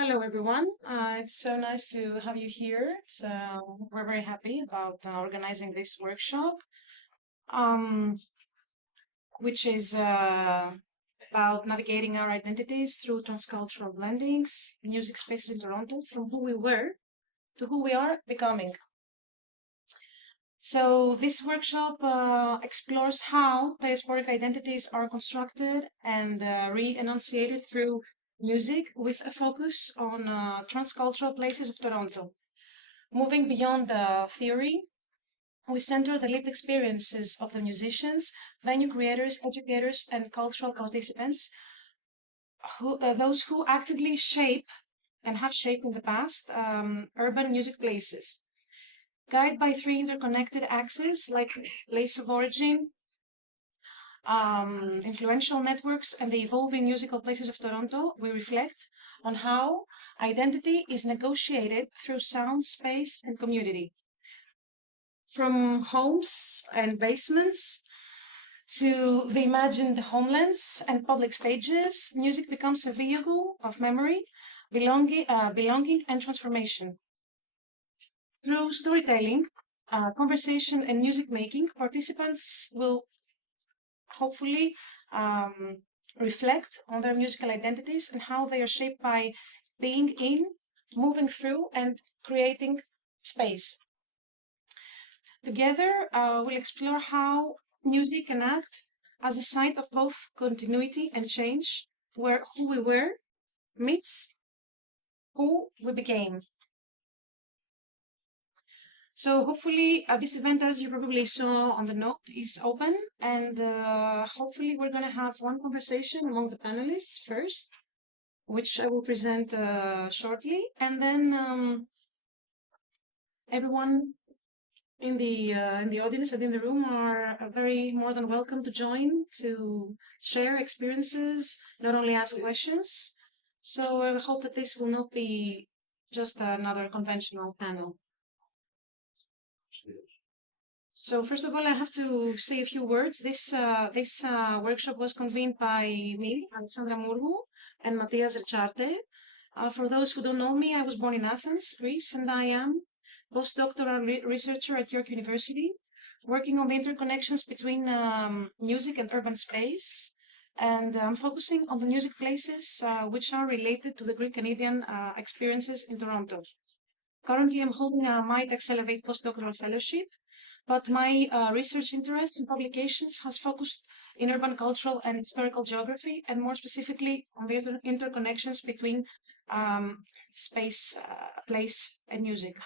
Hello, everyone. It's so nice to have you here. We're very happy about organizing this workshop, um, which is about navigating our identities through transcultural blendings, music spaces in Toronto, from who we were to who we are becoming. So this workshop explores how diasporic identities are constructed and re-enunciated through music with a focus on transcultural places of Toronto. Moving beyond the theory, we center the lived experiences of the musicians, venue creators, educators, and cultural participants, those who actively shape and have shaped in the past urban music places. Guided by three interconnected axes like place of origin, influential networks, and the evolving musical places of Toronto, we reflect on how identity is negotiated through sound, space, and community. From homes and basements to the imagined homelands and public stages, music becomes a vehicle of memory, belonging and transformation. Through storytelling, conversation, and music making, participants will hopefully reflect on their musical identities and how they are shaped by being in, moving through, and creating space. Together, we'll explore how music can act as a site of both continuity and change, where who we were meets who we became. So hopefully this event, as you probably saw on the note, is open, and hopefully we're going to have one conversation among the panelists first, which I will present shortly, and then everyone in the audience and in the room are very more than welcome to join, to share experiences, not only ask questions. So I hope that this will not be just another conventional panel. So first of all, I have to say a few words. This workshop was convened by me, Alexandra Mourgou, and Matthias Recharte. For those who don't know me, I was born in Athens, Greece, and I am postdoctoral researcher at York University, working on the interconnections between music and urban space. And I'm focusing on the music places which are related to the Greek Canadian experiences in Toronto. Currently, I'm holding a MITE Accelerate postdoctoral fellowship, but my research interests and publications has focused in urban cultural and historical geography, and more specifically on the interconnections between space, place, and music.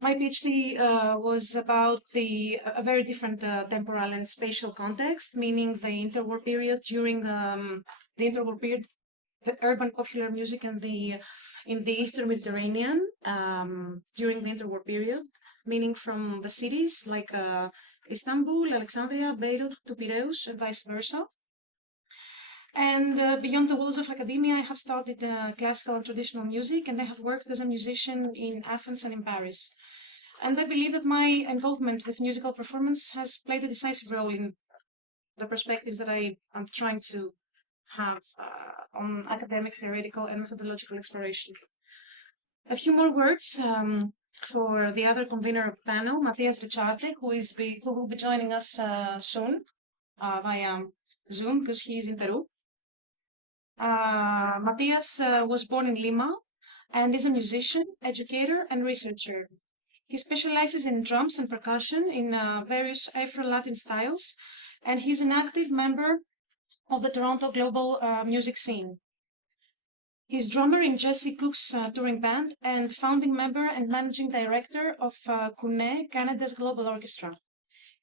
My PhD was about a very different temporal and spatial context, meaning the interwar period during the interwar period, the urban popular music in the Eastern Mediterranean during the interwar period, meaning from the cities like Istanbul, Alexandria, Beirut to Piraeus, and vice versa. And beyond the walls of academia, I have studied classical and traditional music, and I have worked as a musician in Athens and in Paris. And I believe that my involvement with musical performance has played a decisive role in the perspectives that I am trying to have on academic, theoretical, and methodological exploration. A few more words for the other convener of the panel, Matthias Recharte, who will be joining us soon via Zoom because he is in Peru. Matthias was born in Lima and is a musician, educator, and researcher. He specializes in drums and percussion in various Afro-Latin styles, and he's an active member of the Toronto global music scene. He's drummer in Jesse Cook's touring band and founding member and managing director of Kune, Canada's global orchestra.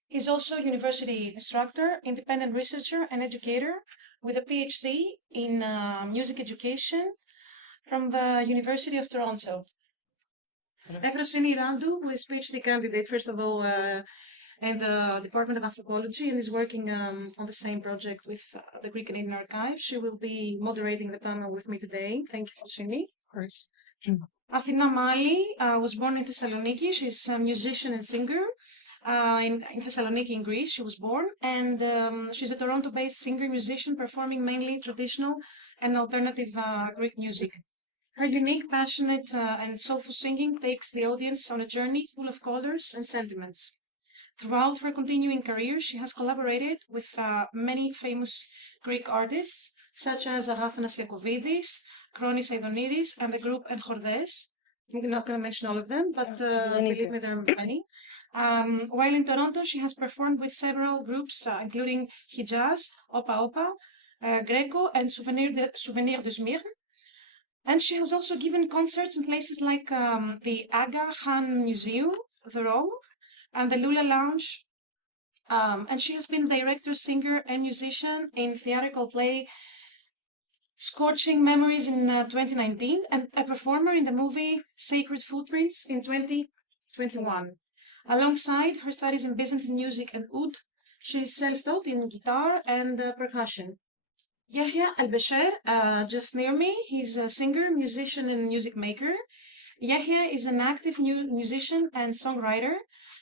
He's also a university instructor, independent researcher, and educator with a PhD in music education from the University of Toronto. Efrosini Randu, who is PhD candidate, first of all, in the Department of Anthropology and is working on the same project with the Greek Canadian Archive. She will be moderating the panel with me today. Thank you, Efrosini. Of course. Athina Mali was born in Thessaloniki. She's a musician and singer. in Thessaloniki, in Greece. She was born, and she's a Toronto-based singer, musician, performing mainly traditional and alternative Greek music. Her unique, passionate, and soulful singing takes the audience on a journey full of colors and sentiments. Throughout her continuing career, she has collaborated with many famous Greek artists, such as Agaphanas Iakovidis, Kronis Aidonidis, and the group Enchordes. I'm not going to mention all of them, but believe me, there are many. While in Toronto, she has performed with several groups, including Hijaz, Opa Opa, Greco, and Souvenir de Smyrne. And she has also given concerts in places like the Aga Khan Museum, the Row, and the Lula Lounge. And she has been director, singer, and musician in theatrical play Scorching Memories in 2019, and a performer in the movie Sacred Footprints in 2021. Alongside her studies in Byzantine music and oud, she is self-taught in guitar and percussion. Yahya Al-Bashir, just near me, he's a singer, musician, and music maker. Yahya is an active musician and songwriter,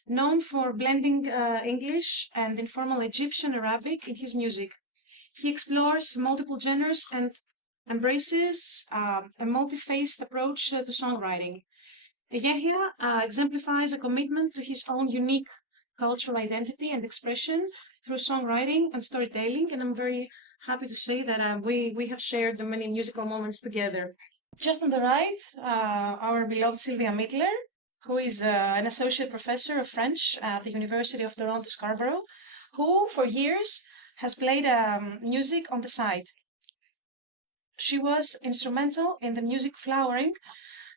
known for blending English and informal Egyptian Arabic in his music. He explores multiple genres and embraces a multi-faced approach to songwriting. Yahya exemplifies a commitment to his own unique cultural identity and expression through songwriting and storytelling, and I'm very happy to say that we have shared many musical moments together. Just on the right, our beloved Sylvia Mittler, who is an associate professor of French at the University of Toronto Scarborough, who for years has played music on the side. She was instrumental in the music flowering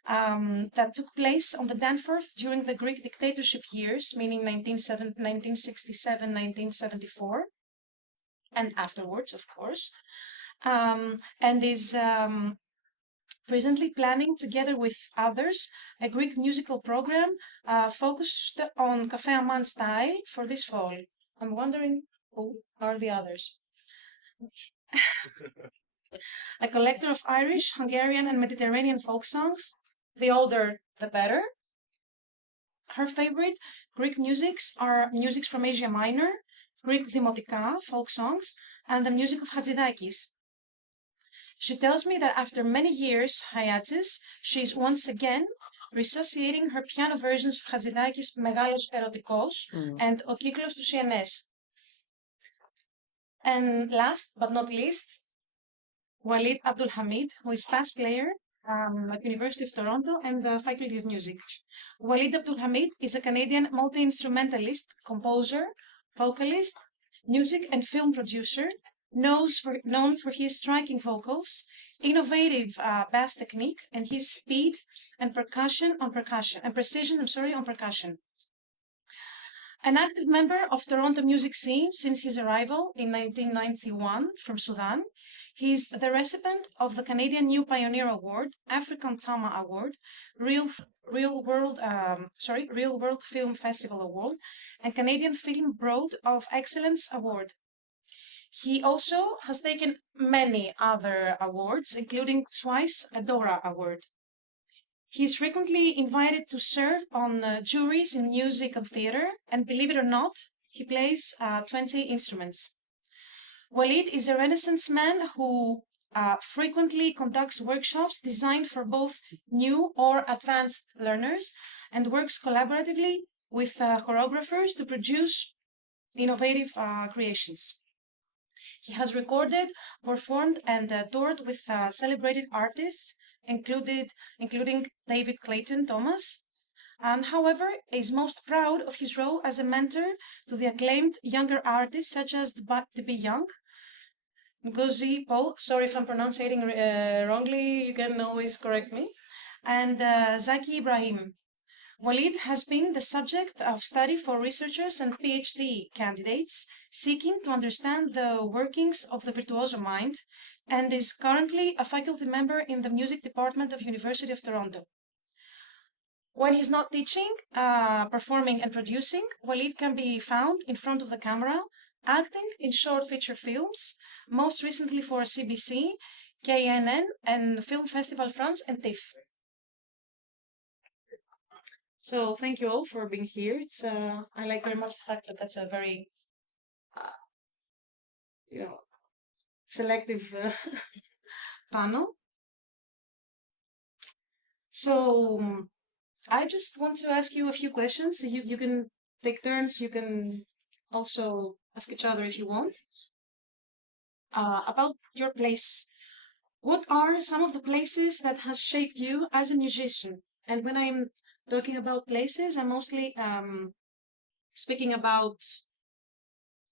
that took place on the Danforth during the Greek dictatorship years, meaning 1967, 1974, and afterwards, of course, and is presently planning, together with others, a Greek musical program focused on Café Aman style for this fall. I'm wondering who are the others. A collector of Irish, Hungarian, and Mediterranean folk songs, the older the better. Her favorite Greek musics are musics from Asia Minor, Greek Demotika, folk songs, and the music of Hadzidakis. She tells me that after many years hiatus, she is once again resuscitating her piano versions of Hadzidakis' Megalos Erotikos and O Κύκλος του Siennes. And last but not least, Walid Abdulhamid, who is bass player at University of Toronto and the Faculty of Music. Walid Abdulhamid is a Canadian multi-instrumentalist, composer, vocalist, music and film producer, known for his striking vocals, innovative bass technique, and his speed and precision on percussion. An active member of Toronto music scene since his arrival in 1991 from Sudan, he is the recipient of the Canadian New Pioneer Award, African Tama Award, Real World Film Festival Award, and Canadian Film Broad of Excellence Award. He also has taken many other awards, including twice a Dora Award. He is frequently invited to serve on juries in music and theater, and believe it or not, he plays 20 instruments. Walid is a Renaissance man who frequently conducts workshops designed for both new or advanced learners and works collaboratively with choreographers to produce innovative creations. He has recorded, performed, and toured with celebrated artists, including David Clayton Thomas, and however is most proud of his role as a mentor to the acclaimed younger artists such as D.B. Young, Ngozi Paul, sorry if I'm pronouncing wrongly, you can always correct me, and Zaki Ibrahim. Walid has been the subject of study for researchers and PhD candidates seeking to understand the workings of the virtuoso mind, and is currently a faculty member in the music department of University of Toronto. When he's not teaching, performing and producing, Walid can be found in front of the camera, acting in short feature films, most recently for CBC, KNN, and Film Festival France and TIFF. So thank you all for being here. It's I like very much the fact that that's a very uh, you know selective panel. So I just want to ask you a few questions. You can take turns. You can also ask each other if you want about your place. What are some of the places that has shaped you as a musician? And when I'm talking about places, I'm mostly speaking about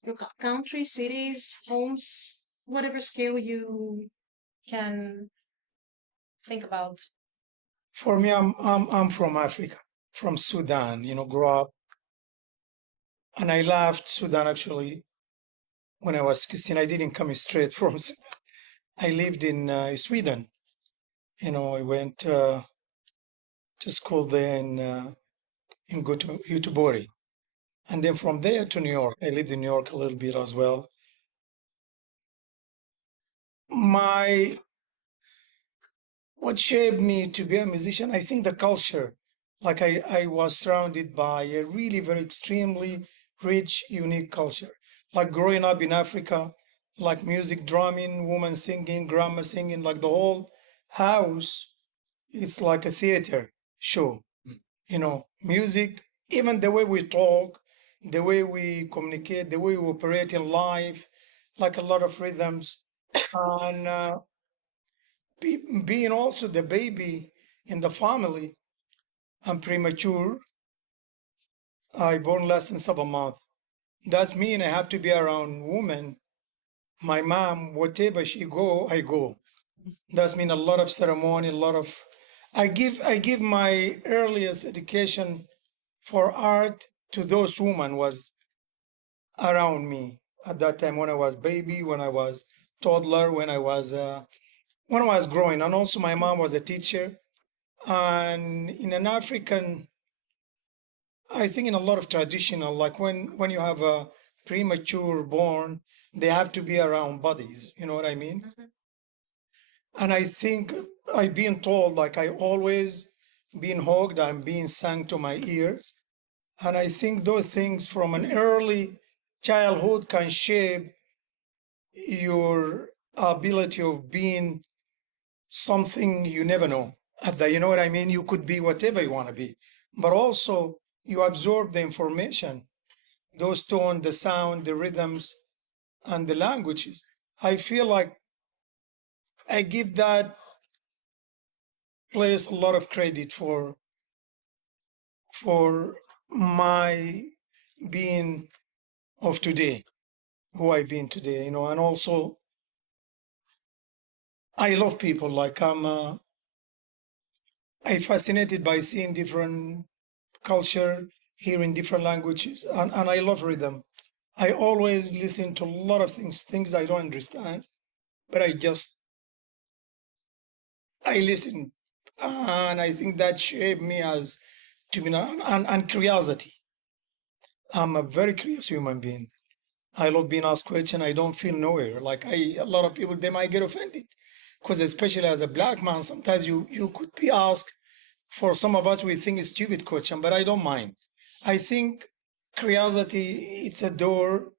your country, cities, homes, whatever scale you can think about. For me, I'm from Africa, from Sudan. Grew up, and I left Sudan actually when I was 16. I didn't come straight from. I lived in Sweden. I went to school there in Göteborg, and then from there to New York. I lived in New York a little bit as well. My What shaped me to be a musician, I think the culture. Like I was surrounded by a really very extremely rich, unique culture. Like growing up in Africa, like music, drumming, woman singing, grandma singing, like the whole house, it's like a theater show. Music, even the way we talk, the way we communicate, the way we operate in life, like a lot of rhythms. And being also the baby in the family, I'm premature. I born less than 7 months. That's mean I have to be around women. My mom, whatever she go, I go. That's mean a lot of ceremony, a lot of. I give my earliest education for art to those women was around me at that time when I was baby, when I was toddler, when I was growing, and also my mom was a teacher. And in an African, I think in a lot of traditional, like when you have a premature born, they have to be around bodies. You know what I mean? And I think I've been told, like I always being hugged, I'm being sung to my ears. And I think those things from an early childhood can shape your ability of being something you never know. You know what I mean? You could be whatever you want to be, but also you absorb the information, those tone, the sound, the rhythms, and the languages. I feel like I give that place a lot of credit for my being of today, who I've been today, and also I love people. Like I fascinated by seeing different culture, hearing different languages, and I love rhythm. I always listen to a lot of things I don't understand, but I listen, and I think that shaped me as to be and curiosity. I'm a very curious human being. I love being asked questions. I don't feel nowhere. Like a lot of people, they might get offended, because especially as a black man, sometimes you could be asked. For some of us, we think it's stupid question, but I don't mind. I think curiosity, it's a door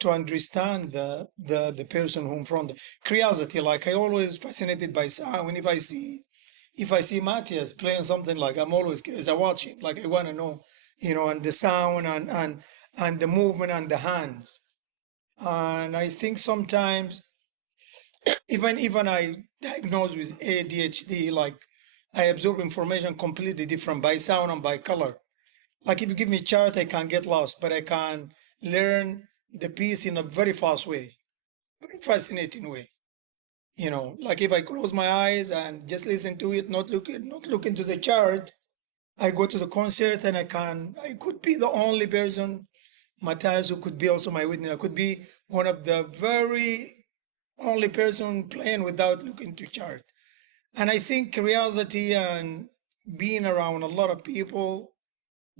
to understand the person whom from the curiosity. Like I always fascinated by sound. If I see Matthias playing something, like I'm always curious. I watch him, like I want to know, and the sound and the movement and the hands. And I think sometimes even I diagnosed with ADHD, like I absorb information completely different by sound and by color. Like if you give me a chart, I can get lost, but I can learn the piece in a very fast way, very fascinating way. Like if I close my eyes and just listen to it, not look into the chart, I go to the concert and I could be the only person, Matthias, who could be also my witness. I could be one of the very only person playing without looking to chart. And I think curiosity and being around a lot of people,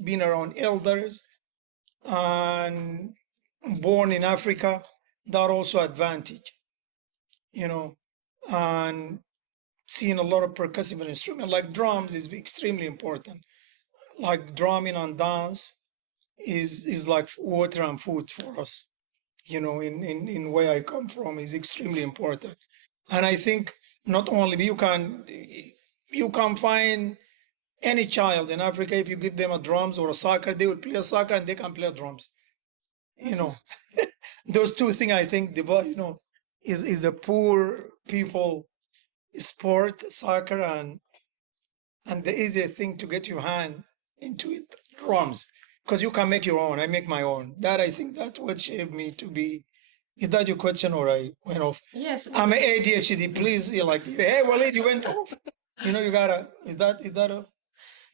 being around elders, and born in Africa, that also advantage, you know, and seeing a lot of percussive instrument like drums is extremely important. like drumming and dance is like water and food for us. You know, in where I come from is extremely important. And I think not only you can find any child in Africa, if you give them a drums or a soccer, they will play soccer and they can play drums. You know, those two things I think is a poor people sport, soccer, and the easiest thing to get your hand into it, drums, because you can make your own. I make my own. That I think that's what shaped me to be. Is that your question or I went off? Yes. I'm an ADHD. Please, you're like, hey, Walid, you went off. You know, you gotta. Is that a?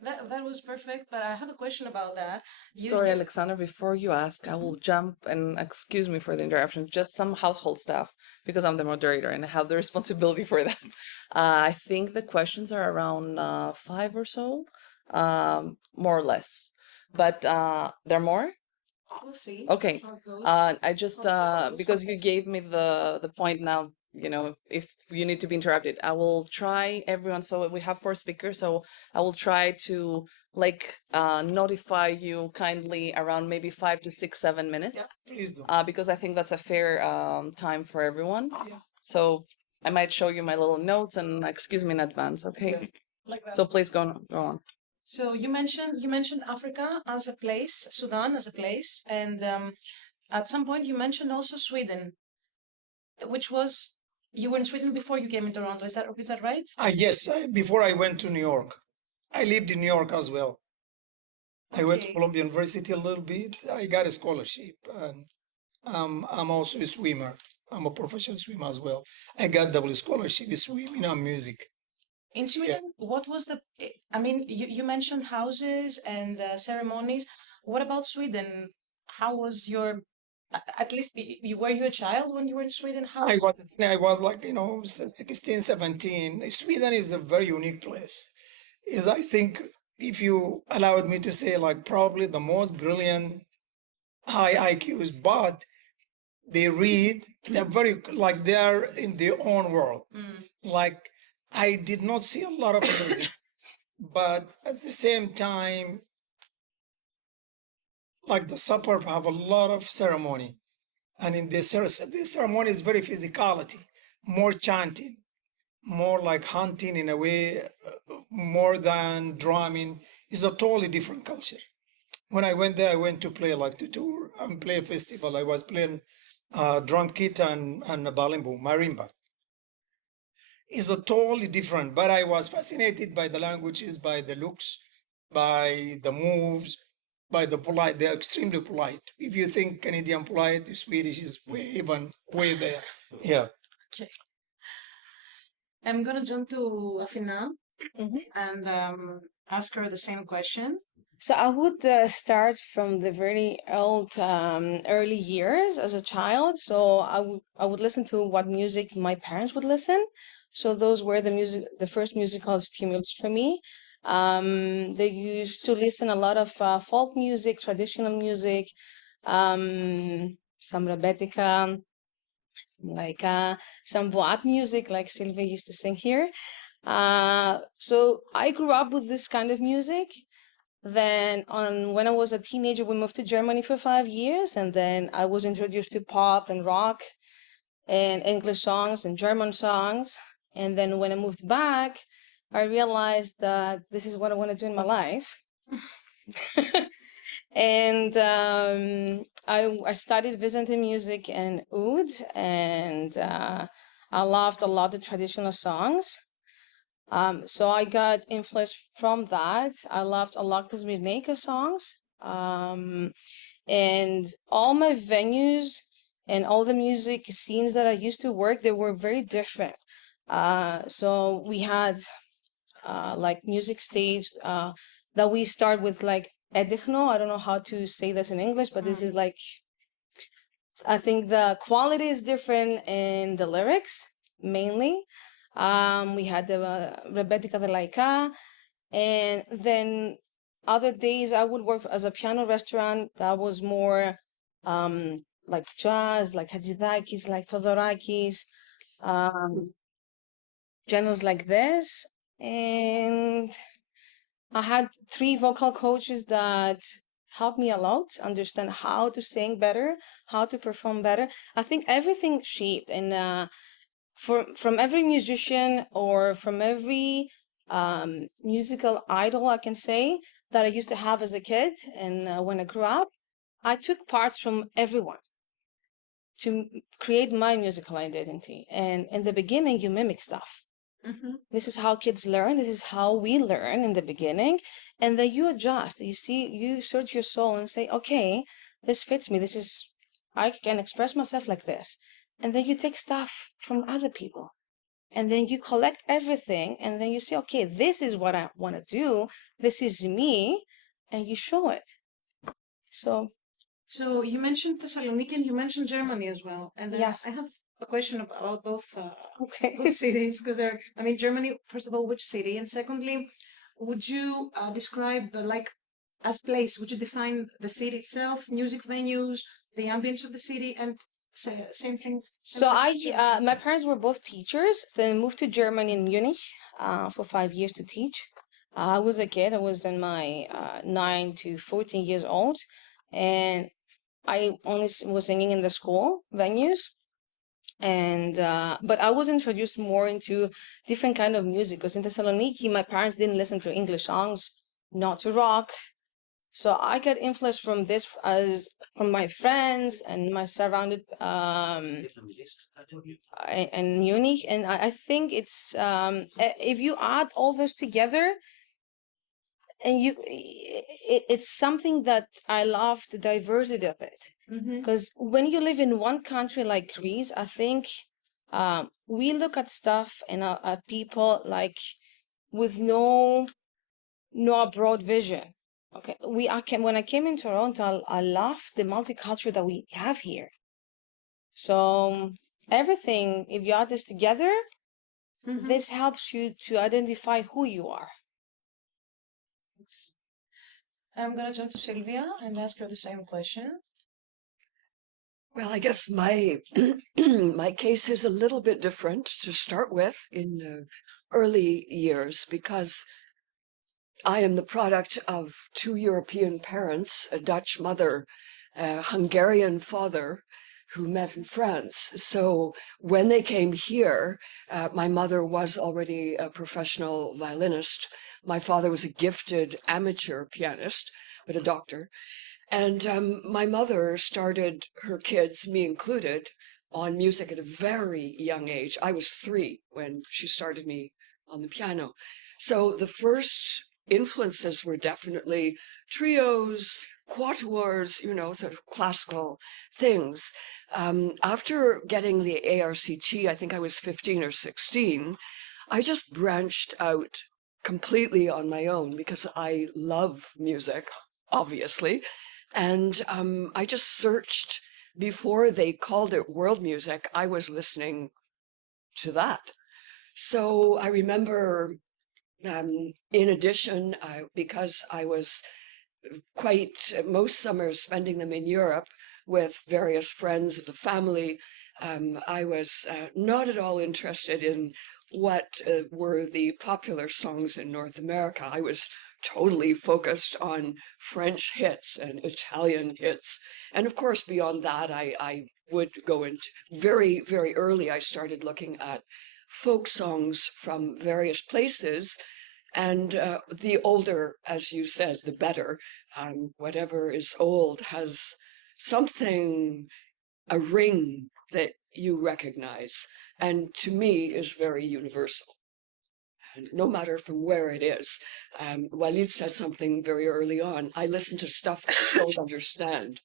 That was perfect, but I have a question about that. Sorry, Alexander, before you ask, I will jump and excuse me for the interruption, just some household stuff because I'm the moderator and I have the responsibility for that. I think the questions are around 5 or so, more or less. But there are more? We'll see. Okay. how it goes. I just because you gave me the point now, you know, if you need to be interrupted, I will try everyone. So we have 4 speakers, so I will try to like notify you kindly around maybe 5 to 6, 7 minutes. Please do. Because I think that's a fair time for everyone. Yeah. So I might show you my little notes and excuse me in advance, okay? Yeah. Like that. So please go on. So you mentioned Africa as a place, Sudan as a place, and at some point you mentioned also Sweden, which was you were in Sweden before you came in Toronto. Is that right? Yes, before I went to New York, I lived in New York as well. I went to Okay. Columbia University a little bit. I got a scholarship, and I'm also a swimmer. I'm a professional swimmer as well. I got double scholarship in swimming and music. In Sweden, what was I mean, you mentioned houses and ceremonies. What about Sweden? How was at least, were you a child when you were in Sweden? How I was was I was like 16, 17. Sweden is a very unique place. Is I think if you allowed me to say like probably the most brilliant high IQs, but they read, they're very like they're in their own world. Like I did not see a lot of music, but at the same time, like the suburb have a lot of ceremony. And in this ceremony is very physicality, more chanting, more like hunting in a way, more than drumming. It's a totally different culture. When I went there, I went to play like to tour and play a festival. I was playing drum kit and balimbo, marimba. It's a totally different, but I was fascinated by the languages, by the looks, by the moves, by the polite. They're extremely polite. If you think Canadian polite, Swedish is way there. Yeah. Okay. I'm gonna jump to Athena and ask her the same question. So I would start from the very early years as a child. So I would listen to what music my parents would listen. So those were the first musical stimulus for me. They used to listen a lot of folk music, traditional music, some rebetika, some boat music, like Sylvia used to sing here. So I grew up with this kind of music. Then when I was a teenager, we moved to Germany for 5 years, and then I was introduced to pop and rock and English songs and German songs. And then when I moved back, I realized that this is what I want to do in my life. And I studied Byzantine music and oud, and I loved a lot of traditional songs. So I got influence from that. I loved Aloktas Mirneka songs. And all my venues and all the music scenes that I used to work, they were very different. So we had like music stage that we start with like Edichno. I don't know how to say this in English, but this is like, I think the quality is different in the lyrics mainly. We had the Rebetika de Laika, and then other days I would work as a piano restaurant that was more like jazz, like Hadzidakis, like Thodorakis, genres like this. And I had 3 vocal coaches that helped me a lot understand how to sing better, how to perform better. I think everything shaped, and from every musician or from every musical idol, I can say, that I used to have as a kid, and when I grew up, I took parts from everyone to create my musical identity. And in the beginning, you mimic stuff. This is how kids learn. This is how we learn in the beginning. And then you adjust. You see, you search your soul and say, okay, this fits me. I can express myself like this. And then you take stuff from other people. And then you collect everything. And then you say, okay, this is what I want to do. This is me. And you show it. So So you mentioned Thessaloniki and you mentioned Germany as well. And yes. I have a question about both Okay. both cities, because they're, I mean, Germany, first of all, which city? And secondly, would you describe like as place, would you define the city itself, music venues, the ambience of the city, and same thing? So my parents were both teachers. Then moved to Germany in Munich for 5 years to teach. I was a kid. I was in my 9 to 14 years old, and I only was singing in the school venues. And but I was introduced more into different kind of music, because in Thessaloniki, my parents didn't listen to English songs, not to rock. So I got influence from this as from my friends and my surrounded and Munich. And I think it's if you add all those together, and it's something that I love, the diversity of it. Because when you live in one country like Greece, I think we look at stuff and at people like with no broad vision. Okay, when I came in Toronto, I loved the multicultural that we have here. So everything, if you add this together, this helps you to identify who you are. I'm gonna jump to Sylvia and ask her the same question. Well, I guess my my case is a little bit different to start with in the early years, because I am the product of 2 European parents, a Dutch mother, a Hungarian father, who met in France. So when they came here, my mother was already a professional violinist. My father was a gifted amateur pianist, but a doctor. And my mother started her kids, me included, on music at a very young age. I was 3 when she started me on the piano. So the first influences were definitely trios, quatuors, sort of classical things. After getting the ARCT, I think I was 15 or 16, I just branched out completely on my own because I love music, obviously. And I just searched before they called it world music. I was listening to that. So I remember, in addition, because I was most summers spending them in Europe with various friends of the family, I was not at all interested in what were the popular songs in North America. I was totally focused on French hits and Italian hits. And of course, beyond that, I would go into very, very early, I started looking at folk songs from various places. And the older, as you said, the better. Whatever is old has something, a ring that you recognize, and to me is very universal. And no matter from where it is. Walid said something very early on. I listen to stuff that I don't understand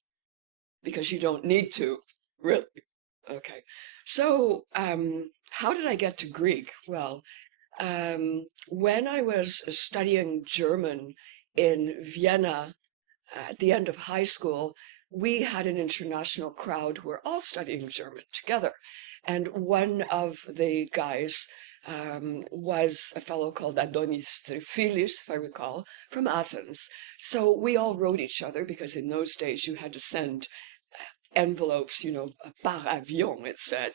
because you don't need to, really. Okay. So how did I get to Greek? Well, when I was studying German in Vienna at the end of high school, we had an international crowd who were all studying German together. And one of the guys was a fellow called Adonis Trifilis, if I recall, from Athens. So we all wrote each other because in those days you had to send envelopes, par avion, it said.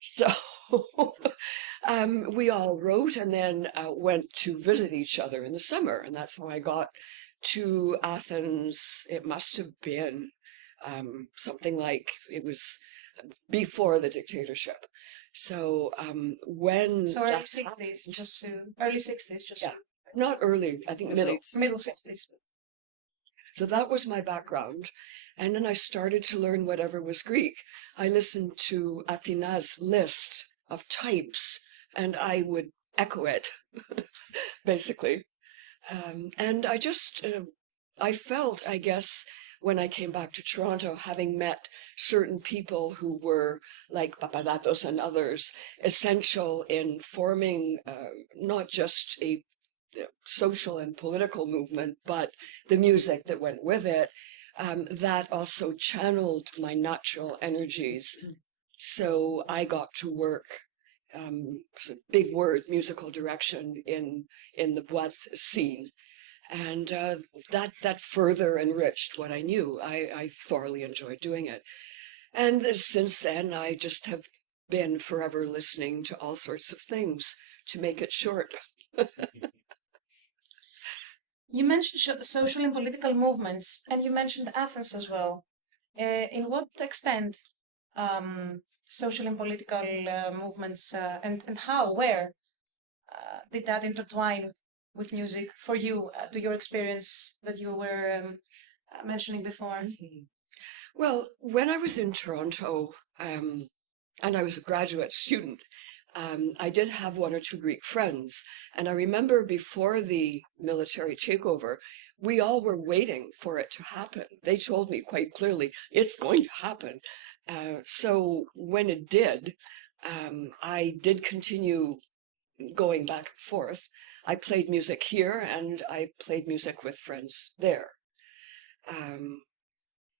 So we all wrote and then went to visit each other in the summer. And that's how I got to Athens. It must have been something like it was before the dictatorship. So when So early that 60s, just to early 60s, just Yeah. not early, I think middle. middle 60s. So that was my background. And then I started to learn whatever was Greek. I listened to Athena's list of types and I would echo it, basically. And I just, I felt, I guess, when I came back to Toronto, having met certain people who were like Papadatos and others, essential in forming not just a social and political movement, but the music that went with it, that also channeled my natural energies. So I got to work, it's a big word, musical direction in the boîte scene. And that further enriched what I knew. I thoroughly enjoyed doing it. And since then, I just have been forever listening to all sorts of things, to make it short. You mentioned social and political movements, and you mentioned Athens as well. In what extent social and political movements and how, where did that intertwine with music for you, to your experience that you were mentioning before? Well, when I was in Toronto, and I was a graduate student, I did have one or two Greek friends. And I remember before the military takeover, we all were waiting for it to happen. They told me quite clearly, it's going to happen. So when it did, I did continue going back and forth. I played music here and I played music with friends there.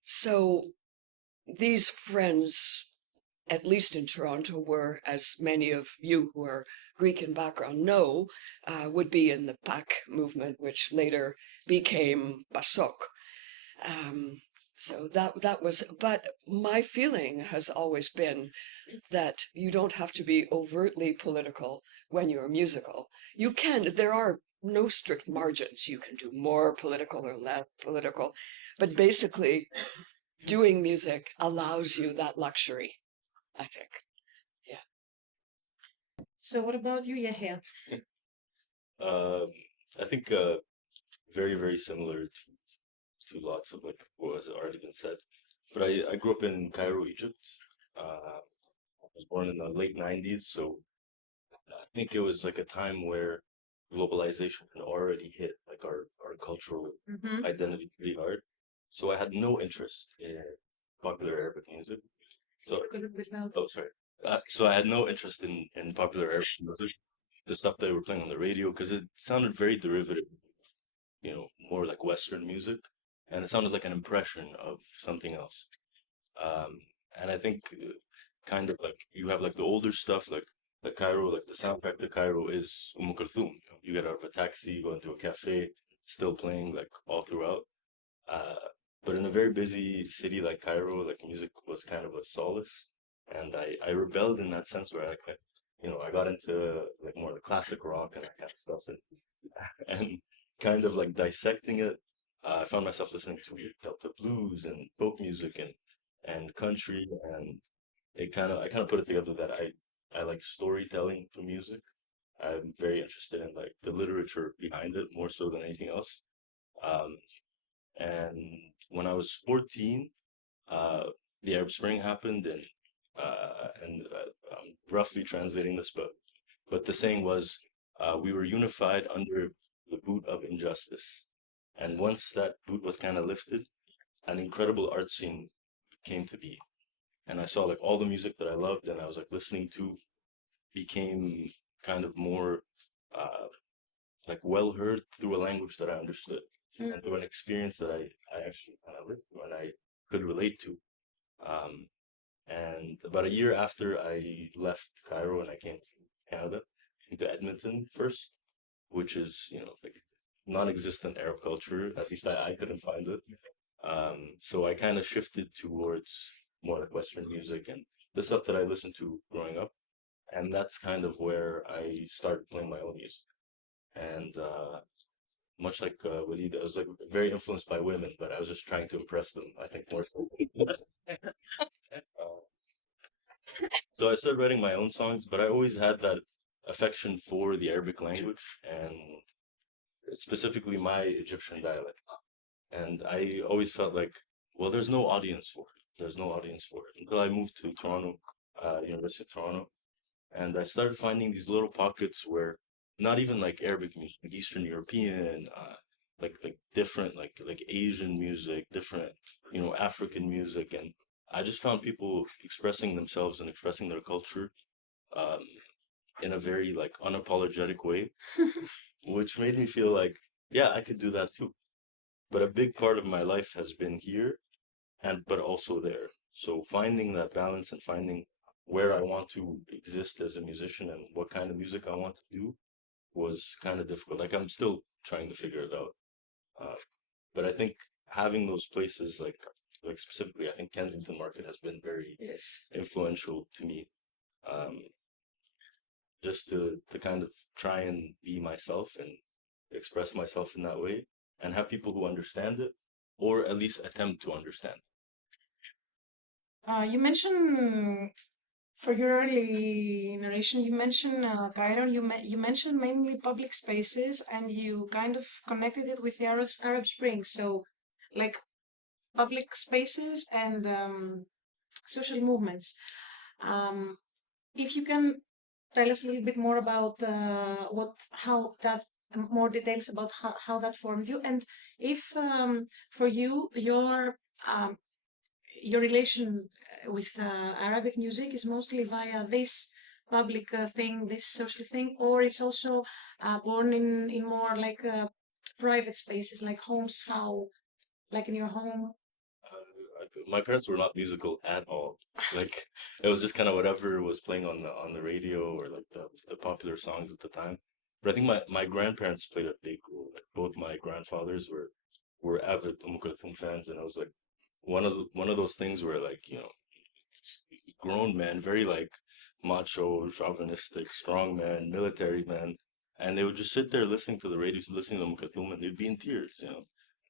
So these friends, at least in Toronto, were, as many of you who are Greek in background know, would be in the PAK movement, which later became PASOK. So that was, but my feeling has always been that you don't have to be overtly political when you're musical. You can, there are no strict margins. You can do more political or less political, but basically doing music allows you that luxury, I think. Yeah. So what about you, Yahya? I think very, very similar to lots of like what has already been said. But I grew up in Cairo, Egypt. I was born in the late 90s, so I think it was like a time where globalization had already hit like our cultural Mm-hmm. identity pretty hard. So I had no interest in popular Arabic music. So, oh, sorry. So I had no interest in popular Arabic music, the stuff they were playing on the radio, because it sounded very derivative, more like Western music, and it sounded like an impression of something else. Um, and I think kind of like you have like the older stuff, like Cairo, like the soundtrack to Cairo is Kulthum. You get out of a taxi, you go into a cafe, it's still playing like all throughout. Uh, but in a very busy city like Cairo, like music was kind of a solace, and I rebelled in that sense where I got into like more the classic rock and that kind of stuff, and kind of like dissecting it. I found myself listening to Delta blues and folk music and country, and I kind of put it together that I like storytelling through music. I'm very interested in like the literature behind it more so than anything else. Um, and when I was 14, uh, the Arab Spring happened, and I'm roughly translating this, but the saying was, we were unified under the boot of injustice. And once that boot was kind of lifted, an incredible art scene came to be. And I saw like all the music that I loved and I was like listening to became kind of more uh, like well heard through a language that I understood and through an experience that I actually kind of lived through and I could relate to. Um, and about a year after I left Cairo and I came to Canada, into Edmonton first, which is, like non-existent Arab culture. At least I couldn't find it. So I kind of shifted towards more like Western music and the stuff that I listened to growing up. And that's kind of where I started playing my own music. And much like Walid, I was like very influenced by women, but I was just trying to impress them, I think, more so. Uh, so I started writing my own songs, but I always had that affection for the Arabic language and specifically my Egyptian dialect. And I always felt like, well, there's no audience for it. There's no audience for it until I moved to Toronto, University of Toronto, and I started finding these little pockets where not even like Arabic music, like Eastern European, like different like Asian music, different African music, and I just found people expressing themselves and expressing their culture um, in a very like unapologetic way, which made me feel like yeah, I could do that too. But a big part of my life has been here and but also there. So finding that balance and finding where I want to exist as a musician and what kind of music I want to do was kind of difficult. Like I'm still trying to figure it out. Uh, but I think having those places like specifically, I think Kensington Market has been very Yes. influential to me. Um, just to kind of try and be myself and express myself in that way and have people who understand it or at least attempt to understand. You mentioned for your early narration, you mentioned Cairo. You mentioned mainly public spaces, and you kind of connected it with the Arab Spring. So, like public spaces and social movements. Um, if you can tell us a little bit more about how that, more details about how that formed you, and if for you um, your relation with Arabic music is mostly via this public thing, this social thing, or it's also born in more like private spaces, like homes, how, like in your home. My parents were not musical at all. Like it was just kind of whatever was playing on the radio or like the popular songs at the time. But I think my grandparents played a big role. Like both my grandfathers were avid Kulthum fans, and I was like one of those things where like grown men, very like macho, chauvinistic, strong men, military men, and they would just sit there listening to the radio, listening to Kulthum, and they'd be in tears.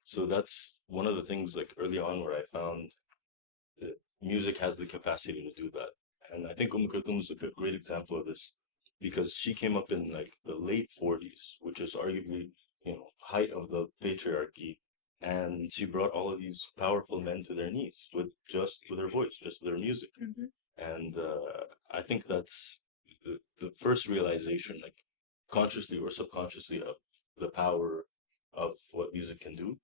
So that's one of the things like early on where I found that music has the capacity to do that. And I think Kulthum is a great example of this because she came up in like the late 40s, which is arguably, height of the patriarchy. And she brought all of these powerful men to their knees with her voice, just with her music. And I think that's the first realization, like consciously or subconsciously, of the power of what music can do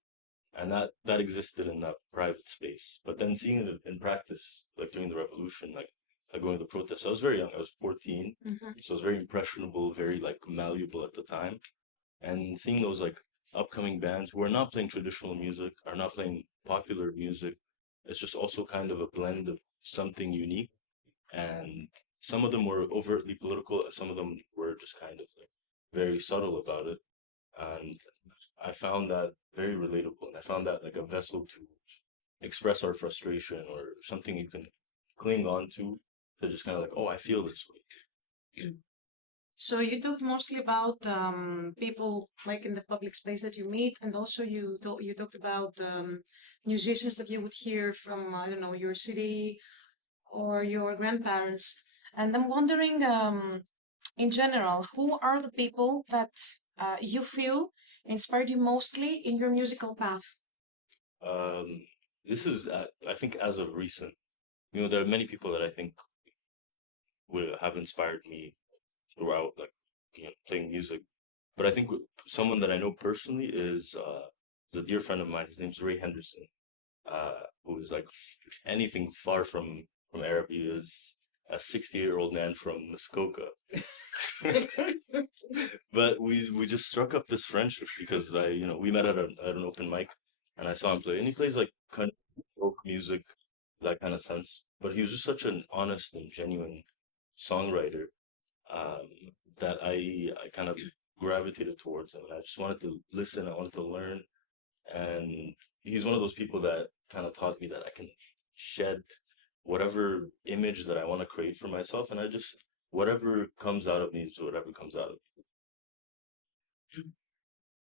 and that existed in that private space. But then seeing it in practice, like during the revolution, like going to the protests, I was very young. I was 14, so I was very impressionable, very like malleable at the time. And seeing those like upcoming bands who are not playing traditional music, are not playing popular music, it's just also kind of a blend of something unique. And some of them were overtly political, some of them were just kind of like very subtle about it and I found that very relatable. And I found that like a vessel to express our frustration or something you can cling on to just kind of like, oh, I feel this way. So you talked mostly about people like in the public space that you meet, and also you talked about musicians that you would hear from, I don't know, your city or your grandparents. And I'm wondering, in general, who are the people that you feel inspired you mostly in your musical path? Um, this is, I think, as of recent, there are many people that I think will have inspired me throughout, like, playing music. But I think someone that I know personally is a dear friend of mine. His name's Ray Henderson, who is like anything far from Arab. He is a 68-year-old man from Muskoka. But we just struck up this friendship because we met at an open mic and I saw him play and he plays like country folk music, that kind of sense. But he was just such an honest and genuine songwriter um, that I kind of gravitated towards him. And I just wanted to listen. I wanted to learn. And he's one of those people that kind of taught me that I can shed whatever image that I want to create for myself, and I just whatever comes out of me is whatever comes out of me.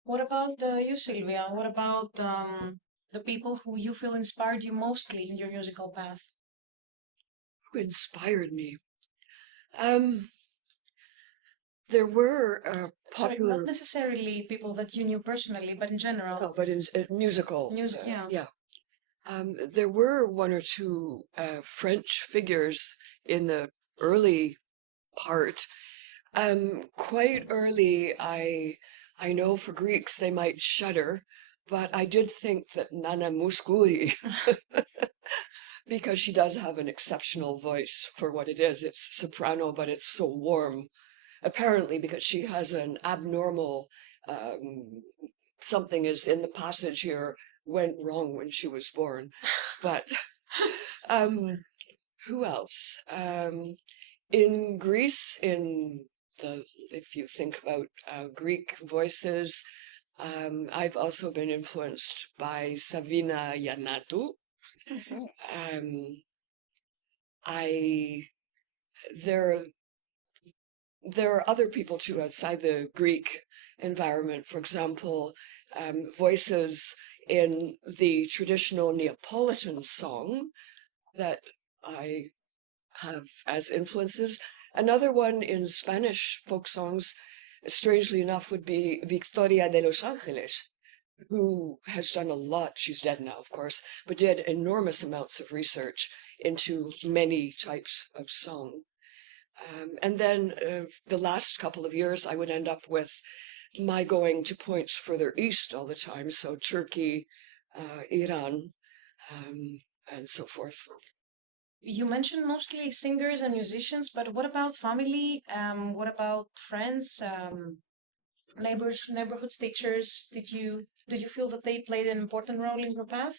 What about you, Sylvia? What about the people who you feel inspired you mostly in your musical path? Who inspired me? There were Sorry, popular, not necessarily people that you knew personally, but in general. oh, but in musical. Music, yeah. Yeah. There were one or two French figures in the early part. Quite early, I know for Greeks they might shudder, but I did think that Nana Mouskouri, because she does have an exceptional voice for what it is. It's soprano, but it's so warm. Apparently, because she has an abnormal something is in the passage here went wrong when she was born. But who else? In Greece, if you think about Greek voices, I've also been influenced by Savina Yanatou. There are other people too outside the Greek environment. For example, voices in the traditional Neapolitan song that I have as influences. Another one in Spanish folk songs, strangely enough, would be Victoria de los Angeles, who has done a lot. She's dead now, of course, but did enormous amounts of research into many types of song. And then the last couple of years, I would end up with my going to points further east all the time. So Turkey, Iran, and so forth. You mentioned mostly singers and musicians, but what about family? What about friends, neighbors, neighborhood teachers? Did you feel that they played an important role in your path?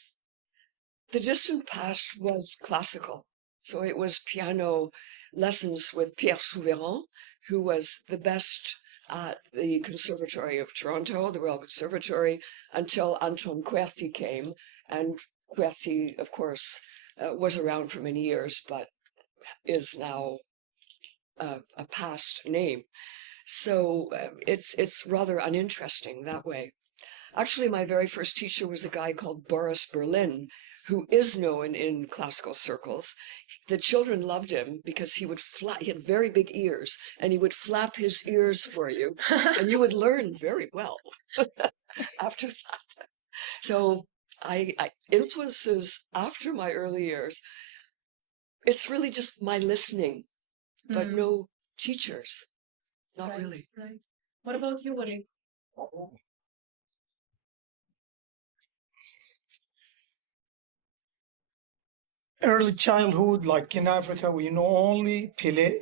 The distant past was classical. So it was piano lessons with Pierre Souveran, who was the best at the Conservatory of Toronto, the Royal Conservatory, until Anton Querty came. And Querty, of course, was around for many years, but is now a past name. So it's rather uninteresting that way. Actually, my very first teacher was a guy called Boris Berlin, who is known in classical circles. The children loved him because he had very big ears, and he would flap his ears for you, and you would learn very well after that. So I influences after my early years, it's really just my listening, but no teachers, not Right, really. right. What about you, Walid? Early childhood, like in Africa, we know only Pele,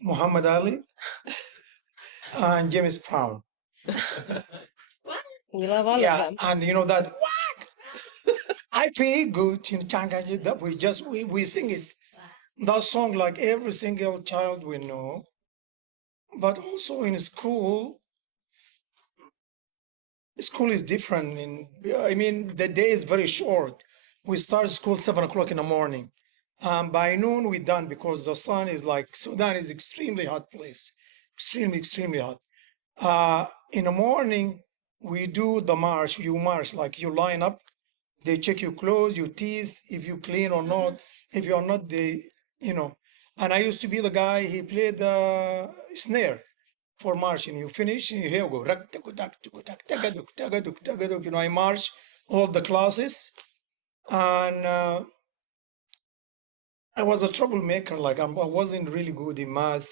Muhammad Ali, and James Brown. We love all of Yeah, them. and you know that whack, I feel good. You know, that we sing it. That song, like every single child we know. But also in school is different. I mean, the day is very short. We start school 7 o'clock in the morning. By noon we're done because the sun is like, Sudan is extremely hot place, extremely hot. In the morning we do the march. You march, like you line up. They check your clothes, your teeth, if you clean or not. If you're not, And I used to be the guy. He played the snare for marching. You finish, and here we go. I march all the classes, and I was a troublemaker. Like I wasn't really good in math,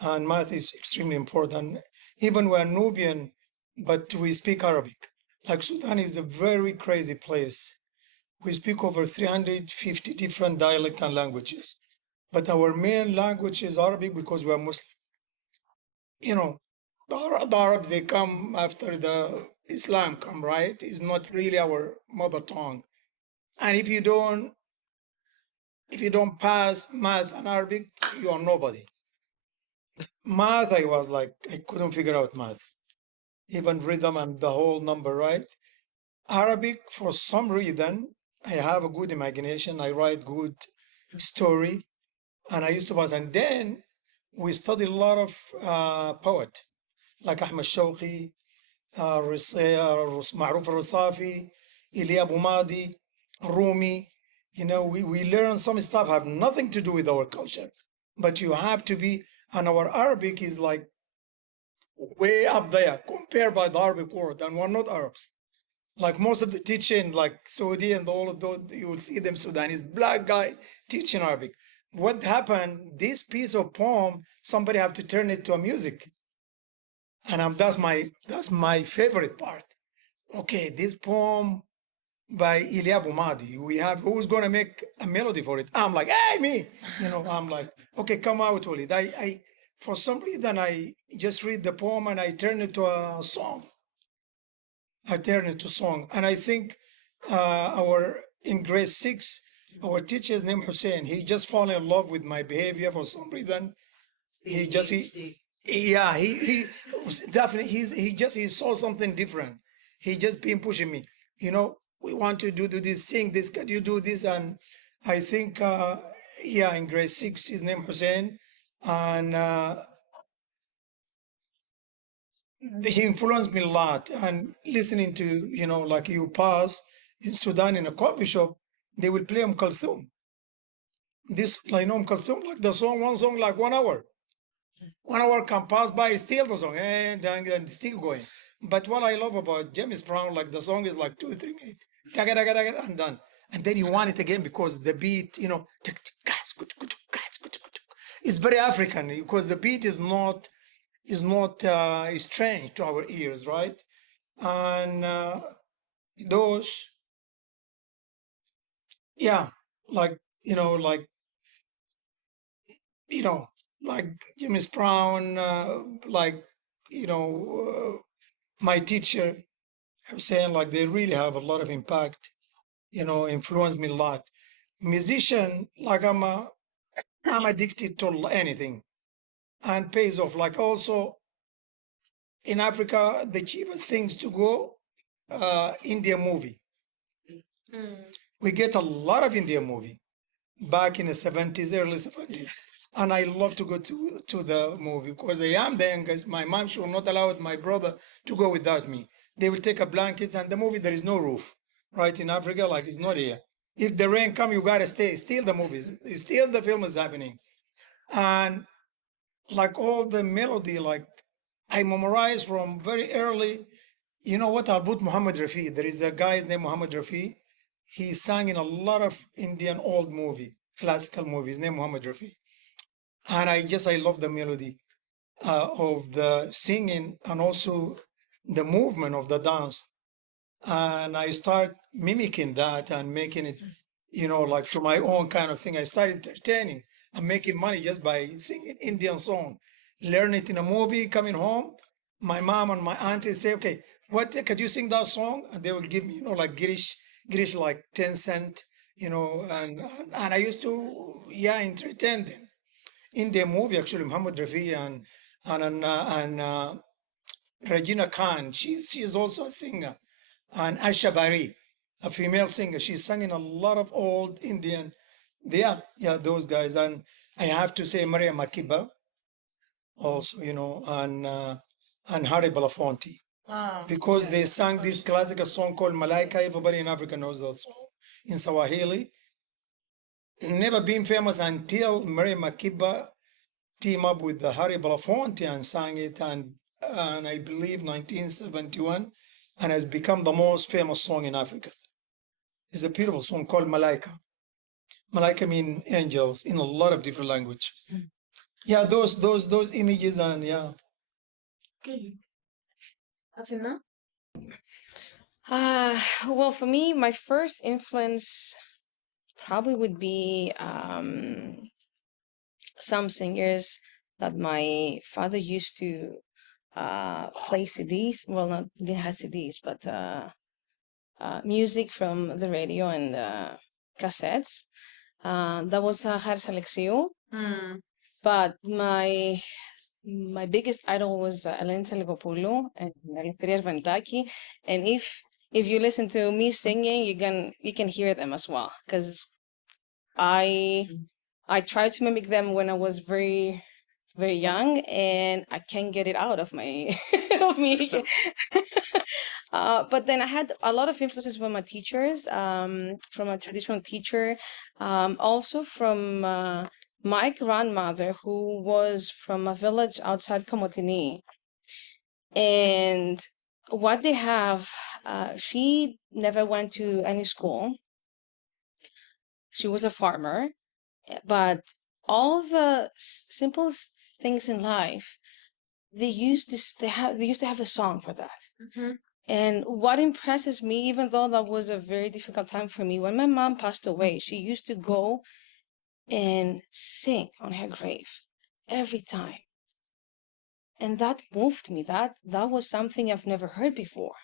and math is extremely important. Even we're Nubian, but we speak Arabic. Like Sudan is a very crazy place. We speak over 350 different dialects and languages, but our main language is Arabic because we are Muslim. The Arabs, they come after the Islam come, right? It's not really our mother tongue. And if you don't pass math and Arabic, you are nobody. Math, I couldn't figure out math. even rhythm and the whole number, right? Arabic, for some reason, I have a good imagination. I write good story, and I used to pass. And then we studied a lot of poet, like Ahmed Shawqi, معروف الرصافي, Ili Abu Madi, Rumi. You know, we learn some stuff have nothing to do with our culture, but you have to be, and our Arabic is like way up there compared by the Arabic world, and we're not Arabs. Like most of the teaching, like Saudi and all of those, you will see them Sudanese black guy teaching Arabic. What happened? This piece of poem, somebody have to turn it to a music, and that's my favorite part. Okay, this poem by Ili Abu Madi. We have who's gonna make a melody for it? I'm like, hey, me. You know, I'm like, okay, come out with it. I for some reason I just read the poem and I turn it to a song. I turn it to song, and I think our in grade 6, our teacher's name Hussein. He just fall in love with my behavior for some reason. Yeah, he definitely he saw something different. He just been pushing me. You know, we want to do this, sing this. Can you do this? And I think yeah, in grade 6, his name Hussein, and he influenced me a lot. And listening to, you know, like you pass in Sudan in a coffee shop, they will play Kulthum. This, like, Kulthum, like the song, one song, like 1 hour. 1 hour can pass by, still the song, and still going. But what I love about James Brown, like the song is like 2 or 3 minutes, taga, taga, taga, and done. And then you want it again because the beat, you know, it's very African because the beat is not strange to our ears, right? And those, yeah, like like like James Brown, like my teacher Hussein, like they really have a lot of impact, influenced me a lot. Musician, like I'm addicted to anything and pays off. Like also in Africa, the cheapest things to go, Indian movie. We get a lot of Indian movie back in the 70s, early 70s. And I love to go to the movie because I am the youngest. My mom should not allow my brother to go without me. They will take a blanket, and the movie, there is no roof. Right in Africa, like it's not here. If the rain come, you gotta stay. Still the movies, still the film is happening. And like all the melody, like I memorized from very early. You know what? I'll put Muhammad Rafi. There is a guy named Muhammad Rafi. He sang in a lot of Indian old movie, classical movies, named Muhammad Rafi. And I love the melody of the singing and also the movement of the dance. And I start mimicking that and making it, like to my own kind of thing. I started entertaining and making money just by singing Indian song. Learn it in a movie, coming home. My mom and my auntie say, okay, could you sing that song? And they will give me, like Girish like 10 cent, and I used to, entertain them. In the movie, actually, Muhammad Rafi and Regina Khan, she's also a singer, and Asha Bari, a female singer. She's sung in a lot of old Indian. Yeah, those guys. And I have to say Maria Makiba also, and Harry Belafonte. Because they sang this classical song called Malaika. Everybody in Africa knows that song in Swahili. Never been famous until Mary Makiba teamed up with the Harry Belafonte and sang it, and I believe 1971, and has become the most famous song in Africa. It's a beautiful song called Malaika. Malaika mean angels in a lot of different languages. Yeah, those images, and yeah. Okay. Athena? Well, for me, my first influence probably would be some singers that my father used to play CDs. Well, not didn't have CDs, but music from the radio and cassettes. That was Har Selection. But my my biggest idol was Eleni Tsaligopoulou and Eleftheria Ventaki. And if you listen to me singing, you can hear them as well. Because I tried to mimic them when I was very very young, and I can't get it out of my of me. But then I had a lot of influences from my teachers, from a traditional teacher, also from my grandmother, who was from a village outside Komotini. And what they have, she never went to any school. She was a farmer, but all the simple things in life, they used to have a song for that. Mm-hmm. And what impresses me, even though that was a very difficult time for me, when my mom passed away, she used to go and sing on her grave every time. And that moved me. That was something I've never heard before.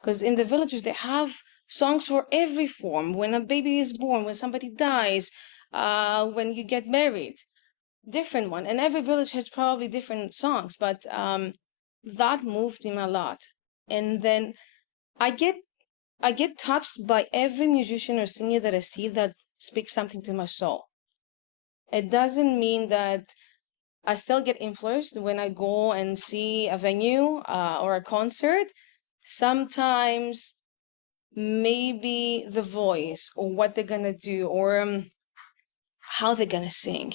Because in the villages, they have songs for every form. When a baby is born, when somebody dies, when you get married, different one. And every village has probably different songs, but that moved me a lot. And then I get touched by every musician or singer that I see that speaks something to my soul. It doesn't mean that I still get influenced when I go and see a venue or a concert. Sometimes maybe the voice or what they're gonna do, or how they're gonna sing,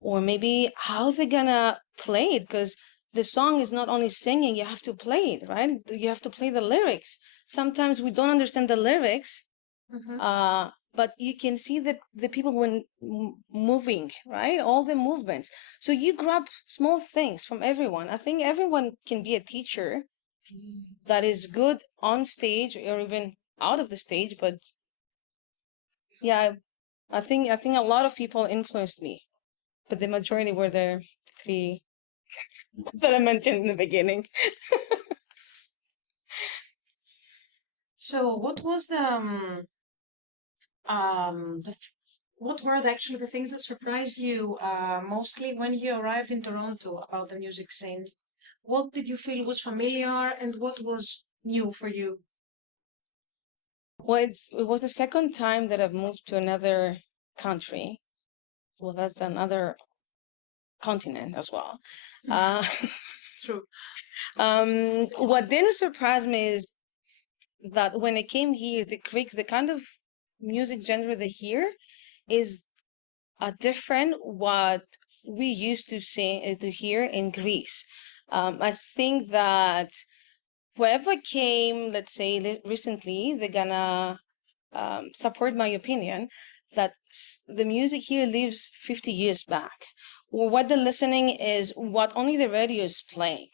or maybe how they're gonna play it, because the song is not only singing, you have to play it, right? You have to play the lyrics. Sometimes we don't understand the lyrics, but you can see the people when moving, right? All the movements. So you grab small things from everyone. I think everyone can be a teacher that is good on stage or even out of the stage. But yeah, I think a lot of people influenced me, but the majority were the three that I mentioned in the beginning. So, what was what were actually the things that surprised you mostly when you arrived in Toronto about the music scene? What did you feel was familiar and what was new for you? Well, it was the second time that I've moved to another country. Well, that's another continent as well. True. What didn't surprise me is that when I came here, the Greeks, the kind of music genre they hear is a different what we used to sing to hear in Greece. I think that whoever came, let's say recently, they're gonna support my opinion that the music here lives 50 years back. Or what they're listening is what only the radio is playing,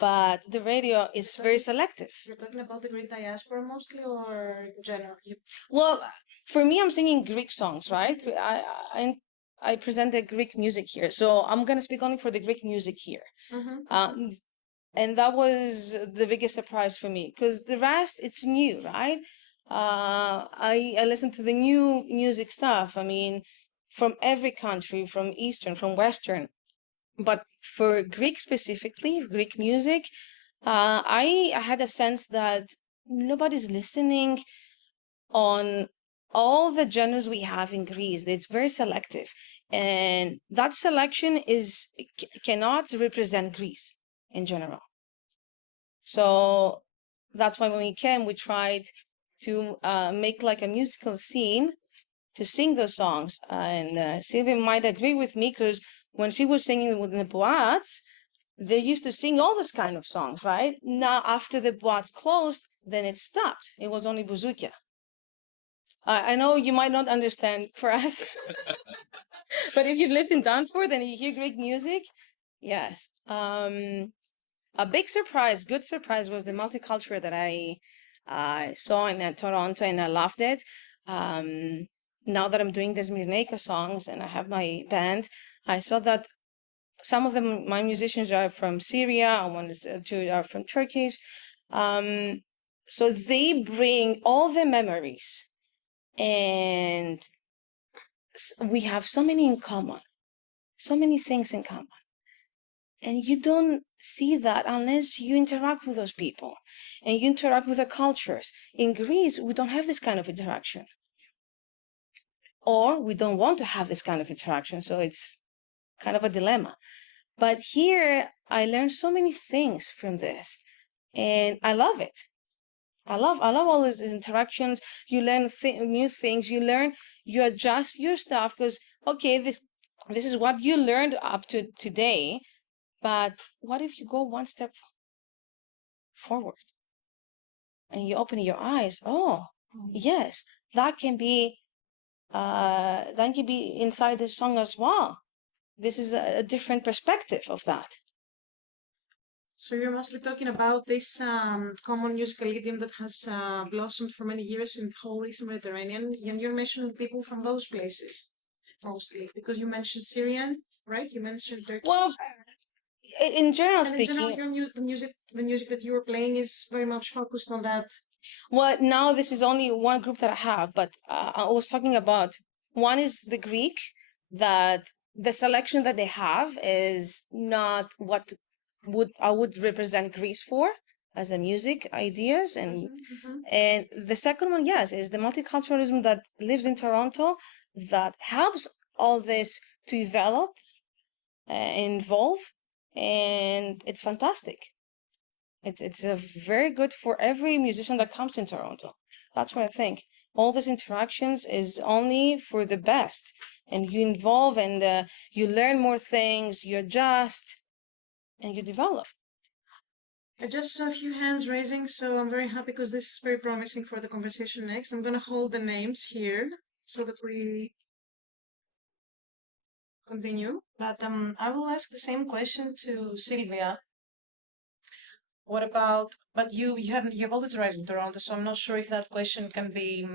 but the radio is very selective. You're talking about the Greek diaspora mostly or generally? Well, for me, I'm singing Greek songs, right? I present the Greek music here, so I'm gonna speak only for the Greek music here. And that was the biggest surprise for me, because the rest, it's new, right? I listen to the new music stuff. I mean, from every country, from Eastern, from Western. But for Greek specifically, Greek music, I had a sense that nobody's listening on all the genres we have in Greece. It's very selective. And that selection cannot represent Greece in general. So that's why when we came, we tried to make like a musical scene to sing those songs. And Sylvia might agree with me, because when she was singing with the boates, they used to sing all this kind of songs, right? Now, after the boates closed, then it stopped. It was only bouzoukia. I know you might not understand for us, but if you lived in Danford and you hear Greek music, yes. A big surprise, good surprise, was the multicultural that I saw in Toronto, and I loved it. Now that I'm doing the Smirneka songs and I have my band, I saw that some of them, my musicians are from Syria, and one is two are from Turkish. So they bring all the memories, and we have so many in common, so many things in common. And you don't see that unless you interact with those people and you interact with the cultures. In Greece, we don't have this kind of interaction. Or we don't want to have this kind of interaction. So it's kind of a dilemma. But here, I learned so many things from this. And I love it. I love all these interactions. You learn new things. You adjust your stuff because, okay, this is what you learned up to today. But what if you go one step forward and you open your eyes? Oh, yes, that can be inside the song as well. This is a different perspective of that. So you're mostly talking about this common musical idiom that has blossomed for many years in the whole Eastern Mediterranean, and you're mentioning people from those places mostly because you mentioned Syrian, right? You mentioned Turkish. Well, in general and in general, speaking, the music that you were playing is very much focused on that. well, now this is only one group that I have, but I was talking about one is the Greek, that the selection that they have is not what I would represent Greece for as a music ideas, and the second one, yes, is the multiculturalism that lives in Toronto that helps all this to develop, evolve, and it's fantastic. It's a very good for every musician that comes in Toronto. That's what I think. All these interactions is only for the best, and you involve and you learn more things, you adjust, and you develop. I just saw a few hands raising, so I'm very happy because this is very promising for the conversation next. I'm going to hold the names here so that we continue. But I will ask the same question to Sylvia. What about, but you've always arrived in Toronto, so I'm not sure if that question can be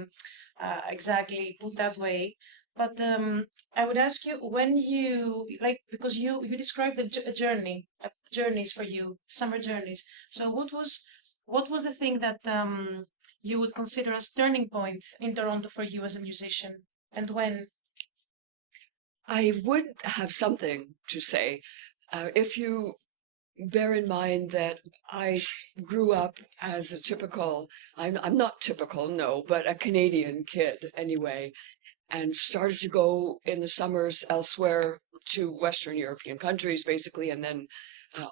exactly put that way. But I would ask you when you like, because you described a journey, journeys for you, summer journeys. So what was the thing that you would consider as turning point in Toronto for you as a musician, and when? I would have something to say. If you bear in mind that I grew up as a typical, I'm not typical, no, but a Canadian kid anyway, and started to go in the summers elsewhere to Western European countries, basically, and then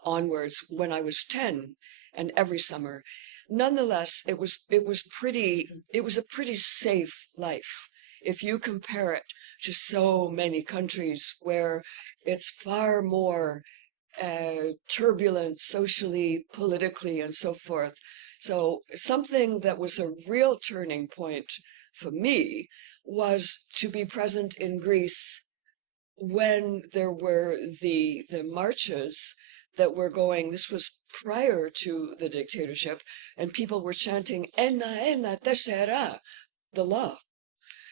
onwards when I was 10, and every summer. Nonetheless, it was a pretty safe life if you compare it to so many countries where it's far more turbulent socially, politically, and so forth. So something that was a real turning point for me was to be present in Greece when there were the marches that were going. This was prior to the dictatorship, and people were chanting "Enna teshera," the law.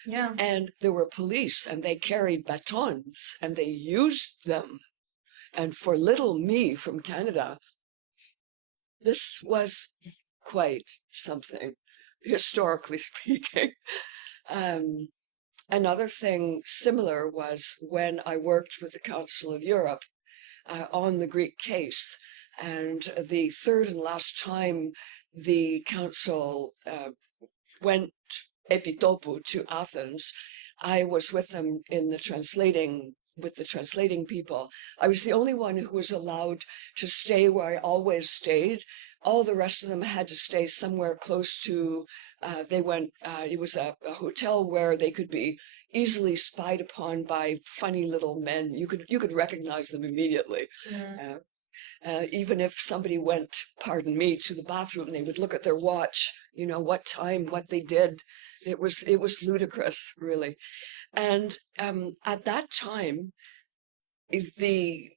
Yeah. And there were police, and they carried batons, and they used them. And for little me from Canada, this was quite something, historically speaking. Another thing similar was when I worked with the Council of Europe on the Greek case. And the third and last time the Council went epitopu to Athens, I was with them in the translating people. I was the only one who was allowed to stay where I always stayed. All the rest of them had to stay somewhere close to, it was a hotel where they could be easily spied upon by funny little men. You could recognize them immediately. Even if somebody went, pardon me, to the bathroom, they would look at their watch, what time, what they did. It was ludicrous, really. And at that time, the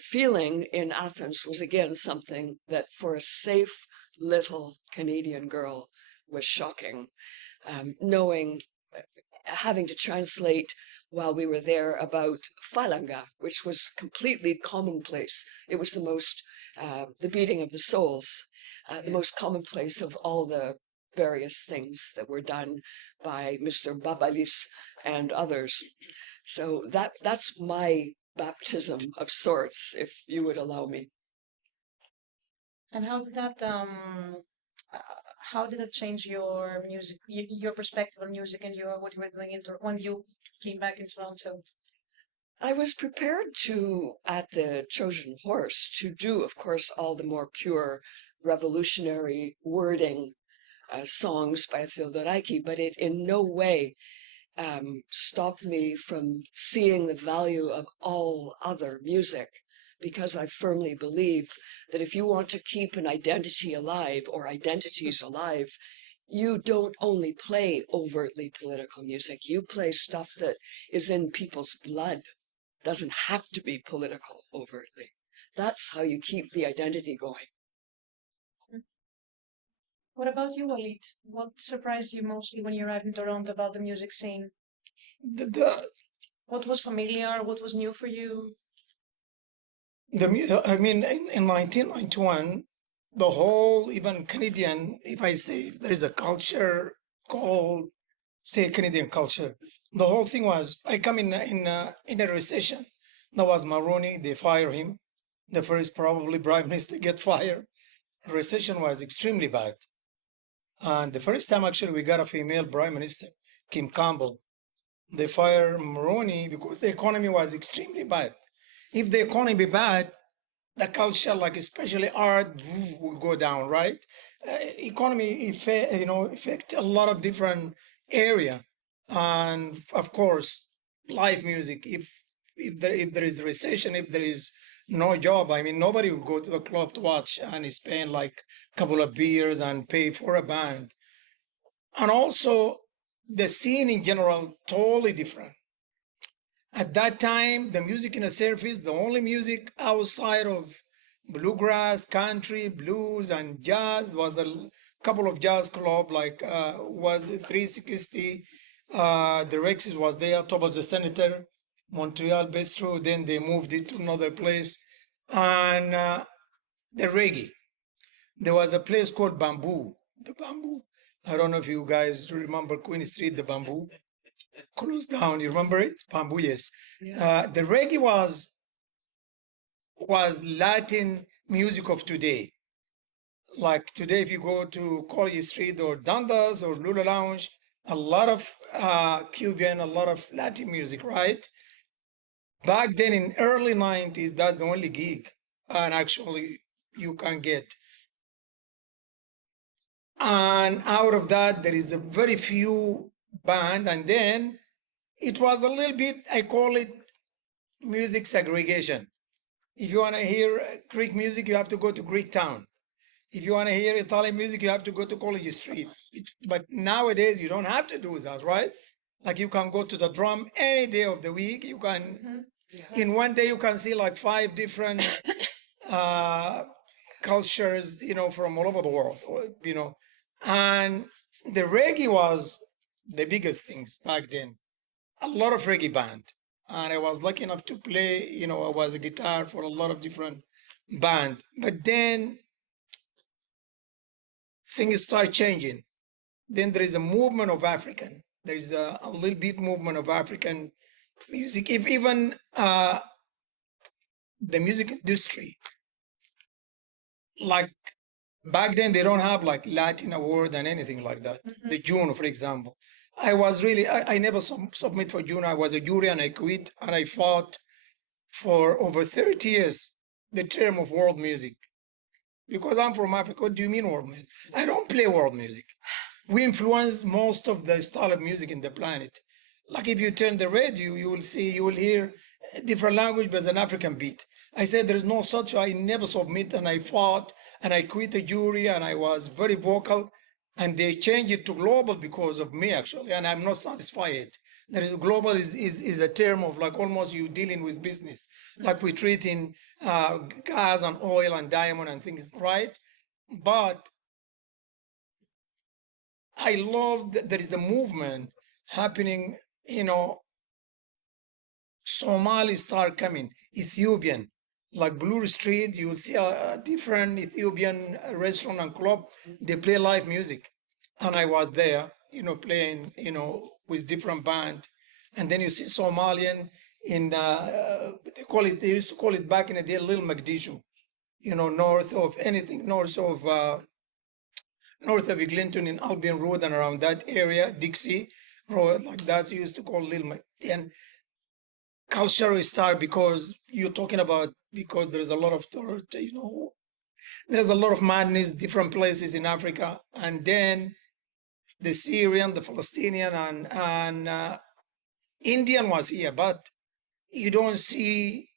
feeling in Athens was again something that for a safe little Canadian girl was shocking. Having to translate while we were there about phalanga, which was completely commonplace. It was the beating of the souls, the most commonplace of all the various things that were done by Mr. Babalis and others. So that's my baptism of sorts, if you would allow me. And how did that change your music, your perspective on music, and your what you were doing when you came back in Toronto? I was prepared to, at the Trojan Horse, to do, of course, all the more pure revolutionary wording songs by Theodorakis, but it in no way stopped me from seeing the value of all other music, because I firmly believe that if you want to keep an identity alive or identities alive, you don't only play overtly political music, you play stuff that is in people's blood. Doesn't have to be political overtly. That's how you keep the identity going. What about you, Walid? What surprised you mostly when you arrived in Toronto about the music scene? What was familiar? What was new for you? I mean, in 1991, the whole, even Canadian, if I say if there is a culture called, say, Canadian culture, the whole thing was, I come in a recession. That was Mulroney, they fire him. The first probably Prime Minister get fired. Recession was extremely bad. And the first time actually we got a female Prime Minister, Kim Campbell. They fired Mulroney because the economy was extremely bad. If the economy bad, the culture, like especially art, will go down, right? Economy affect a lot of different area, and of course, live music. If there is recession, if there is no job, I mean, nobody will go to the club to watch and spend like a couple of beers and pay for a band. And also, the scene in general totally different. At that time, the music in the surface, the only music outside of bluegrass, country, blues, and jazz was a couple of jazz club, like was 360. The Rex's was there, top of the Senator, Montreal Bistro. Then they moved it to another place. And the reggae. There was a place called Bamboo. The Bamboo. I don't know if you guys remember Queen Street, the Bamboo. Closed down. You remember it? Bamboo, yes. Yeah. The reggae was Latin music of today. Like today, if you go to College Street or Dundas or Lula Lounge, a lot of Cuban, a lot of Latin music, right? Back then in early 90s, that's the only gig. And actually, you can get. And out of that, there is a very few band. And then it was a little bit, I call it music segregation. If you want to hear Greek music, you have to go to Greek Town. If you want to hear Italian music, you have to go to College Street. But nowadays, you don't have to do that, right? Like you can go to the drum any day of the week. You can, in one day, you can see like 5 different cultures, from all over the world, And the reggae was the biggest things back then. A lot of reggae band. And I was lucky enough to play, I was a guitar for a lot of different band. But then things start changing. Then there is a movement of African. There is a little bit movement of African music. If even the music industry, like back then, they don't have like Latin award and anything like that. The Juno, for example. I never submit for Juno. I was a jury and I quit, and I fought for over 30 years the term of world music. Because I'm from Africa, what do you mean world music? I don't play world music. We influence most of the style of music in the planet. Like if you turn the radio, you will hear a different language, but an African beat. I said there is no such, I never submit, and I fought, and I quit the jury, and I was very vocal. And they changed it to global because of me, actually, and I'm not satisfied. Global is a term of like almost you dealing with business, like we treat in gas and oil and diamond and things, right? But I love that there is a movement happening, Somali start coming, Ethiopian, like Blue Street, you will see a different Ethiopian restaurant and club, they play live music. And I was there, playing, with different band. And then you see Somalian, in they used to call it back in the day Little Mogadishu, north of north of Eglinton in Albion Road and around that area, Dixie Road, like that's used to call Little. And culture start because you're talking about because there's a lot of there's a lot of madness, different places in Africa, and then the Syrian, the Palestinian, and Indian was here, but you don't see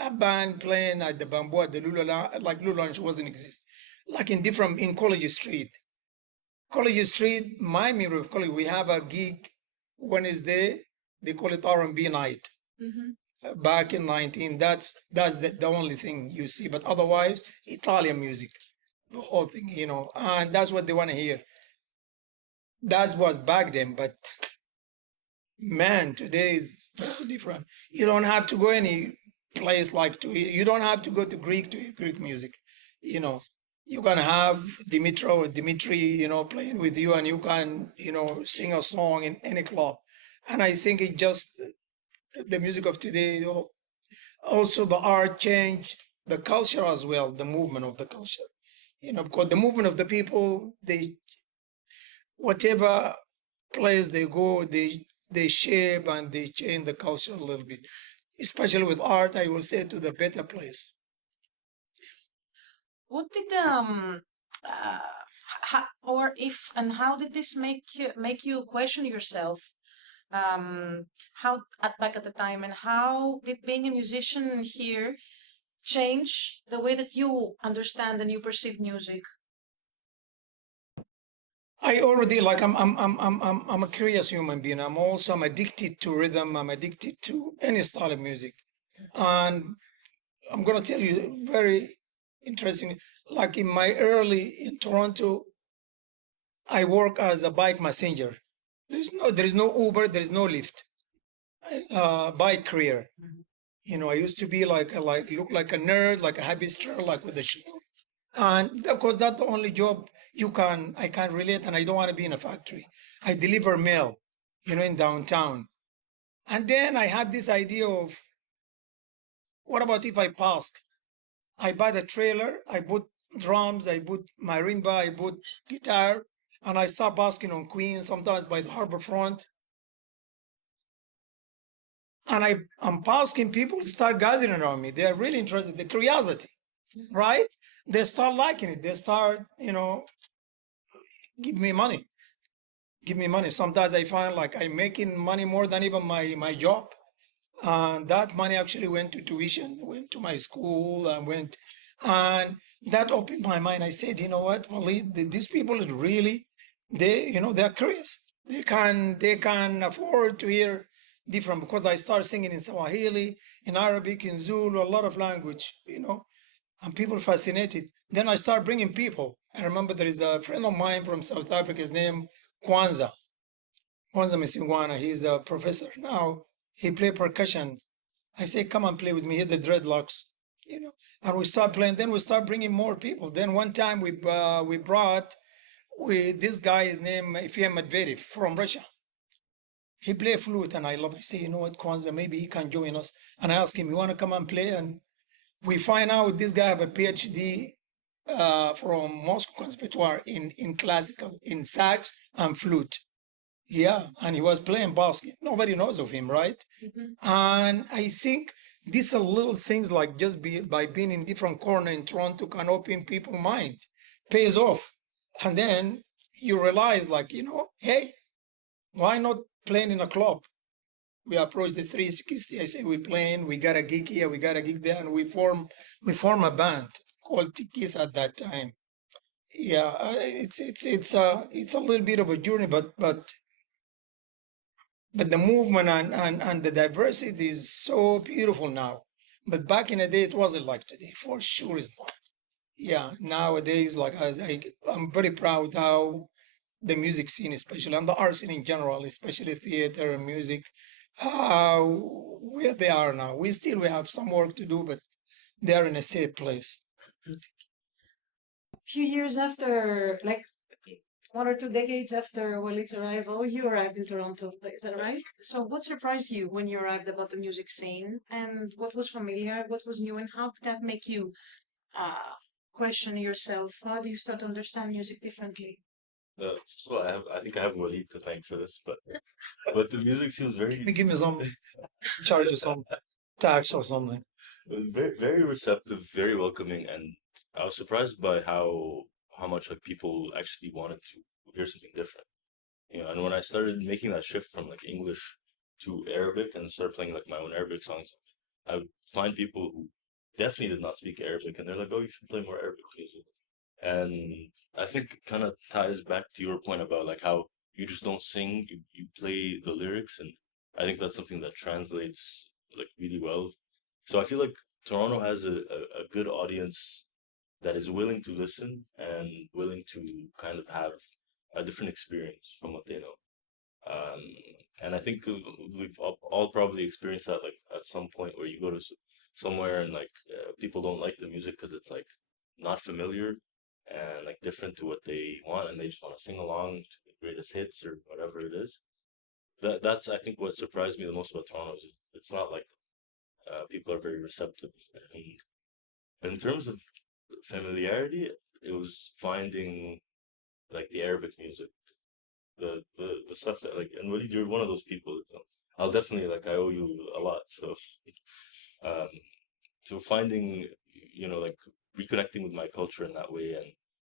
a band playing at the Bamboo at the Lula, like Lula Lounge wasn't exist. Like in College Street. College Street, my memory of college, we have a gig Wednesday, they call it R&B night. Back in 19, that's the only thing you see, but otherwise Italian music, the whole thing, and that's what they want to hear. That was back then, but man, today is totally different. You don't have to go any place you don't have to go to Greek to hear Greek music. You can have Dimitri or Dimitri, playing with you, and you can, sing a song in any club. And I think it just the music of today, also the art changed the culture as well, the movement of the culture. Because the movement of the people, whatever place they go, they shape and they change the culture a little bit. Especially with art, I will say to the better place. What did or if and how did this make you question yourself? Back at the time, and how did being a musician here change the way that you understand and you perceive music? I already I'm a curious human being. I'm addicted to rhythm. I'm addicted to any style of music, and I'm gonna tell you very interesting. Like in Toronto, I work as a bike messenger. There is no Uber, there is no Lyft. Bike career. I used to be look like a nerd, like a hipster, like with a shoe. And of course, that's the only job I can relate, and I don't want to be in a factory. I deliver mail, in downtown. And then I had this idea of, what about if I pass? I buy the trailer, I put drums, I put marimba, I put guitar, and I start basking on Queens, sometimes by the harbor front. And I'm basking, people start gathering around me. They're really interested, the curiosity, right? They start liking it. They start, give me money. Give me money. Sometimes I find like I'm making money more than even my job. And that money actually went to tuition, went to my school, and that opened my mind. I said, you know what, Waleed, these people are really, they're curious. They can afford to hear different, because I started singing in Swahili, in Arabic, in Zulu, a lot of language, and people fascinated. Then I start bringing people. I remember there is a friend of mine from South Africa, his name Kwanzaa Misingwana. He's a professor now. He play percussion. I say, come and play with me. Hit the dreadlocks, And we start playing. Then we start bringing more people. Then one time we brought this guy. His name Efim Medvedev from Russia. He play flute, and I love. I say, you know what, Kwanzaa, maybe he can join us. And I ask him, you want to come and play? And we find out this guy have a PhD from Moscow Conservatoire in classical, in sax and flute. Yeah, and he was playing basket. Nobody knows of him, right? And I think these are little things like just by being in different corner in Toronto can open people's mind, pays off. And then you realize hey, why not playing in a club? We approach the 360. I say, we're playing, we got a gig here, we got a gig there, and we form a band called Tikis at that time. Yeah, it's a little bit of a journey, but the movement and the diversity is so beautiful now. But back in the day, it wasn't like today. For sure, it's not. Yeah, nowadays, I'm very proud how the music scene, especially, and the art scene in general, especially theater and music, where they are now. We have some work to do, but they are in a safe place. A few years after, 1 or 2 decades after Walid's arrival, you arrived in Toronto. Is that right? So, what surprised you when you arrived about the music scene, and what was familiar, what was new, and how did that make you question yourself? How do you start to understand music differently? So I think I have Walid to thank for this, but the music seems very Give me some, charge you some tax or something. it was very very receptive, very welcoming, and I was surprised by how much like people actually wanted to hear something different. You know, and when I started making that shift from like English to Arabic and started playing like my own Arabic songs, I would find people who definitely did not speak Arabic, and they're like, "Oh, you should play more Arabic music." And I think it kind of ties back to your point about like how you just don't sing, you play the lyrics, and I think that's something that translates like really well. So I feel like Toronto has a good audience that is willing to listen and willing to kind of have a different experience from what they know. Um, and I think we've all probably experienced that like at some point where you go to somewhere and like people don't like the music because it's like not familiar and like different to what they want, and they just want to sing along to the greatest hits or whatever it is. That's I think what surprised me the most about Toronto is it's not like people are very receptive. And in terms of familiarity, it was finding like the Arabic music, the stuff that like, and really you're one of those people. So I'll definitely like I owe you a lot. So um, so finding like reconnecting with my culture in that way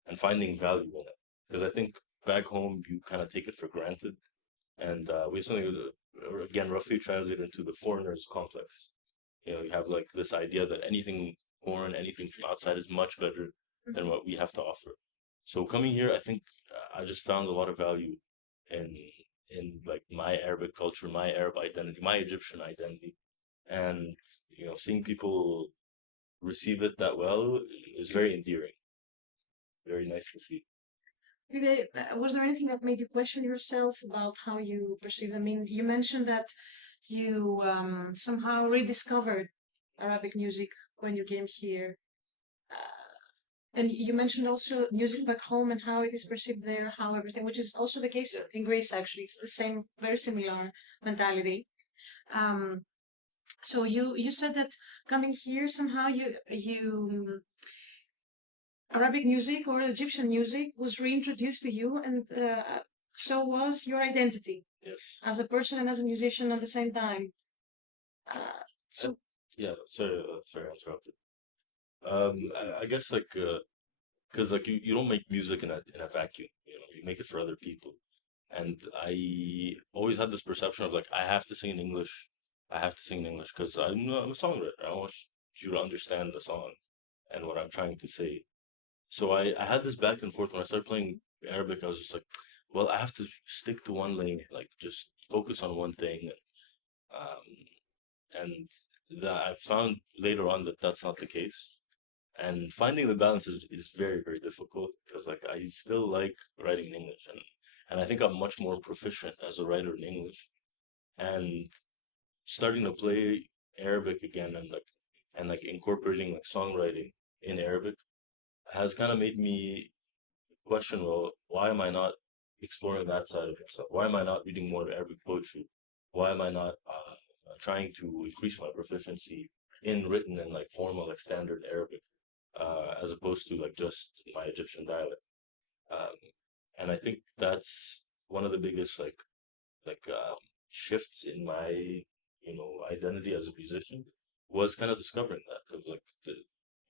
and finding value in it, because I think back home you kind of take it for granted, and we have something again roughly translated into the foreigner's complex. You have like this idea that anything foreign, anything from outside is much better than what we have to offer. So coming here, I think I just found a lot of value in like my Arabic culture, my Arab identity, my Egyptian identity, and seeing people receive it that well is very endearing, very nice to see. Was there anything that made you question yourself about how you perceive? I mean, you mentioned that you somehow rediscovered Arabic music when you came here. And you mentioned also music back home and how it is perceived there, how everything, which is also the case in Greece, actually. It's the same, very similar mentality. Um, so you said that coming here somehow you Arabic music or Egyptian music was reintroduced to you, and so was your identity Yes. as a person and as a musician at the same time. So Yeah, sorry, I interrupted. I guess like because like you don't make music in a vacuum. You make it for other people. And I always had this perception of like I have to sing in English. I have to sing in English because I'm a songwriter. I want you to understand the song and what I'm trying to say. So I had this back and forth when I started playing Arabic. I was just like, well, I have to stick to one lane, like just focus on one thing. Um, and that I found later on that that's not the case. And finding the balance is very, very difficult because like I still like writing in English, and I think I'm much more proficient as a writer in English. And starting to play Arabic again and incorporating like songwriting in Arabic has kind of made me question, well, why am I not exploring that side of myself? Why am I not reading more Arabic poetry? Why am I not trying to increase my proficiency in written and like formal, like standard Arabic, as opposed to like just my Egyptian dialect? Um, and I think that's one of the biggest shifts in my identity as a musician was kind of discovering that because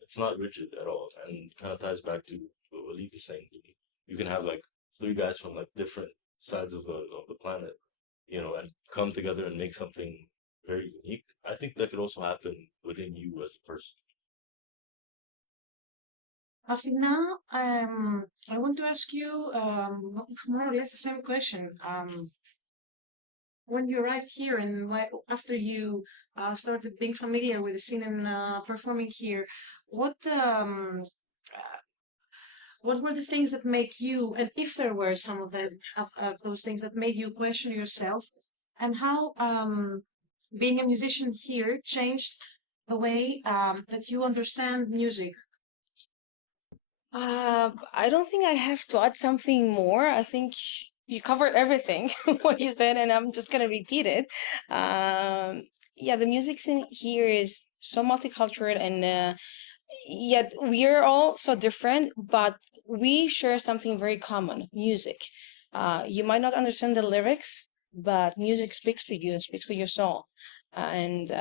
it's not rigid at all, and kind of ties back to what Walid is saying. You can have like three guys from like different sides of the planet, and come together and make something very unique. I think that could also happen within you as a person. Athena, I want to ask you more or less the same question. When you arrived here and after you started being familiar with the scene and performing here, what what were the things that make you, and if there were some of those things that made you question yourself, and how being a musician here changed the way that you understand music? I don't think I have to add something more. I think you covered everything what you said, and I'm just gonna repeat it. Yeah, the music scene here is so multicultural, and yet we're all so different, but we share something very common: music. You might not understand the lyrics, but music speaks to you, speaks to your soul. And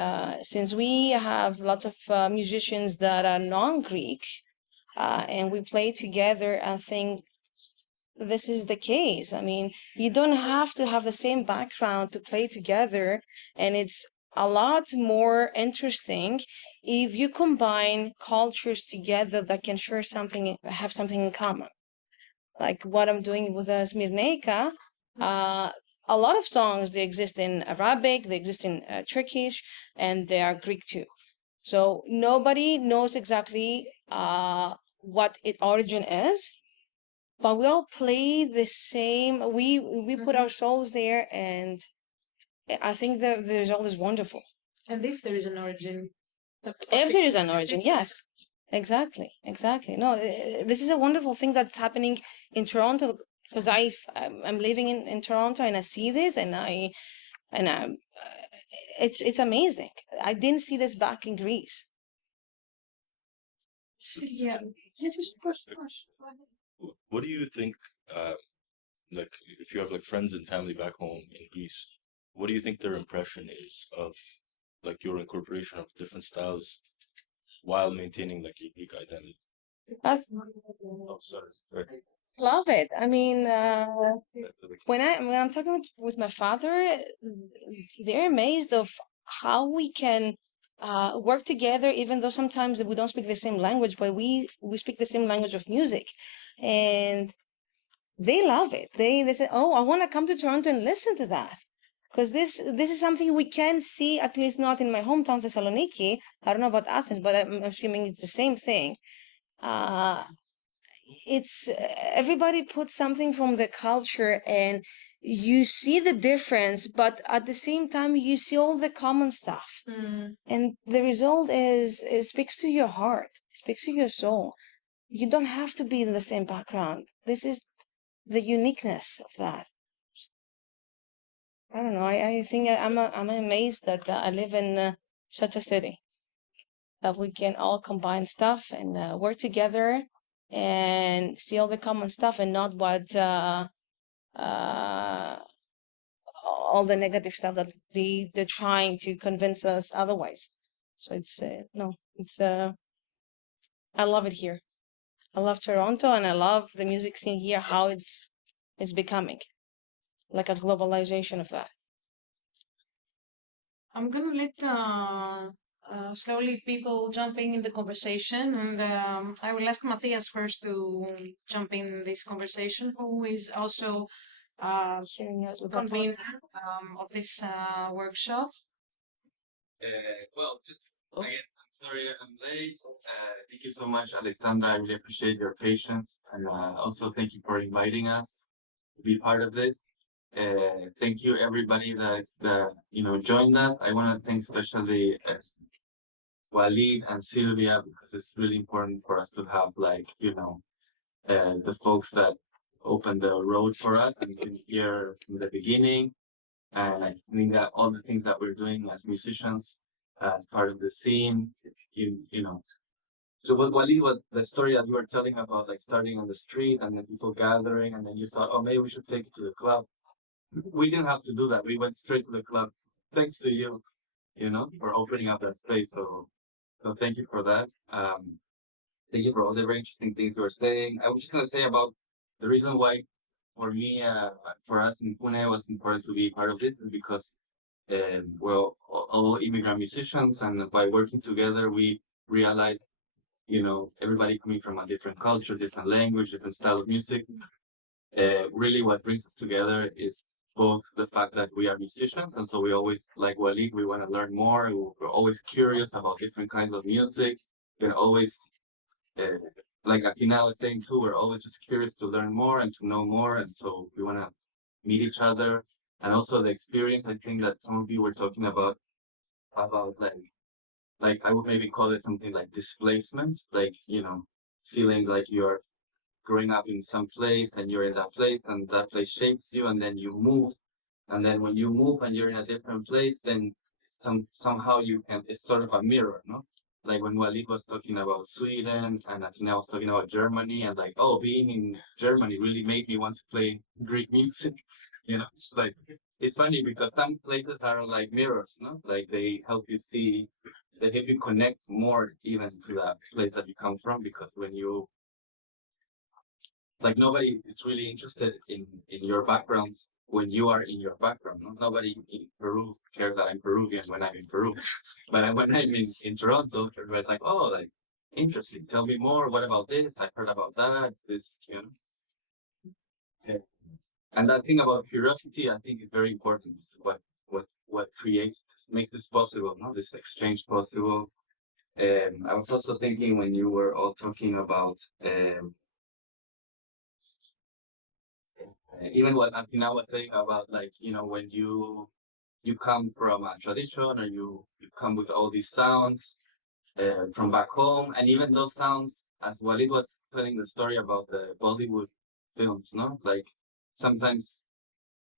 since we have lots of musicians that are non-Greek, and we play together, I think this is the case. I mean, you don't have to have the same background to play together, and it's a lot more interesting if you combine cultures together that can share something, have something in common. Like what I'm doing with Smirneka. A lot of songs, they exist in Arabic, they exist in Turkish, and they are Greek too. So nobody knows exactly what its origin is, but we all play the same. We put our souls there, and I think the result is wonderful. And if there is an origin, If there is an origin, yes, exactly, exactly. No, this is a wonderful thing that's happening in Toronto, because I'm living in Toronto, and I see this, and I it's amazing. I didn't see this back in Greece. yeah, yes, of course, of course. What do you think, like, if you have like friends and family back home in Greece, what do you think their impression is of like your incorporation of different styles while maintaining like your Greek identity? I Oh, sorry. Right. love it. I mean, Sorry. when I'm talking with my father, they're amazed of how we can work together, even though sometimes we don't speak the same language, but we speak the same language of music, and they love it. They say, "Oh, I want to come to Toronto and listen to that." Because this is something we can see, at least not in my hometown, Thessaloniki. I don't know about Athens, but I'm assuming it's the same thing. Uh, it's everybody puts something from the culture, and you see the difference, but at the same time you see all the common stuff, and the result is it speaks to your heart, speaks to your soul. You don't have to be in the same background. This is the uniqueness of that. I don't know. I think I'm amazed that I live in such a city that we can all combine stuff and work together and see all the common stuff, and not what uh, all the negative stuff that they're trying to convince us otherwise. So it's no, it's I love it here. I love Toronto, and I love the music scene here. How it's becoming like a globalization of that. I'm gonna let slowly people jumping in the conversation, and I will ask Matthias first to jump in this conversation, who is also Sharing us with our convener of this workshop. Well, just again, I'm sorry I'm late. Thank you so much, Alexandra. I really appreciate your patience, and also thank you for inviting us to be part of this. Thank you everybody that joined us. I want to thank especially Walid and Sylvia, because it's really important for us to have the folks that opened the road for us and been here from the beginning. And I think that all the things that we're doing as musicians, as part of the scene, you know. So what Waleed, what the story that you were telling about, like starting on the street and then people gathering, and then you thought, oh, maybe we should take it to the club. We didn't have to do that. We went straight to the club, thanks to you, for opening up that space. So thank you for that. Thank you for all the very interesting things you were saying. I was just gonna say about the reason why, for me, for us in Pune, it was important to be part of this is because we're all immigrant musicians, and by working together, we realized, everybody coming from a different culture, different language, different style of music. Really, what brings us together is both the fact that we are musicians, and so we always, like Walid, we want to learn more. We're always curious about different kinds of music. We're always, uh, like Athena was saying too, we're always just curious to learn more and to know more, and so we want to meet each other. And also the experience, I think that some of you were talking about like I would maybe call it something like displacement, like feeling like you're growing up in some place and you're in that place and that place shapes you, and then you move, and then when you move and you're in a different place, then somehow you can, it's sort of a mirror, no? Like when Walid was talking about Sweden and Atina was talking about Germany, and like, oh, being in Germany really made me want to play Greek music. It's like, it's funny because some places are like mirrors, no? Like they help you see, they help you connect more even to that place that you come from, because when you, like, nobody is really interested in your background when you are in your background. No? Nobody in Peru cares that I'm Peruvian when I'm in Peru. But when I'm in Toronto, everybody's like, oh, like, interesting. Tell me more. What about this? I heard about that. This. Yeah. And that thing about curiosity, I think, is very important. What creates, makes this possible, no? This exchange possible. I was also thinking when you were all talking about even what Antina was saying about, like, when you come from a tradition, or you come with all these sounds from back home, and even those sounds, as Walid was telling the story about the Bollywood films, no? Like, sometimes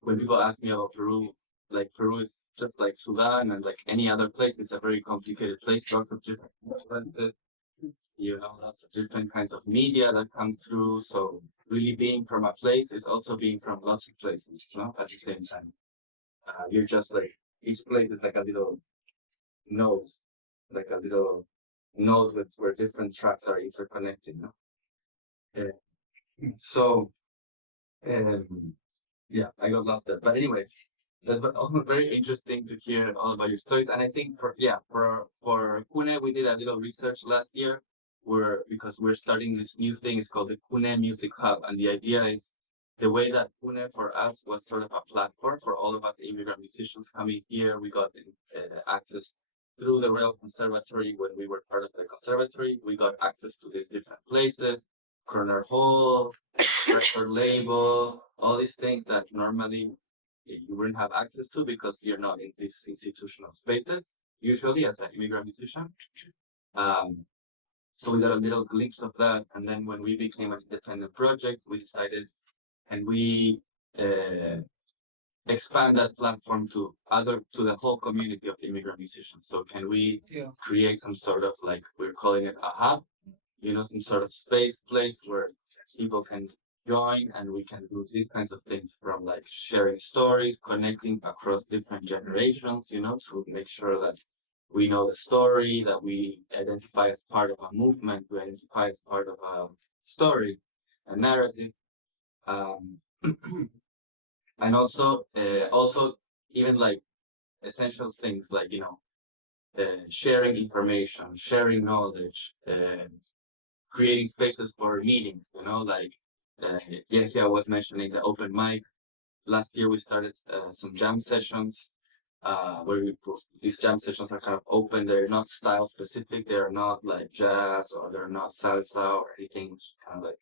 when people ask me about Peru, like, Peru is just like Sudan and like any other place. It's a very complicated place, lots of different influences, lots of different kinds of media that comes through. So really being from a place is also being from lots of places, at the same time. You're just like, each place is like a little node, like a little node with where different tracks are interconnected, So, yeah, I got lost there. But anyway, that's also very interesting to hear all about your stories. And I think for Kune, we did a little research last year because we're starting this new thing. It's called the Kune Music Hub. And the idea is the way that Kune for us was sort of a platform for all of us immigrant musicians coming here. We got access through the Royal Conservatory. When we were part of the conservatory, we got access to these different places, Corner Hall, record label, all these things that normally you wouldn't have access to because you're not in these institutional spaces, usually as an immigrant musician. So we got a little glimpse of that. And then when we became an independent project, we decided, and we expand that platform to the whole community of immigrant musicians. So can we create some sort of, like, we're calling it a hub, some sort of place where people can join, and we can do these kinds of things, from like sharing stories, connecting across different generations, to make sure that we know the story, that we identify as part of a movement, we identify as part of a story, a narrative. And also even like essential things like, sharing information, sharing knowledge, creating spaces for meetings, like Yehia was mentioning the open mic. Last year we started some jam sessions where these jam sessions are kind of open. They're not style specific. They're not like jazz, or they're not salsa or anything. It's kind of like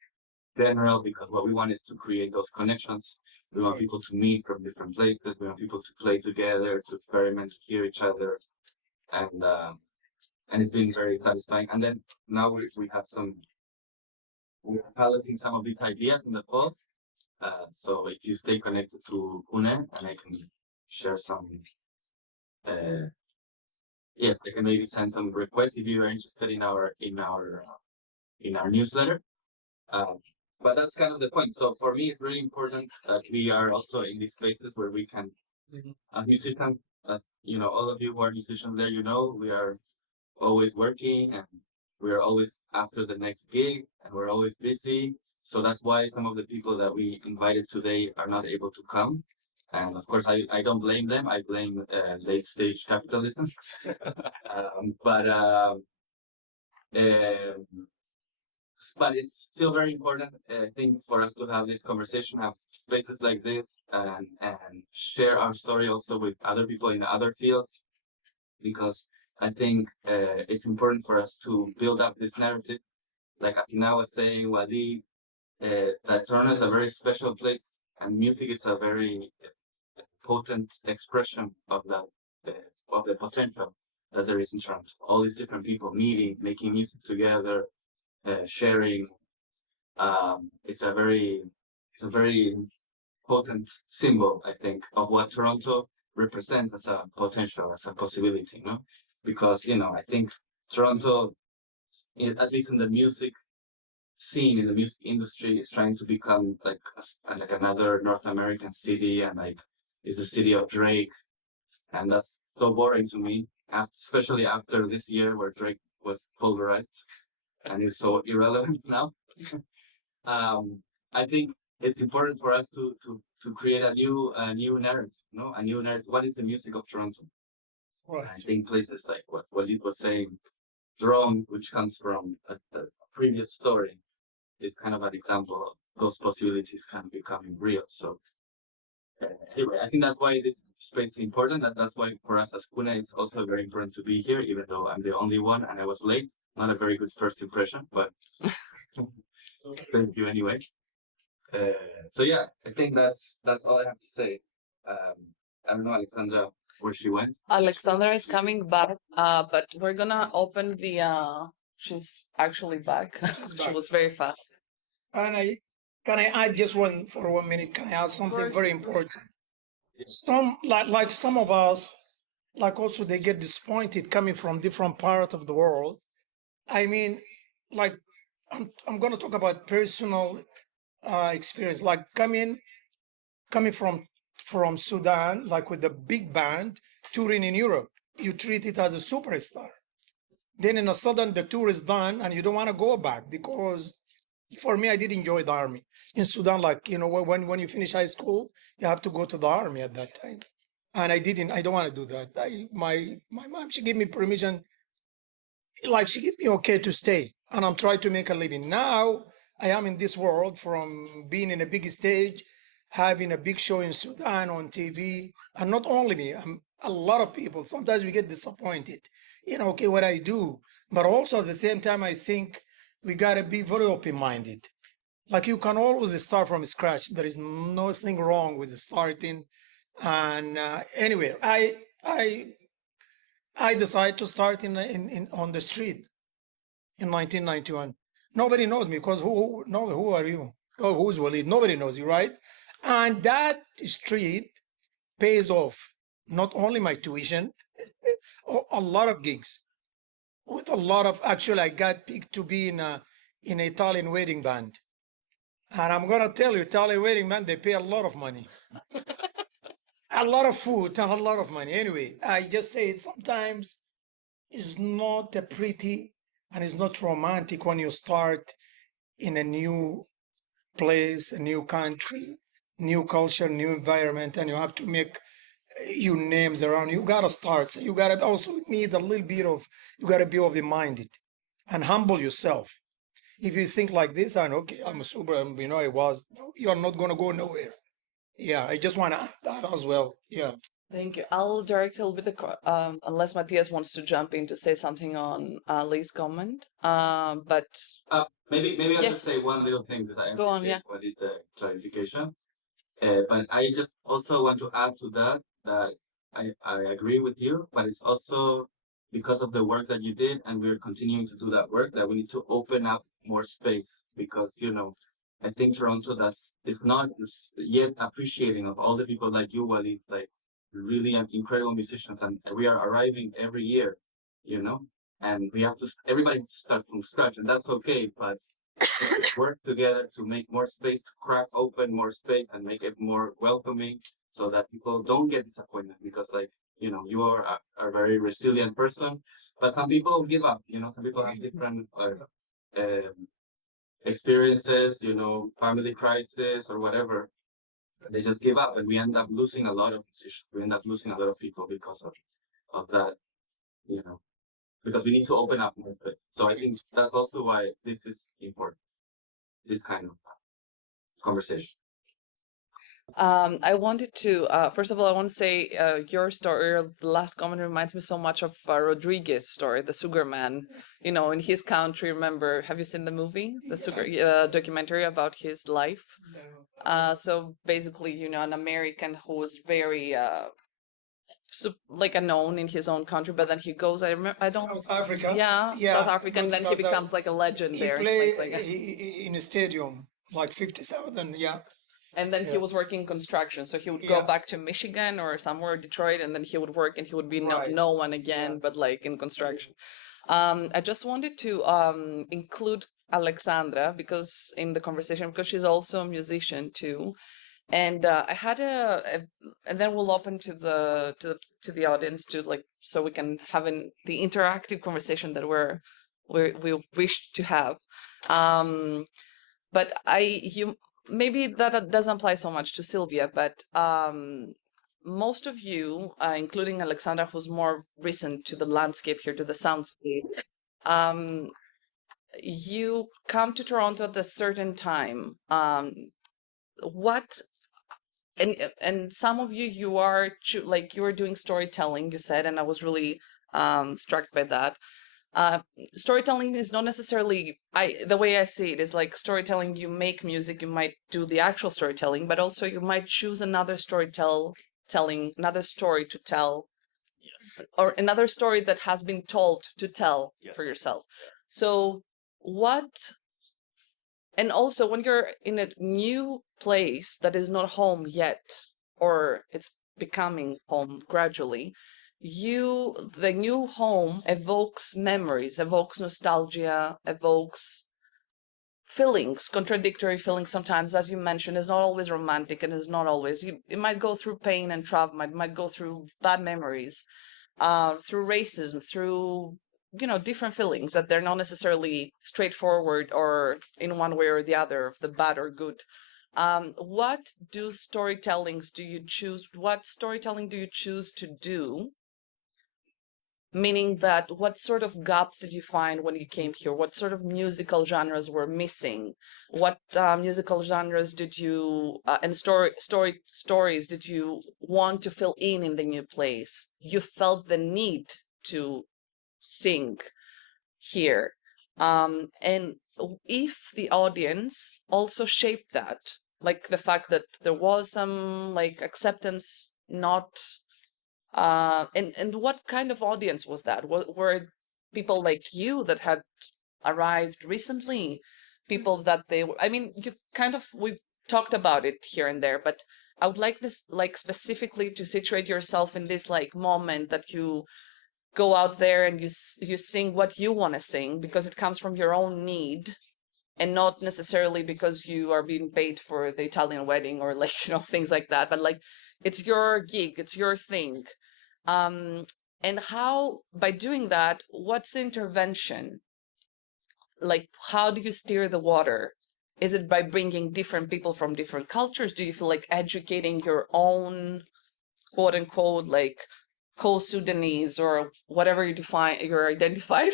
general, because what we want is to create those connections. We want people to meet from different places. We want people to play together, to experiment, to hear each other, and it's been very satisfying. And then now we have we're piloting some of these ideas in the fall. So if you stay connected to Kune, and I can share some, yes, I can maybe send some requests if you are interested in our newsletter. But that's kind of the point. So for me, it's really important that we are also in these places where we can, as musicians, all of you who are musicians there, we are always working, and we're always after the next gig, and we're always busy. So that's why some of the people that we invited today are not able to come. And of course, I don't blame them. I blame late stage capitalism. But it's still very important, I think, for us to have this conversation, have spaces like this, and share our story also with other people in other fields, because I think it's important for us to build up this narrative. Like Atina was saying, Wadi, that Toronto is a very special place, and music is a very potent expression of the potential that there is in Toronto. All these different people meeting, making music together, sharing. It's a very potent symbol, I think, of what Toronto represents as a potential, as a possibility, no? Because, I think Toronto, at least in the music scene, in the music industry, is trying to become like another North American city, and like is the city of Drake, and that's so boring to me, especially after this year where Drake was pulverized and is so irrelevant now. I think it's important for us to create a new narrative, a new narrative. What is the music of Toronto? Right. I think places like what Walid was saying, Drum, which comes from a previous story, is kind of an example of those possibilities kind of becoming real. So anyway, I think that's why this space is important. That's why for us as Kuna, it's also very important to be here, even though I'm the only one and I was late. Not a very good first impression, but thank you anyway. So yeah, I think that's all I have to say. I don't know, Alexandra, where she went. Alexandra is coming back, but we're gonna open the. She's actually back. She back. was very fast. And can I add just for 1 minute? Can I add something very important? Some like some of us, like also they get disappointed coming from different parts of the world. I mean, like I'm gonna talk about personal experience, like coming from Sudan, like with the big band touring in Europe. You treat it as a superstar. Then in a sudden the tour is done and you don't want to go back, because for me, I did enjoy the army in Sudan. Like, when you finish high school, you have to go to the army at that time. And I don't want to do that. My mom, she gave me permission. Like, she gave me okay to stay, and I'm trying to make a living. Now I am in this world from being in a big stage, having a big show in Sudan on TV. And not only me, a lot of people, sometimes we get disappointed, okay, what I do. But also at the same time, I think we got to be very open-minded. Like, you can always start from scratch. There is nothing wrong with starting. And anyway, I decided to start on the street in 1991. Nobody knows me, because who are you? Oh, who's Walid? Nobody knows you, right? And that street pays off not only my tuition, a lot of gigs. With a lot of, actually, I got picked to be in an Italian wedding band. And I'm gonna tell you, Italian wedding band, they pay a lot of money. A lot of food and a lot of money. Anyway, I just say it sometimes is not a pretty and it's not romantic when you start in a new place, a new country, new culture, new environment, and you have to make your names around. You gotta start. So you gotta also need a little bit of, you gotta be open-minded and humble yourself. If you think like this, and okay, I'm a super, I was, no, you're not gonna go nowhere. Yeah, I just want to add that as well. Yeah. Thank you. I'll direct a little bit unless Matthias wants to jump in to say something on Lee's comment. But Maybe I'll Yes. just say one little thing, because I Go on, appreciate what is the clarification. But I just also want to add to that I agree with you, but it's also because of the work that you did, and we're continuing to do that work, that we need to open up more space, because I think Toronto is not yet appreciating of all the people like you, Walid, like really incredible musicians, and we are arriving every year, and we have to everybody needs to start from scratch, and that's okay, but work together to make more space, to crack open more space and make it more welcoming, so that people don't get disappointed, because you are a very resilient person, but some people give up, some people have different experiences, family crisis or whatever. They just give up, and we end up losing a lot of musicians. We end up losing a lot of people because of that, because we need to open up more space. So I think that's also why this is important, this kind of conversation. I wanted to, first of all, I want to say your story, the last comment reminds me so much of Rodriguez's story, the Sugar Man, in his country. Remember, have you seen the movie, the Sugar documentary about his life? So basically, an American who was very like a known in his own country, but then he goes. I don't. South Africa. Yeah, South Africa, go and to then he South becomes Africa. like a legend He there. play Like, in a stadium like 50,000. Yeah, and then he yeah, was working construction, so he would go yeah. back to Michigan or somewhere, Detroit, and then he would work, and he would be Right. no one Yeah. again, but like in construction. I just wanted to include Alexandra because in the conversation, because she's also a musician too. And I had and then we'll open to the audience to like so we can have the interactive conversation that we wish to have. But you maybe that doesn't apply so much to Sylvia, but most of you, including Alexandra, who's more recent to the landscape here, to the soundscape, you come to Toronto at a certain time. What and some of you are like you are doing storytelling, you said, and I was really struck by that. Storytelling is not necessarily the way I see it is like storytelling. You make music, you might do the actual storytelling, but also you might choose another another story to tell, or another story that has been told to tell for yourself. So what and also when you're in a new place that is not home yet, or it's becoming home gradually, the new home evokes memories, evokes nostalgia, evokes feelings, contradictory feelings sometimes, as you mentioned. Is not always romantic, and is not always, it might go through pain and trauma, it might go through bad memories, through racism, through different feelings that they're not necessarily straightforward or in one way or the other of the bad or good. What storytelling do you choose to do? Meaning that what sort of gaps did you find when you came here? What sort of musical genres were missing? What musical genres did you and stories did you want to fill in the new place? You felt the need to sing here, and if the audience also shaped that, like the fact that there was some like acceptance, not and what kind of audience was that? Were it people like you that had arrived recently, people that I mean, you kind of, we talked about it here and there, but I would like this, like specifically to situate yourself in this like moment that you go out there and you sing what you want to sing because it comes from your own need and not necessarily because you are being paid for the Italian wedding or like things like that, but like it's your gig, it's your thing. And how, by doing that, what's the intervention? Like, how do you steer the water? Is it by bringing different people from different cultures? Do you feel like educating your own quote unquote like co-Sudanese or whatever you're identified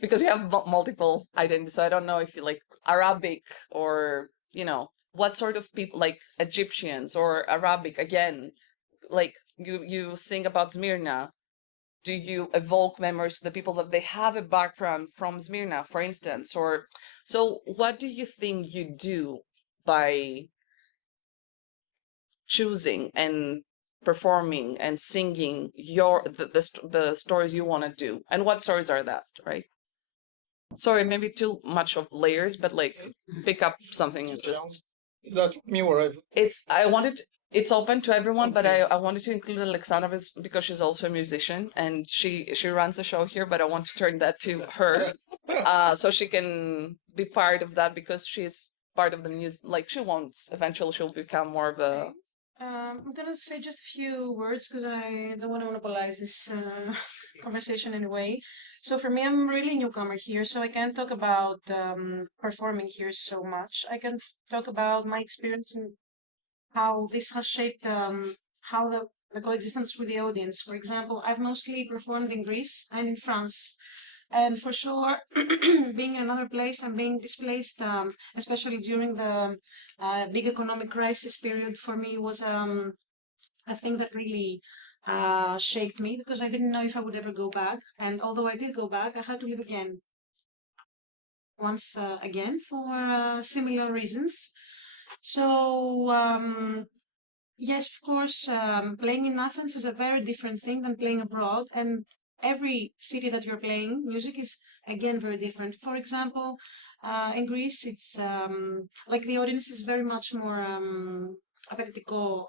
because you have multiple identities. So I don't know if you like Arabic or what sort of people, like Egyptians or Arabic again, like you sing about Smyrna. Do you evoke memories to the people that they have a background from Smyrna, for instance? Or so what do you think you do by choosing and performing and singing the stories you want to do? And what stories are that, right? Sorry, maybe too much of layers, but like pick up something and just. Is that me or It's open to everyone, but Okay. I wanted to include Alexandra because she's also a musician and she runs the show here, but I want to turn that to her so she can be part of that because she's part of the music. Like eventually she'll become more of a. I'm gonna say just a few words because I don't want to monopolize this conversation anyway. So for me, I'm really a newcomer here, so I can't talk about performing here so much. I can talk about my experience and how this has shaped how the coexistence with the audience. For example, I've mostly performed in Greece and in France. And for sure, being in another place and being displaced, especially during the big economic crisis period, for me was a thing that really shaped me because I didn't know if I would ever go back. And although I did go back, I had to leave again, once again, for similar reasons. So Yes, of course, playing in Athens is a very different thing than playing abroad. And every city that you're playing, music is again very different. For example, in Greece, it's like the audience is very much more απαιτητικό,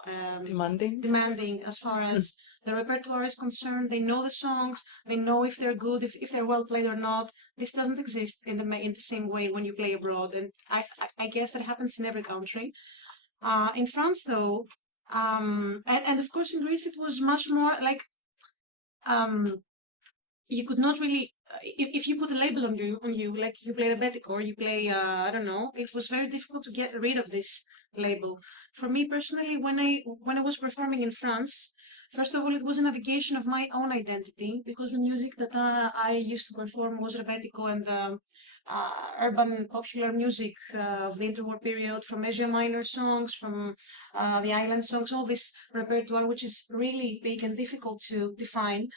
demanding as far as the repertoire is concerned. They know the songs, they know if they're good, if they're well played or not. This doesn't exist in the same way when you play abroad, and I guess that happens in every country. In France, though, and of course in Greece, it was much more like um, you could not really, if you put a label on you, like you play rebetiko or you play, I don't know, it was very difficult to get rid of this label. For me personally, when I was performing in France, first of all, it was a navigation of my own identity because the music that I used to perform was rebetiko and urban popular music of the interwar period, from Asia Minor songs, from the island songs, all this repertoire, which is really big and difficult to define.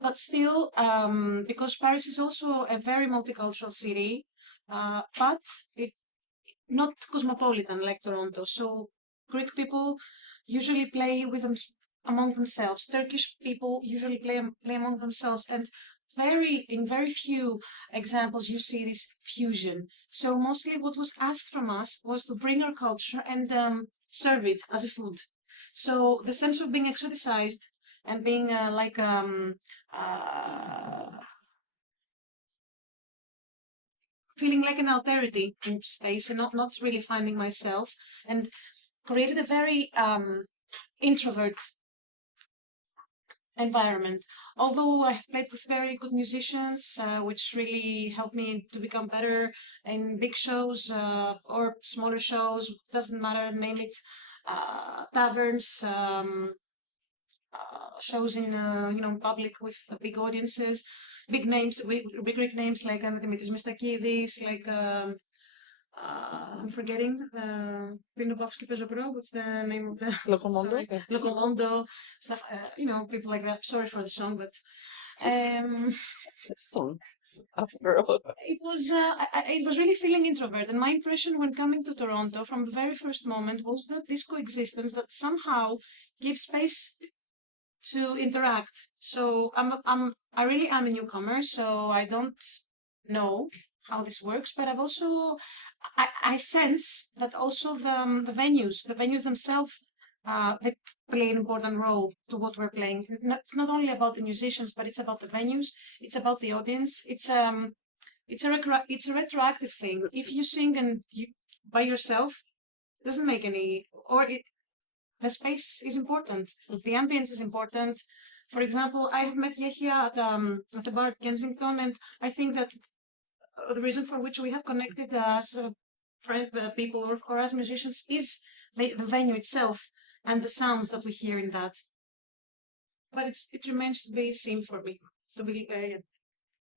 But still, because Paris is also a very multicultural city, but it not cosmopolitan like Toronto. So Greek people usually play with them among themselves. Turkish people usually play among themselves, and in very few examples you see this fusion. So mostly what was asked from us was to bring our culture and serve it as a food. So the sense of being exoticized and being feeling like an alterity in space and not really finding myself, and created a very introvert environment. Although I have played with very good musicians, which really helped me to become better in big shows or smaller shows, doesn't matter, name it, taverns, shows in public with big audiences, big names, big Greek names like Dimitris Mistakidis, like I'm forgetting Pinopovsky Pezobro. What's the name of the Locomondo? Locomondo stuff? People like that. Sorry for the song, but It's a song. After all. it was really feeling introvert. And my impression when coming to Toronto from the very first moment was that this coexistence that somehow gives space to interact. So I really am a newcomer, so I don't know how this works, but I sense that also the venues themselves, they play an important role to what we're playing. It's not only about the musicians, but it's about the venues, it's about the audience. It's a retroactive thing. If you sing and by yourself, it doesn't make any, the space is important. The ambience is important. For example, I have met Yehia at a bar at Kensington, and I think that the reason for which we have connected as friends, people, or as musicians is the venue itself and the sounds that we hear in that. But it remains to be seen for me, to be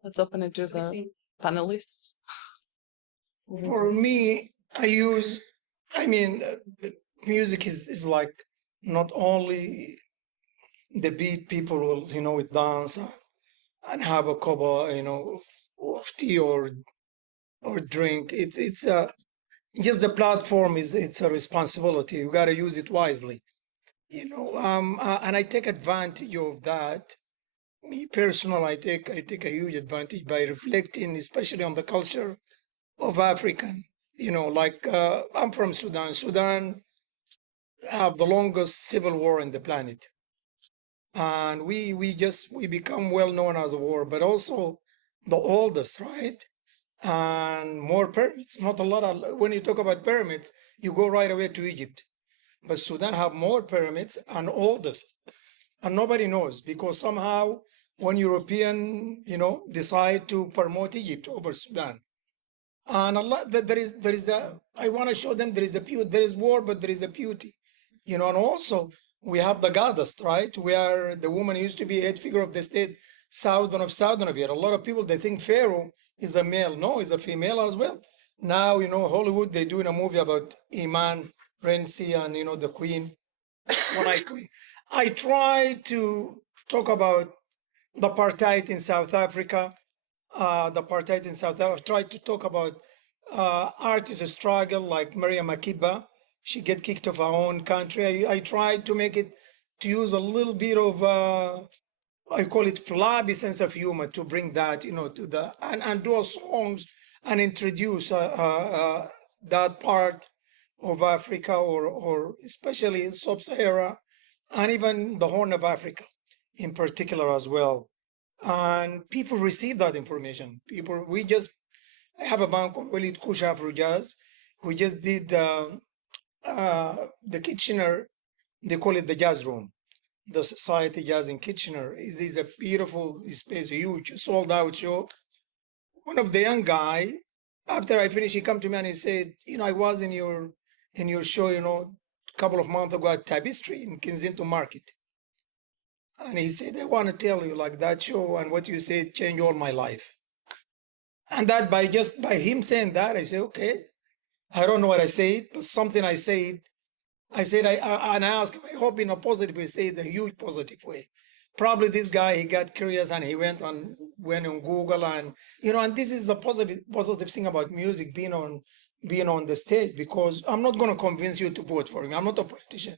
Let's open it to to be the seen. panelists. For me, music is like not only the beat, people will, dance and have a cup of tea or drink. It's just the platform it's a responsibility. You got to use it wisely, and I take advantage of that. Me personal, I take a huge advantage by reflecting, especially on the culture of African. Like I'm from Sudan. Sudan have the longest civil war in the planet, and we become well known as a war, but also the oldest, right? And more pyramids. Not a lot of, when you talk about pyramids, you go right away to Egypt, but Sudan have more pyramids and oldest, and nobody knows because somehow when European decide to promote Egypt over Sudan, and a lot that there is a, I want to show them there is war, but there is a beauty, and also we have the goddess, right, where the woman used to be head figure of the state, southern of here. A lot of people, they think Pharaoh is a male. No, he's a female as well. Now Hollywood, they're doing a movie about Iman Renzi and the queen. When I try to talk about the apartheid in South Africa, try to talk about artist struggle like Maria Makiba, she get kicked off her own country. I tried to make it, to use a little bit of, I call it flabby sense of humor to bring that, to the, and do songs and introduce that part of Africa, or especially in Sub-Sahara and even the Horn of Africa in particular as well. And people receive that information. We just have a band called Walid Kush Afro Jazz. We just did the Kitchener, they call it the Jazz Room. The Society Jazz in Kitchener is a beautiful space, a huge sold out show. One of the young guy, after I finished, he come to me and he said, I was in your show, a couple of months ago at Tapestry in Kensington Market. And he said, I want to tell you, like, that show and what you said changed all my life. And that by him saying that, I said, okay, I don't know what I said, but something I said, and I asked him, I hope in a positive way, say it a huge positive way. Probably this guy, he got curious and he went on Google, and and this is the positive thing about music, being on the stage, because I'm not going to convince you to vote for me. I'm not a politician.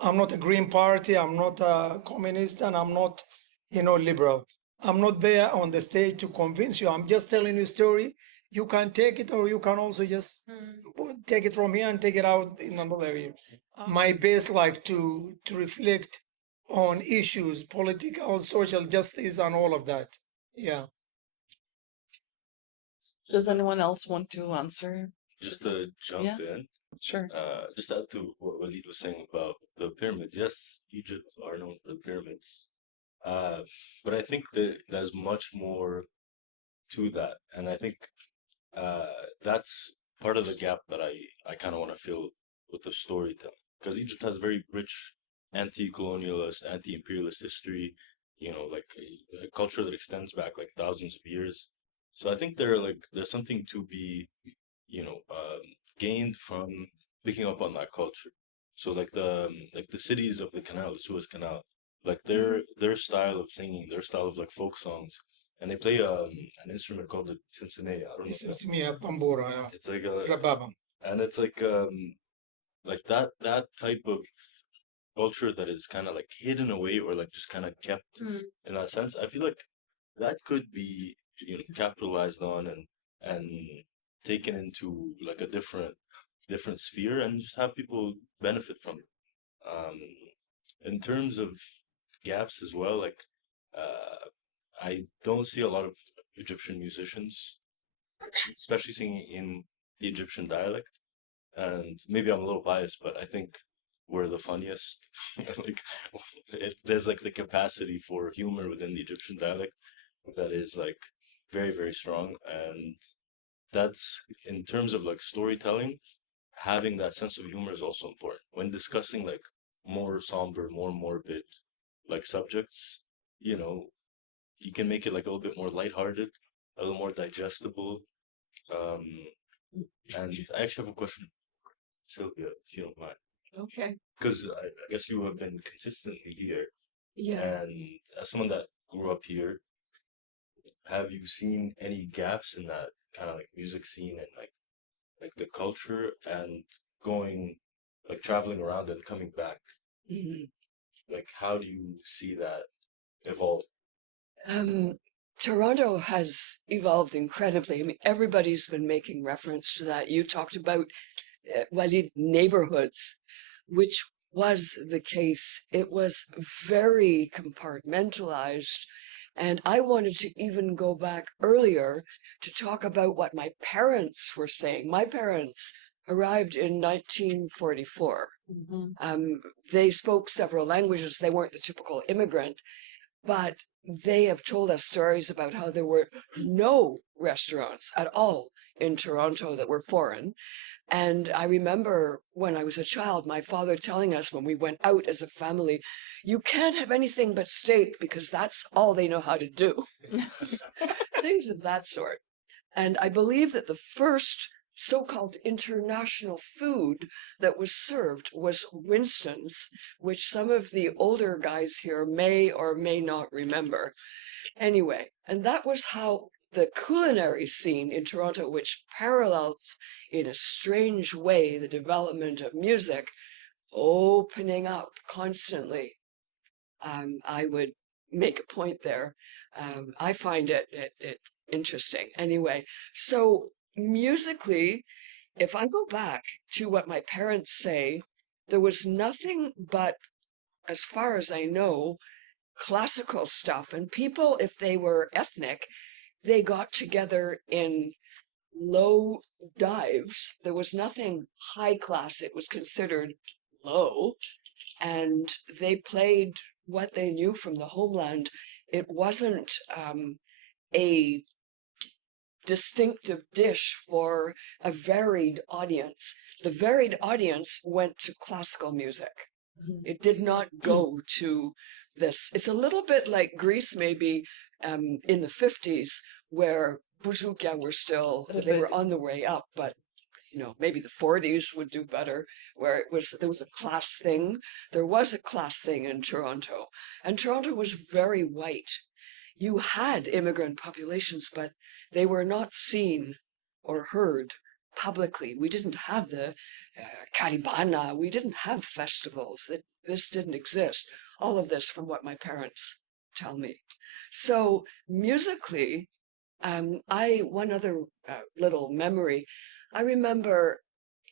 I'm not a Green Party. I'm not a communist, and I'm not, liberal. I'm not there on the stage to convince you. I'm just telling you a story. You can take it, or you can also just take it from here and take it out in another area. My best, like, to reflect on issues, political, social justice, and all of that. Yeah. Does anyone else want to answer? Just to jump in, Sure. just add to what Walid was saying about the pyramids. Yes, Egypt are known for the pyramids, but I think that there's much more to that, and I think that's part of the gap that I kind of want to fill with the storytelling, because Egypt has very rich anti-colonialist, anti-imperialist history, like a culture that extends back like thousands of years. So I think there's something to be, gained from picking up on that culture. So like the cities of the canal, the Suez Canal, like their style of singing, their style of like folk songs, and they play an instrument called the simsimea. I don't know if that- Simia tambora, yeah. It's like a Rababa. and it's like that type of culture that is kind of like hidden away, or like just kind of kept in that sense. I feel like that could be capitalized on and taken into like a different sphere, and just have people benefit from it. In terms of gaps as well, like I don't see a lot of Egyptian musicians, especially singing in the Egyptian dialect. And maybe I'm a little biased, but I think we're the funniest. Like, there's like the capacity for humor within the Egyptian dialect that is like very, very strong. And that's, in terms of like storytelling, having that sense of humor is also important when discussing like more somber, more morbid like subjects. You can make it like a little bit more lighthearted, a little more digestible. Um, and I actually have a question, Sylvia, if you don't mind, Okay. because I guess you have been consistently here, Yeah. and as someone that grew up here, have you seen any gaps in that kind of like music scene and like the culture, and going like traveling around and coming back? Mhm. Like, how do you see that evolve? Toronto has evolved incredibly. I mean, everybody's been making reference to that. You talked about Walid neighborhoods, which was the case. It was very compartmentalized. And I wanted to even go back earlier to talk about what my parents were saying. My parents arrived in 1944. They spoke several languages. They weren't the typical immigrant, but they have told us stories about how there were no restaurants at all in Toronto that were foreign. And I remember when I was a child, my father telling us when we went out as a family, you can't have anything but steak because that's all they know how to do. Things of that sort. And I believe that the first so-called international food that was served was Winston's, which some of the older guys here may or may not remember. Anyway, and that was how the culinary scene in Toronto, which parallels in a strange way the development of music, opening up constantly. I would make a point there. I find it interesting. Anyway, so musically, if I go back to what my parents say, there was nothing but, as far as I know, classical stuff. And people, if they were ethnic, they got together in low dives. There was nothing high class. It was considered low. And they played what they knew from the homeland. It wasn't a distinctive dish for a varied audience. The varied audience went to classical music. It did not go to this. It's a little bit like Greece, maybe in the 50s, where bouzouki were still, they were on the way up, but maybe the 40s would do better, where there was a class thing. There was a class thing in Toronto, and Toronto was very white. You had immigrant populations, but they were not seen or heard publicly. We didn't have the Caribana. We didn't have festivals. This didn't exist. All of this from what my parents tell me. So musically, one other little memory. I remember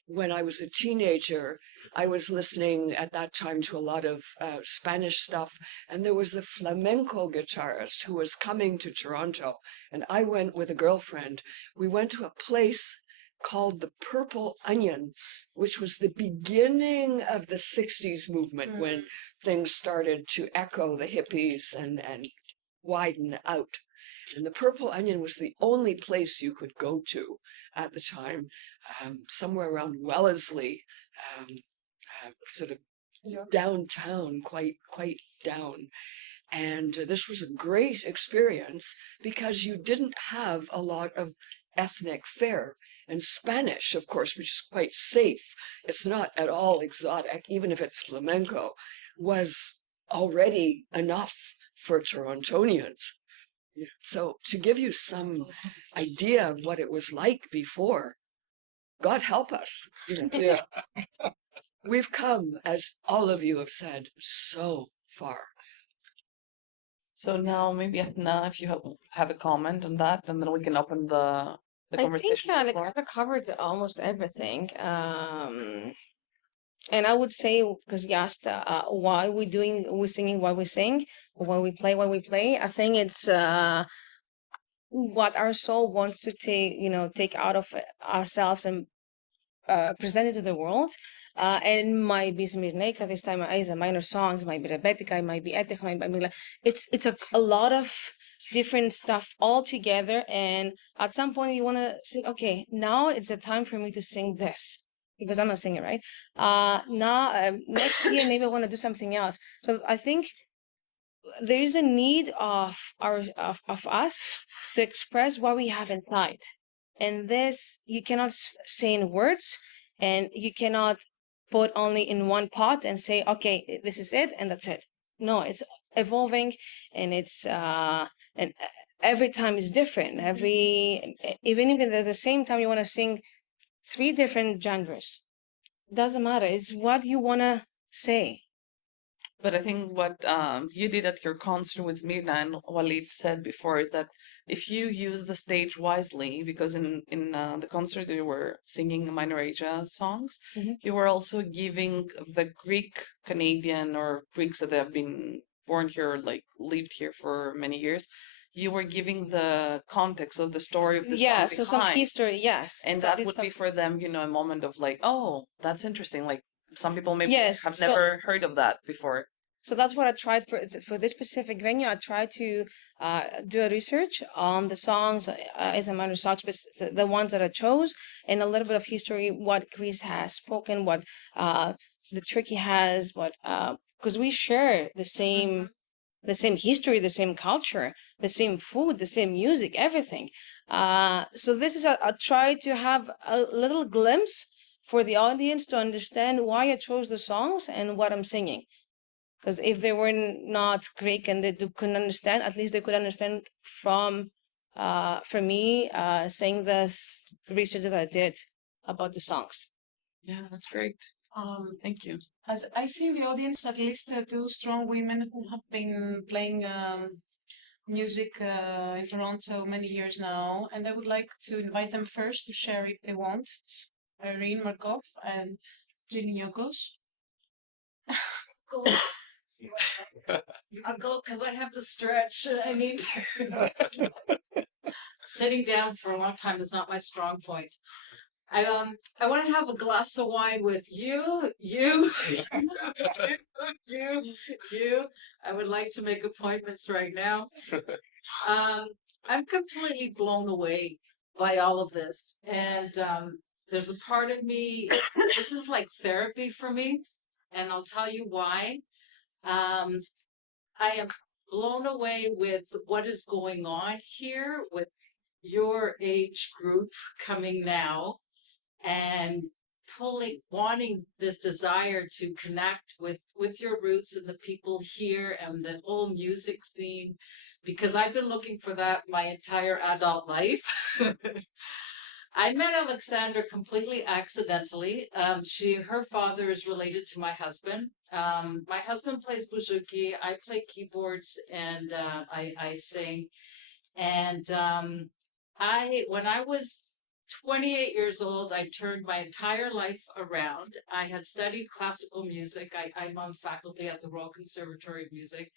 when I was a teenager, I was listening at that time to a lot of Spanish stuff, and there was a flamenco guitarist who was coming to Toronto, and I went with a girlfriend. We went to a place called the Purple Onion, which was the beginning of the 60s movement, when things started to echo the hippies and widen out. And the Purple Onion was the only place you could go to at the time, somewhere around Wellesley, sort of downtown, quite down. And this was a great experience because you didn't have a lot of ethnic fare. And Spanish, of course, which is quite safe, it's not at all exotic, even if it's flamenco, was already enough for Torontonians. So to give you some idea of what it was like before, God help us. Yeah. We've come, as all of you have said, so far. So now maybe Etna, if you have a comment on that, and then we can open the I think conversation. they kind of covered almost everything. And I would say, because you asked why we're singing what we sing, or why we play what we play. I think it's what our soul wants to take out of ourselves and present it to the world. And it might be Smirneka this time, is a minor songs, it might be Rebetika, it might be Etechna, it might be it's a lot of different stuff all together. And at some point you want to say, okay, now it's the time for me to sing this, because I'm a singer, right? Now next year maybe I want to do something else. So I think there is a need of us to express what we have inside, and this you cannot say in words, and you cannot put only in one pot and say, okay, this is it and that's it. No, it's evolving, and it's and every time is different. Even if at the same time you want to sing 3 different genres, doesn't matter. It's what you want to say. But I think what you did at your concert with Mirna and Walid said before is that if you use the stage wisely, because in the concert you were singing Minor Asia songs, you were also giving the Greek Canadian or Greeks that have been born here, like lived here for many years, you were giving the context of the story of the song So some behind. history, yes. And So that did would some- be for them, a moment of like, oh, that's interesting. Like some people maybe Yes, have so- never heard of that before. So that's what I tried for this specific venue. I tried to do a research on the songs, as a matter of songs, the ones that I chose, and a little bit of history, what Greece has spoken, what the Turkey has, what because we share the same history, the same culture, the same food, the same music, everything. So this is I try to have a little glimpse for the audience to understand why I chose the songs and what I'm singing. Because if they were not Greek and they couldn't understand, at least they could understand from for me, saying this research that I did about the songs. Yeah, that's great. Thank you. As I see in the audience, at least two strong women who have been playing music in Toronto many years now, and I would like to invite them first to share if they want. It's Irene Markov and Jill Nyokos. Go. I'll go because I have to stretch. I need sitting down for a long time is not my strong point. I want to have a glass of wine with you. You. I would like to make appointments right now. I'm completely blown away by all of this, and there's a part of me. This is like therapy for me, and I'll tell you why. I am blown away with what is going on here with your age group coming now and wanting this desire to connect with your roots and the people here and the whole music scene, because I've been looking for that my entire adult life. I met Alexandra completely accidentally. Her father is related to my husband. My husband plays bouzouki, I play keyboards, and I sing. And when I was 28 years old, I turned my entire life around. I had studied classical music. I'm on faculty at the Royal Conservatory of Music.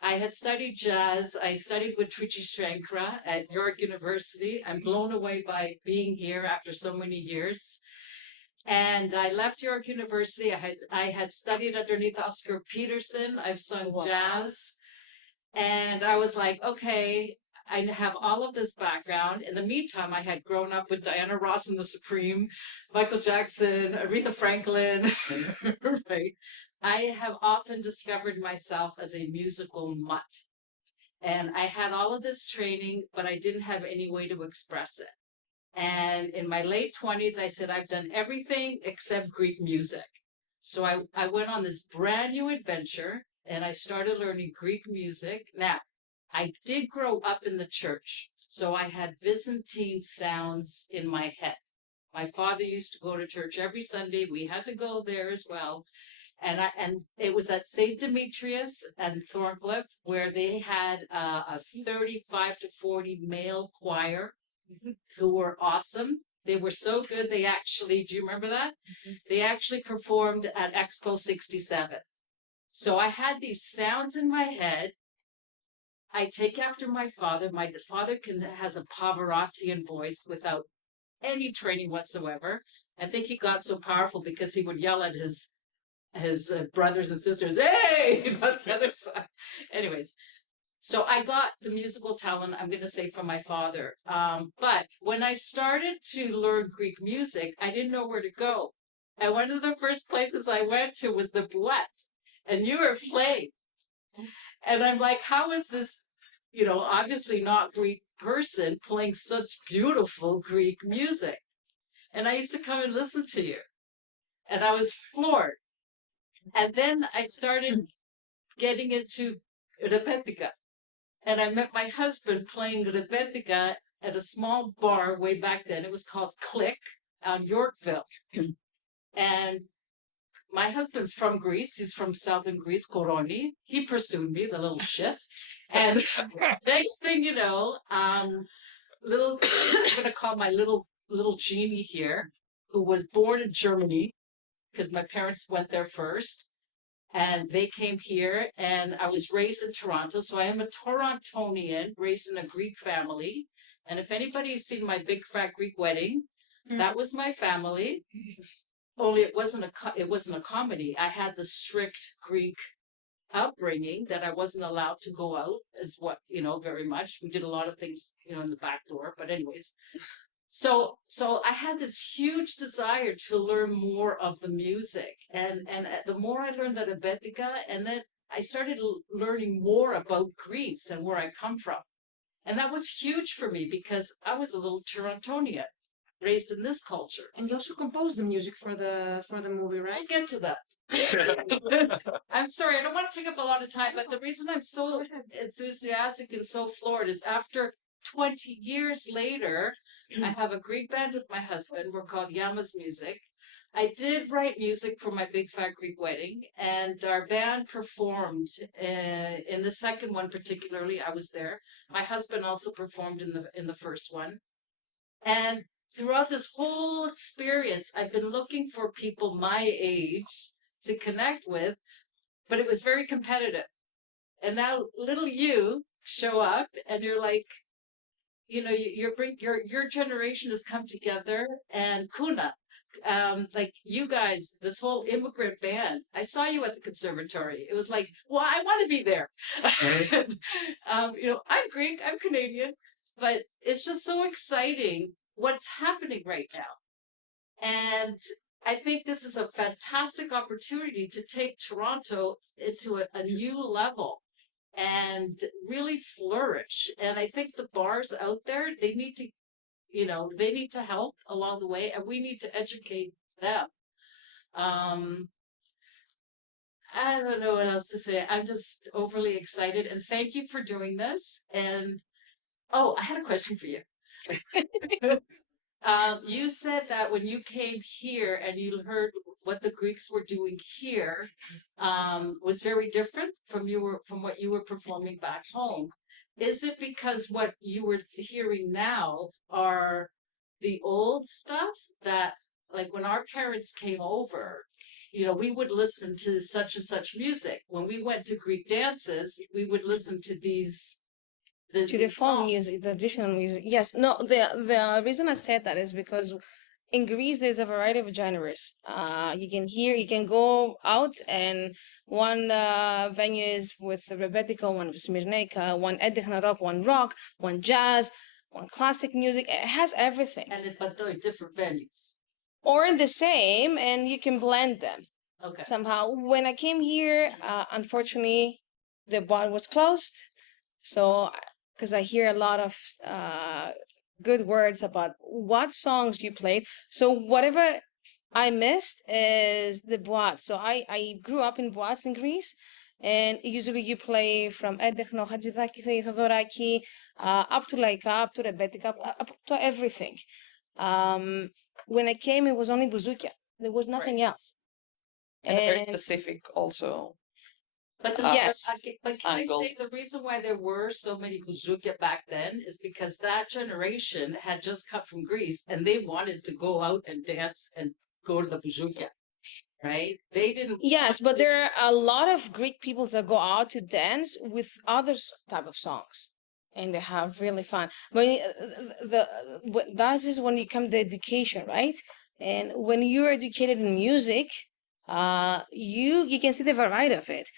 I had studied jazz. I studied with Trichy Shankra at York University. I'm blown away by being here after so many years. And I left York University. I had studied underneath Oscar Peterson. I've sung jazz. And I was like, okay, I have all of this background. In the meantime, I had grown up with Diana Ross and the Supreme, Michael Jackson, Aretha Franklin, right? I have often discovered myself as a musical mutt. And I had all of this training, but I didn't have any way to express it. And in my late 20s, I said, I've done everything except Greek music. So I went on this brand new adventure and I started learning Greek music. Now, I did grow up in the church, so I had Byzantine sounds in my head. My father used to go to church every Sunday. We had to go there as well. And it was at St. Demetrius and Thorncliffe where they had a 35 to 40 male choir who were awesome. They were so good. They actually, do you remember that? They actually performed at Expo 67. So I had these sounds in my head. I take after my father. My father has a Pavarottian voice without any training whatsoever. I think he got so powerful because he would yell at his brothers and sisters, hey, not the other side. Anyways, so I got the musical talent, I'm going to say, from my father. But when I started to learn Greek music, I didn't know where to go. And one of the first places I went to was the Bouette. And you were playing. And I'm like, how is this, obviously not Greek person playing such beautiful Greek music? And I used to come and listen to you. And I was floored. And then I started getting into rebetika. And I met my husband playing rebetika at a small bar way back then. It was called Click on Yorkville. And my husband's from Greece. He's from southern Greece, Koroni. He pursued me, the little shit. And next thing you know, I'm going to call my little genie here, who was born in Germany, because my parents went there first. And they came here, and I was raised in Toronto. So I am a Torontonian, raised in a Greek family. And if anybody has seen my big fat Greek wedding, that was my family. Only it wasn't a comedy. I had the strict Greek upbringing that I wasn't allowed to go out very much. We did a lot of things, in the back door. But anyways, so I had this huge desire to learn more of the music. And the more I learned the rebetika, and then I started learning more about Greece and where I come from. And that was huge for me because I was a little Torontonian, raised in this culture. And you also composed the music for the movie, right? I'll get to that. I'm sorry, I don't want to take up a lot of time, but the reason I'm so enthusiastic and so floored is after 20 years later, I have a Greek band with my husband. We're called Yama's Music. I did write music for my Big Fat Greek Wedding, and our band performed in the second one particularly. I was there. My husband also performed in the first one. And throughout this whole experience, I've been looking for people my age to connect with, but it was very competitive. And now little you show up and you're like, you know, your generation has come together, and Kuna, like you guys, this whole immigrant band, I saw you at the conservatory. It was like, well, I want to be there. You know, I'm Greek, I'm Canadian, but it's just so exciting what's happening right now. And I think this is a fantastic opportunity to take Toronto into a new level and really flourish. And I think the bars out there, they need to, you know, they need to help along the way, and we need to educate them. I don't know what else to say. I'm just overly excited, and thank you for doing this. And oh, I had a question for you. You said that when you came here and you heard what the Greeks were doing here, was very different from what you were performing back home. Is it because what you were hearing now are the old stuff that, like when our parents came over, you know, we would listen to such and such music. When we went to Greek dances, we would listen to these to the these folk songs. music, the traditional music. Yes, no, the reason I said that is because in Greece there's a variety of genres. You can go out, and one venue is with Rebetiko, one with Smirneka, one ethnic rock, one rock, one jazz, one classic music. It has everything. But they're different venues. Or the same, and you can blend them. Okay. Somehow. When I came here, unfortunately, the bar was closed. So, because I hear a lot of good words about what songs you played. So whatever I missed is the boîte. So I grew up in boîtes in Greece, and usually you play from Edechno, Hadzidaki, Theodoraki, up to Laika, up to Rebetika, up to everything. When I came, it was only bouzoukia. There was nothing else. And a very specific also. But yes. But can Angle. I say the reason why there were so many bouzoukia back then is because that generation had just come from Greece and they wanted to go out and dance and go to the bouzoukia, right? They didn't. Yes, but there are a lot of Greek people that go out to dance with other type of songs, and they have really fun. When that is when you come to education, right? And when you're educated in music, you can see the variety of it.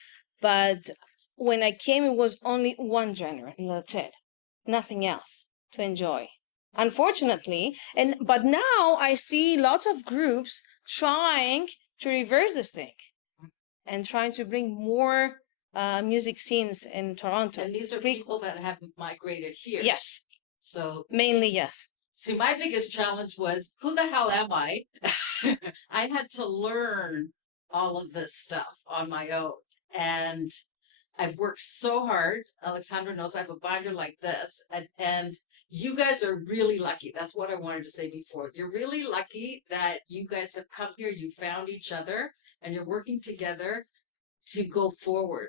But when I came, it was only one genre, and that's it, nothing else to enjoy. Unfortunately, but now I see lots of groups trying to reverse this thing and trying to bring more music scenes in Toronto. And these are people that have migrated here. Yes. So mainly yes. See, my biggest challenge was, who the hell am I? I had to learn all of this stuff on my own. And I've worked so hard. Alexandra knows I have a binder like this. And you guys are really lucky. That's what I wanted to say before. You're really lucky that you guys have come here, you found each other, and you're working together to go forward.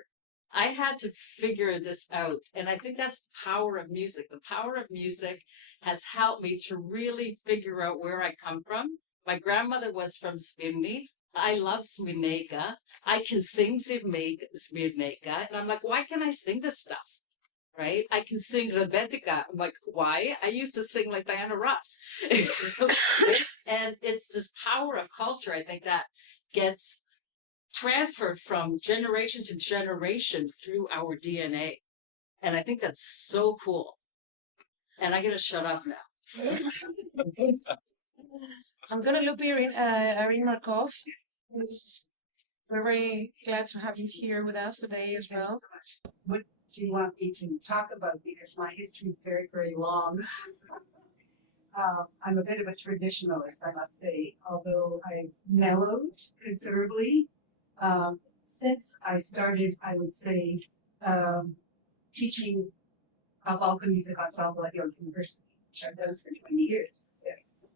I had to figure this out. And I think that's the power of music. The power of music has helped me to really figure out where I come from. My grandmother was from Smyrni. I love Smirneka. I can sing Smirneka. And I'm like, why can't I sing this stuff? Right? I can sing Rebetika. I'm like, why? I used to sing like Diana Ross. And it's this power of culture, I think, that gets transferred from generation to generation through our DNA. And I think that's so cool. And I'm going to shut up now. I'm going to loop Irene Markov. We're very glad to have you here with us today as well. What do you want me to talk about? Because my history is very, very long. I'm a bit of a traditionalist, I must say, although I've mellowed considerably. Since I started, I would say, teaching a Balkan music ensemble at York University, which I've done for 20 years. Yeah.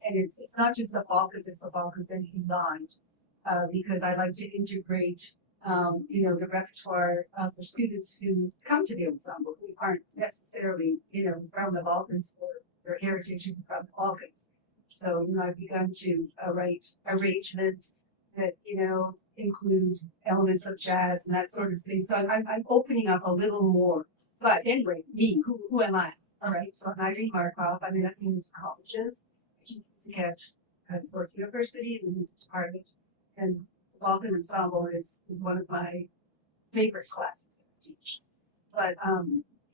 And it's not just the Balkans, it's the Balkans and beyond, because I like to integrate, the repertoire of the students who come to the ensemble, who aren't necessarily, from the Balkans or their heritage is from the Balkans. So, I've begun to write arrangements that, include elements of jazz and that sort of thing. So I'm opening up a little more. But anyway, me, who am I? All right, so I'm Irene Markov. I'm in a few music colleges. I teach music at York University, the music department. And the Balkan Ensemble is one of my favorite classes to teach. But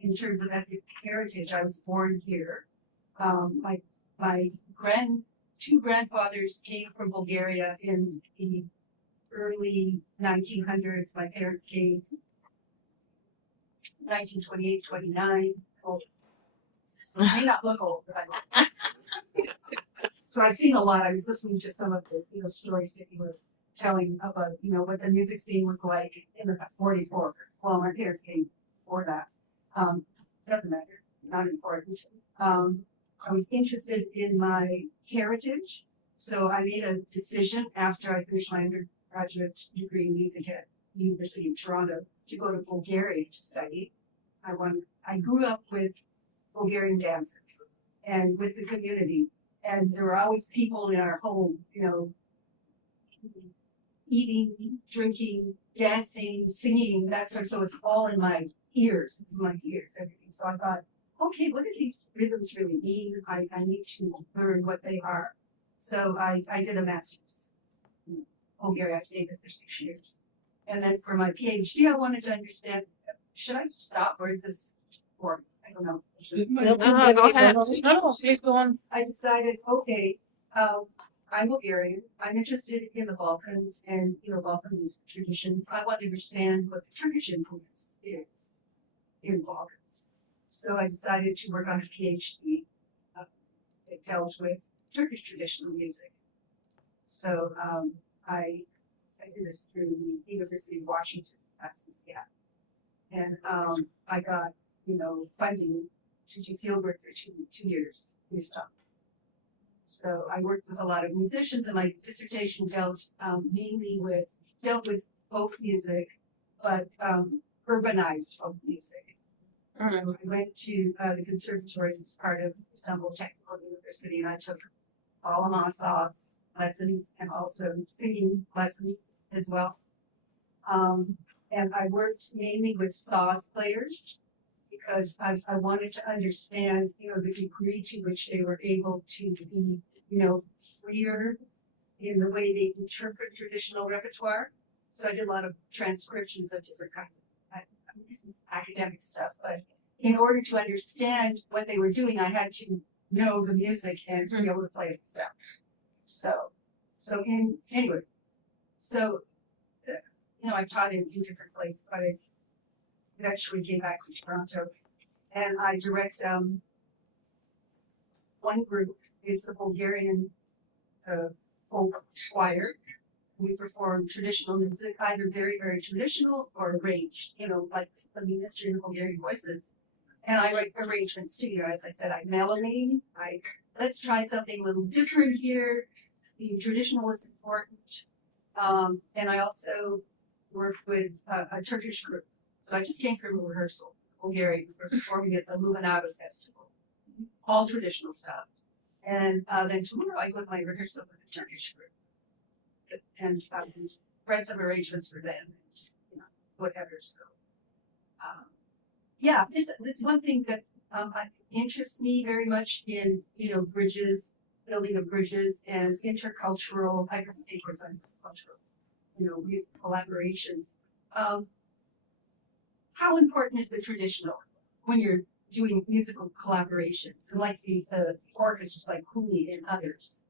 in terms of ethnic heritage, I was born here. My two grandfathers came from Bulgaria in the early 1900s. My parents came 1928, 29. Old. I may not look old, but I look. So I've seen a lot. I was listening to some of the stories that you were telling about what the music scene was like in the 44. Well, my parents came before that. Doesn't matter. Not important. I was interested in my heritage, so I made a decision after I finished my undergraduate degree in music at the University of Toronto to go to Bulgaria to study. I grew up with Bulgarian dances and with the community, and there were always people in our home, eating, drinking, dancing, singing, that sort of. So it's all in my ears. It's in my ears, everything. So I thought, okay, what do these rhythms really mean? I need to learn what they are. So I did a master's in Bulgaria. I stayed there for 6 years. And then for my PhD, I wanted to understand, should I stop or is this boring? I don't know. Go ahead. No, please go on. I decided, okay, I'm Bulgarian. I'm interested in the Balkans and, Balkan music traditions. I want to understand what the Turkish influence is in the Balkans. So I decided to work on a PhD that dealt with Turkish traditional music. So I did this through the University of Washington. That's in Seattle. And I got, funding to do field work for two years. So I worked with a lot of musicians, and my dissertation dealt with folk music, but urbanized folk music. I went to the conservatory as part of Istanbul Technical University, and I took bağlama saz lessons and also singing lessons as well. And I worked mainly with saz players because I wanted to understand, the degree to which they were able to be, freer in the way they interpret traditional repertoire. So I did a lot of transcriptions of different kinds of, this is academic stuff, but in order to understand what they were doing, I had to know the music and be able to play it myself. I've taught in different places, but I eventually came back to Toronto, and I direct one group. It's a Bulgarian folk choir. We perform traditional music, either very, very traditional or arranged, like the Ministry of Bulgarian Voices. And I write arrangements too. As I said, I melody. Let's try something a little different here. The traditional is important. And I also work with a Turkish group. So I just came from a rehearsal. Bulgarians were performing at the Luminata Festival. All traditional stuff. And then tomorrow I go with my rehearsal with a Turkish group. And write some arrangements for them, and, whatever. So, this one thing that interests me very much in, bridges, building of bridges, and intercultural. I don't think it's intercultural, music collaborations. How important is the traditional when you're doing musical collaborations, and like the orchestras like Huni and others?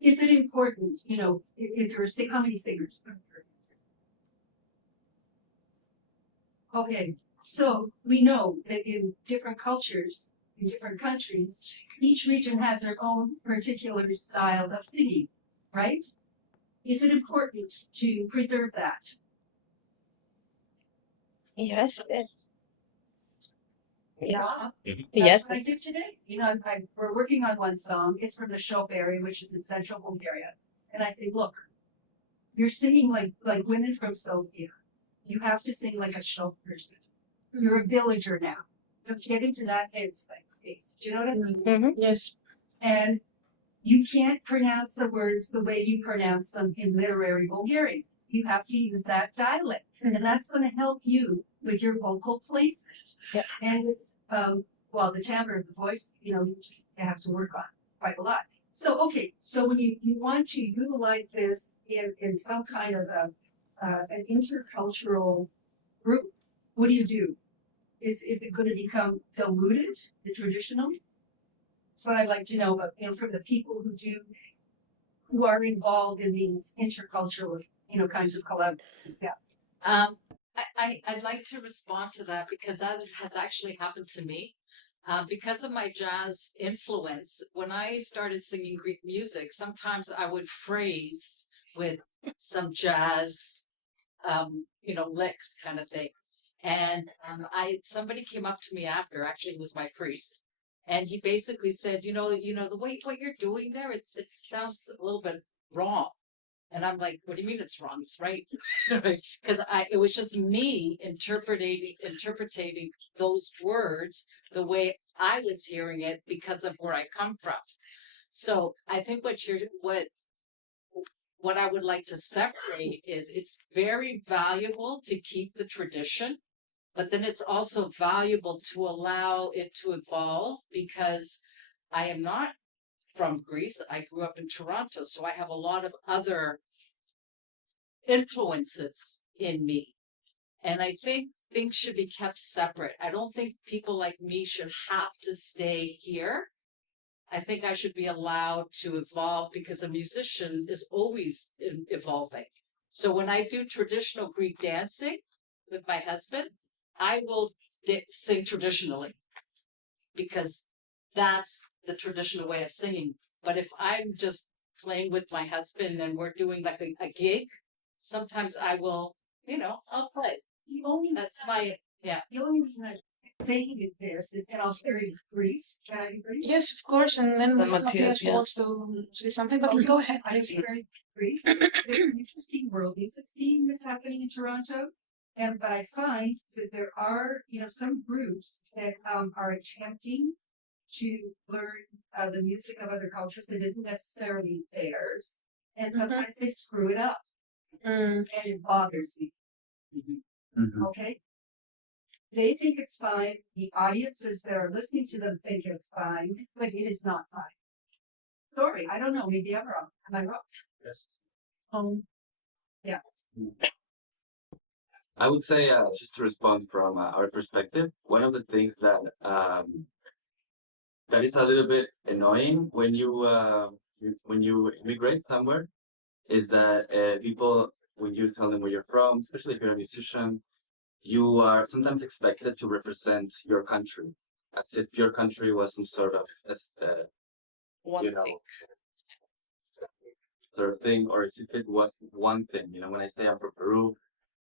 Is it important, if you're how many singers? Okay, so we know that in different cultures, in different countries, each region has their own particular style of singing, right? Is it important to preserve that? Yes. Yes. That's Yes. what I did today. You know, we're working on one song. It's from the Shop area, which is in central Bulgaria. And I say, look, you're singing like women from Sofia. You have to sing like a Shop person. You're a villager now. Don't get into that headspace. Do you know what I mean? Mm-hmm. Yes. And you can't pronounce the words the way you pronounce them in literary Bulgarian. You have to use that dialect. And that's going to help you with your vocal placement. Yeah. And with, well, the timbre of the voice, you know, you just have to work on quite a lot. So, okay, so when you want to utilize this in some kind of an intercultural group, what do? Is it going to become diluted, the traditional? That's what I'd like to know about, you know, from the people who are involved in these intercultural, you know, kinds of collaborations. Yeah. I'd like to respond to that because that has actually happened to me. Because of my jazz influence, when I started singing Greek music, sometimes I would phrase with some jazz, licks kind of thing. And somebody came up to me after, actually it was my priest, and he basically said, the way what you're doing there, it sounds a little bit wrong. And I'm like, what do you mean it's wrong? It's right. Because it was just me interpreting those words the way I was hearing it because of where I come from. So I think what I would like to separate is it's very valuable to keep the tradition, but then it's also valuable to allow it to evolve because I am not from Greece. I grew up in Toronto, so I have a lot of other influences in me. And I think things should be kept separate. I don't think people like me should have to stay here. I think I should be allowed to evolve because a musician is always evolving. So when I do traditional Greek dancing with my husband, I will sing traditionally because that's the traditional way of singing. But if I'm just playing with my husband and we're doing like a gig, sometimes I will, I'll play. The only The only reason I'm saying this is, and I'll be very brief. Can I be brief? Yes, of course. And then Matthias, Matthias wants to say something, but go ahead, I'll please. be very brief. There's an interesting world music scene that's happening in Toronto. But I find that there are, some groups that are attempting to learn the music of other cultures that isn't necessarily theirs. And sometimes they screw it up. And it bothers me. Okay? They think it's fine. The audiences that are listening to them think it's fine, but it is not fine. Sorry, I don't know. Maybe I'm wrong. Am I wrong? Yes. Yeah. I would say, just to respond from our perspective, one of the things that that is a little bit annoying when you immigrate somewhere is that people, when you tell them where you're from, especially if you're a musician, you are sometimes expected to represent your country as if your country was some sort of One you know thing. sort of thing, or as if it was one thing. When I say I'm from Peru,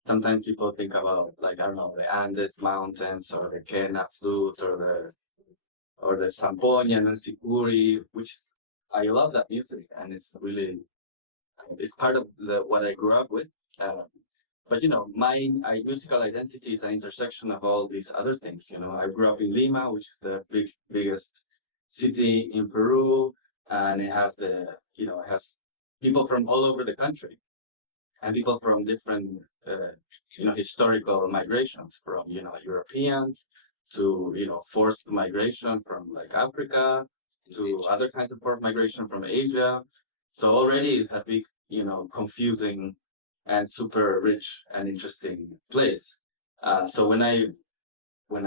sometimes people think about, like, I don't know, the Andes Mountains or the Quena flute or the Zampoña and Sicuri, which I love that music, and it's really it's part of what I grew up with. But my musical identity is an intersection of all these other things. I grew up in Lima, which is the biggest city in Peru, and it has it has people from all over the country, and people from different historical migrations, from Europeans to forced migration from like Africa to other kinds of forced migration from Asia. So already it's a big confusing and super rich and interesting place. So when I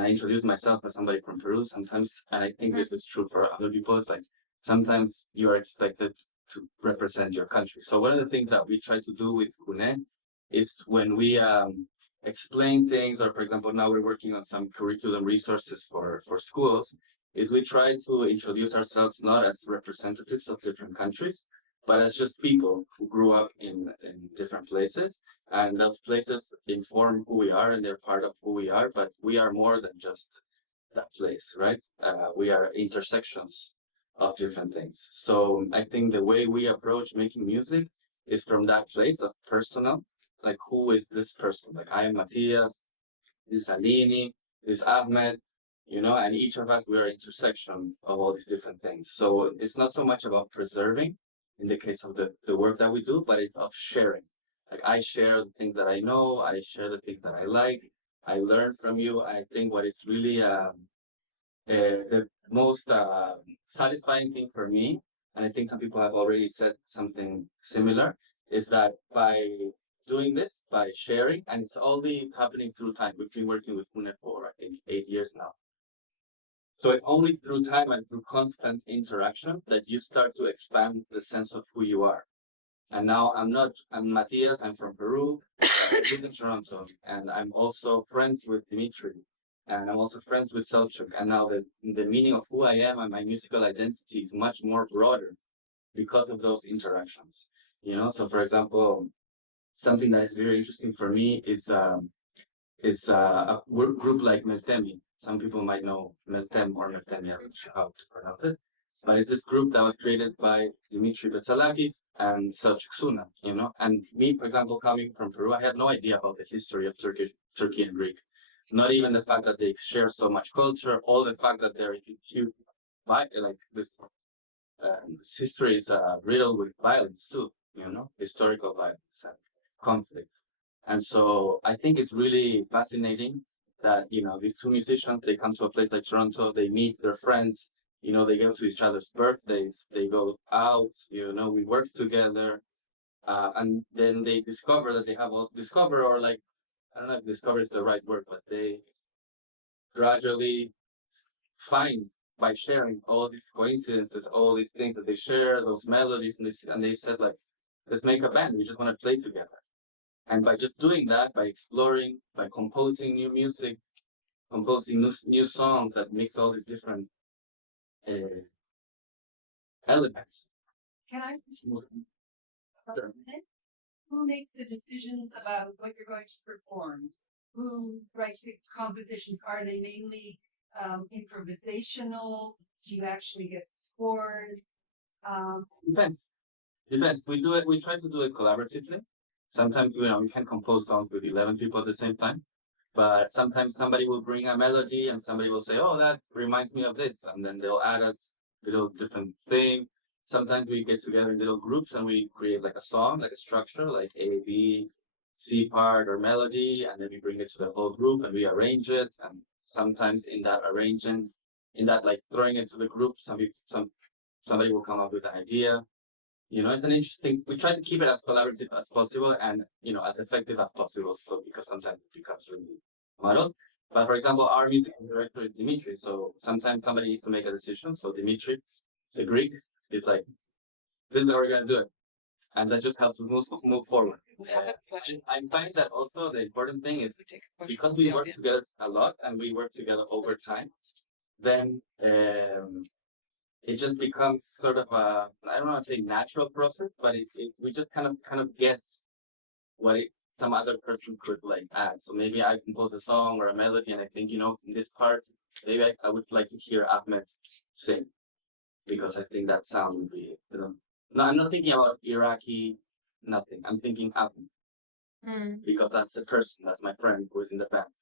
introduce myself as somebody from Peru, sometimes, and I think this is true for other people, it's like sometimes you are expected to represent your country. So one of the things that we try to do with Gune is when we explain things, or for example, now we're working on some curriculum resources for schools, is we try to introduce ourselves not as representatives of different countries, but as just people who grew up in different places. And those places inform who we are, and they're part of who we are, but we are more than just that place, right? We are intersections of different things. So I think the way we approach making music is from that place of personal, like who is this person? Like I am Matthias, this is Alini, this is Ahmed, and each of us, we are intersection of all these different things. So it's not so much about preserving in the case of the work that we do, but it's of sharing. Like I share the things that I know, I share the things that I like, I learn from you. I think what is really the most satisfying thing for me, and I think some people have already said something similar, is that by doing this, by sharing, and it's only happening through time. We've been working with Pune for, I think, 8 years now. So it's only through time and through constant interaction that you start to expand the sense of who you are. And now I'm Matthias, I'm from Peru, I live in Toronto, and I'm also friends with Dimitri, and I'm also friends with Selchuk. And now the meaning of who I am and my musical identity is much more broader because of those interactions. So for example, something that is very interesting for me is a group like Meltemi. Some people might know Meltem or Meltemi, I'm not sure how to pronounce it. But it's this group that was created by Dimitri Betsalakis and Selçuk Suna, And me, for example, coming from Peru, I had no idea about the history of Turkey and Greek. Not even the fact that they share so much culture, all the fact that they're huge, like this history is riddled with violence too, historical violence and conflict. And so I think it's really fascinating that, these two musicians, they come to a place like Toronto, they meet their friends, they go to each other's birthdays, they go out, we work together, and then they discover that they have discover, or like, I don't know if discover is the right word, but they gradually find by sharing all these coincidences, all these things that they share, those melodies, and they said like, let's make a band. We just want to play together. And by just doing that, by exploring, by composing new music, composing new songs that mix all these different elements. Can I just who makes the decisions about what you're going to perform? Who writes the compositions? Are they mainly improvisational? Do you actually get scores? Depends. We do it. We try to do it collaboratively. Sometimes we can compose songs with 11 people at the same time. But sometimes somebody will bring a melody and somebody will say, "Oh, that reminds me of this," and then they'll add a little different thing. Sometimes we get together in little groups and we create like a song, like a structure, like A, B, C part or melody, and then we bring it to the whole group and we arrange it. And sometimes in that arranging, in that like throwing it to the group, somebody will come up with an idea. It's an interesting. We try to keep it as collaborative as possible and as effective as possible. So because sometimes it becomes really muddled. But for example, our music director is Dimitri. So sometimes somebody needs to make a decision. So Dimitri, the Greek, is like, "This is how we're gonna do it," and that just helps us move forward. We have a question. I find that also the important thing is Take a question because from we the work audience. together a lot and we work together over time. Then it just becomes sort of a, I don't want to say natural process, but we just kind of guess what some other person could like add. So maybe I compose a song or a melody and I think, in this part, maybe I would like to hear Ahmed sing because I think that sound would be, No, I'm not thinking about Iraqi, nothing. I'm thinking Ahmed because that's the person, that's my friend who is in the band.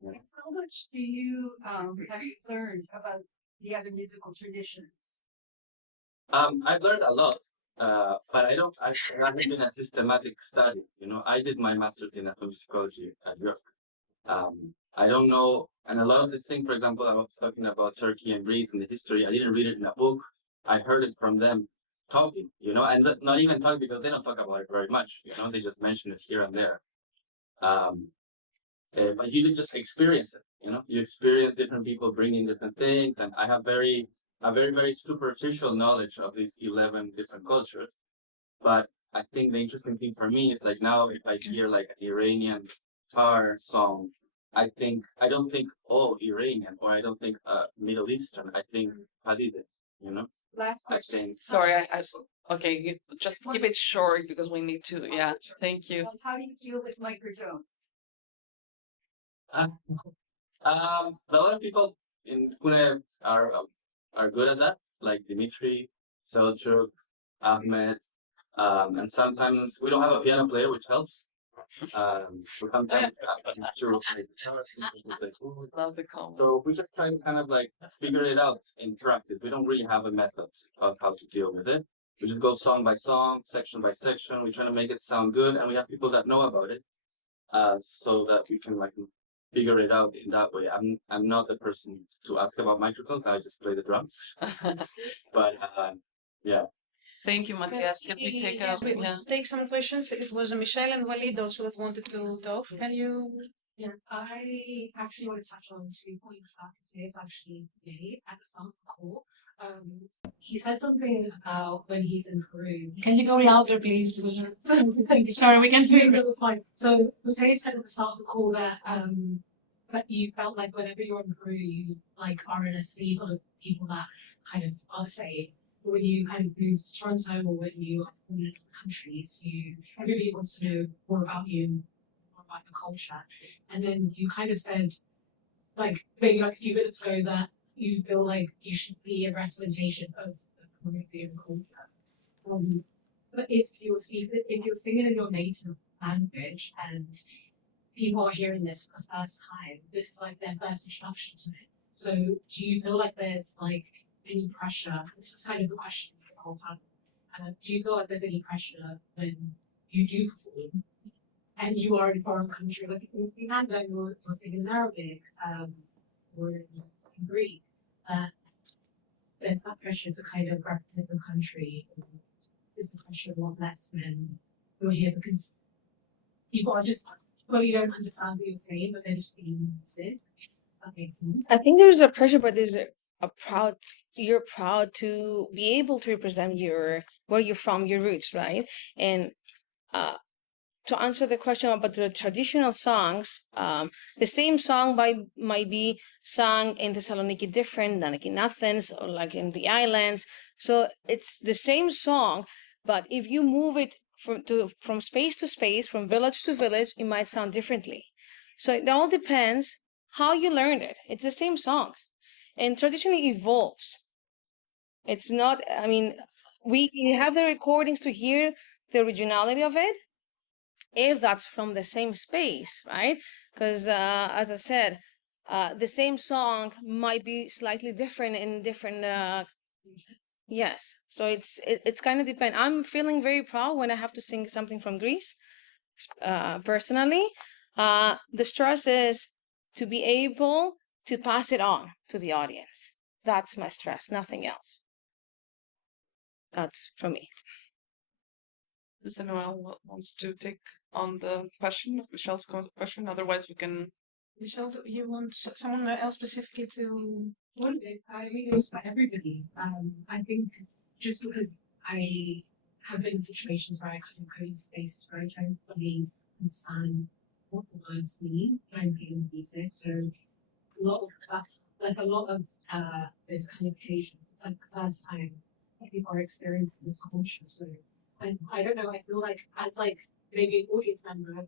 Yeah. How much do you have you learned about the other musical traditions? I've learned a lot, but I haven't been a systematic study. I did my master's in ethnomusicology at York. I don't know, and a lot of this thing, for example, I was talking about Turkey and Greece and the history. I didn't read it in a book. I heard it from them talking, and not even talking because they don't talk about it very much. They just mention it here and there. But you just experience it. You experience different people bringing different things, and I have a very, very superficial knowledge of these 11 different cultures. But I think the interesting thing for me is like now if I hear like an Iranian tar song, I don't think, oh, Iranian, or I don't think Middle Eastern. I think Hadid, Last I question. think. Sorry, okay, you just keep it short because we need to, yeah, thank you. How do you deal with microtones? A lot of people in Pune are good at that, like Dimitri, Seljuk, Ahmed, and sometimes we don't have a piano player, which helps. So sometimes sure like Love the comment. so we just try to kind of like figure it out in practice. We don't really have a method of how to deal with it. We just go song by song, section by section. We try to make it sound good, and we have people that know about it, so that we can like figure it out in that way. I'm not the person to ask about microphones. I just play the drums. But yeah. Thank you, Matthias. Can we take a Yes, we want to take some questions. It was Michelle and Walid also that wanted to talk. Can you? Yeah, I actually want to touch on 2 points that Matthias actually made at the start of the call. He said something about when he's in Peru. Can you go louder, please? Thank you. Sorry, we can't hear you. That's fine. So Matthias said at the start of the call that that you felt like whenever you're in Peru, you like are in a sea full of people that kind of are the same. But when you kind of move to Toronto or when you are in other countries, everybody wants to know more about you, more about your culture. And then you kind of said, like maybe like a few minutes ago, that you feel like you should be a representation of the Peruvian culture. But if you're singing in your native language and people are hearing this for the first time, this is like their first introduction to it. So do you feel like there's like any pressure? This is kind of the question for the whole panel. Do you feel like there's any pressure when you do perform and you are in a foreign country, like in Canada, you're singing in Arabic, or in Greek, there's that pressure to kind of represent the country? Is the pressure a lot less when you're here because people are just, well, you don't understand what you're saying, but they're just being music? That makes sense. I think there's a pressure, but there's a proud, you're proud to be able to represent where you're from, your roots, right? And to answer the question about the traditional songs, the same song might be sung in Thessaloniki different than like in Athens or like in the islands. So it's the same song, but if you move it from space to space, from village to village, it might sound differently. So it all depends how you learned it. It's the same song, and tradition evolves. It's not. I mean, we have the recordings to hear the originality of it, if that's from the same space, right? Because as I said, the same song might be slightly different in different yes. So it's kind of depend. I'm feeling very proud when I have to sing something from Greece, personally. The stress is to be able to pass it on to the audience. That's my stress, nothing else. That's for me. Does anyone wants to take on the question of Michelle's question? Otherwise, we can. Michelle, do you want someone else specifically to? One bit, I mean, it was for everybody. I think just because I have been in situations where I kind of go into spaces where I don't fully understand what the words mean when I'm playing music. So a lot of that, like a lot of those kind of occasions, it's like the first time that people are experiencing this culture. So I don't know, I feel like as like maybe an audience member,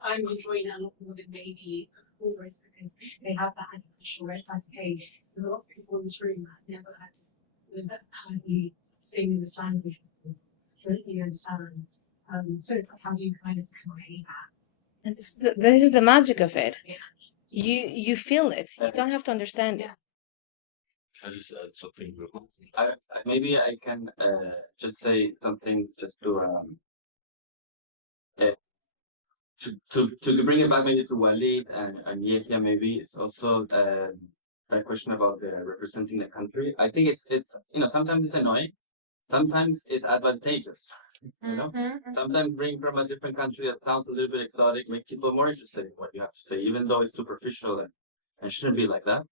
I'm enjoying it a lot more than maybe always because they have that added pressure where it's like, hey, there's a lot of people in this room that never had this, that can't be singing this language before. Don't really understand. So how do you kind of convey that? And this is the magic of it. Yeah. You feel it. You don't have to understand it. Can I just add something real quick? Maybe I can just say something just to bring it back maybe to Walid and Yehia. Maybe it's also that question about representing the country. I think it's sometimes it's annoying, sometimes it's advantageous. Sometimes bring from a different country that sounds a little bit exotic, make people more interested in what you have to say, even though it's superficial and shouldn't be like that.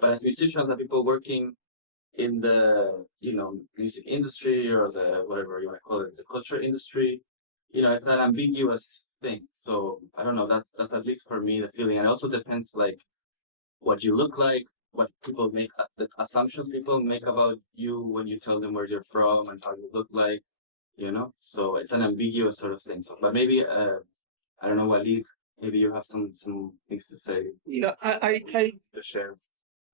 But as musicians and people working in the music industry or the whatever you want to call it, the culture industry, it's an ambiguous thing. So I don't know, that's at least for me the feeling. And it also depends like what you look like, what people make, the assumptions people make about you when you tell them where you're from and how you look like, so it's an ambiguous sort of thing. So but maybe I don't know, Walid, maybe you have some things to say. Yeah, I to share.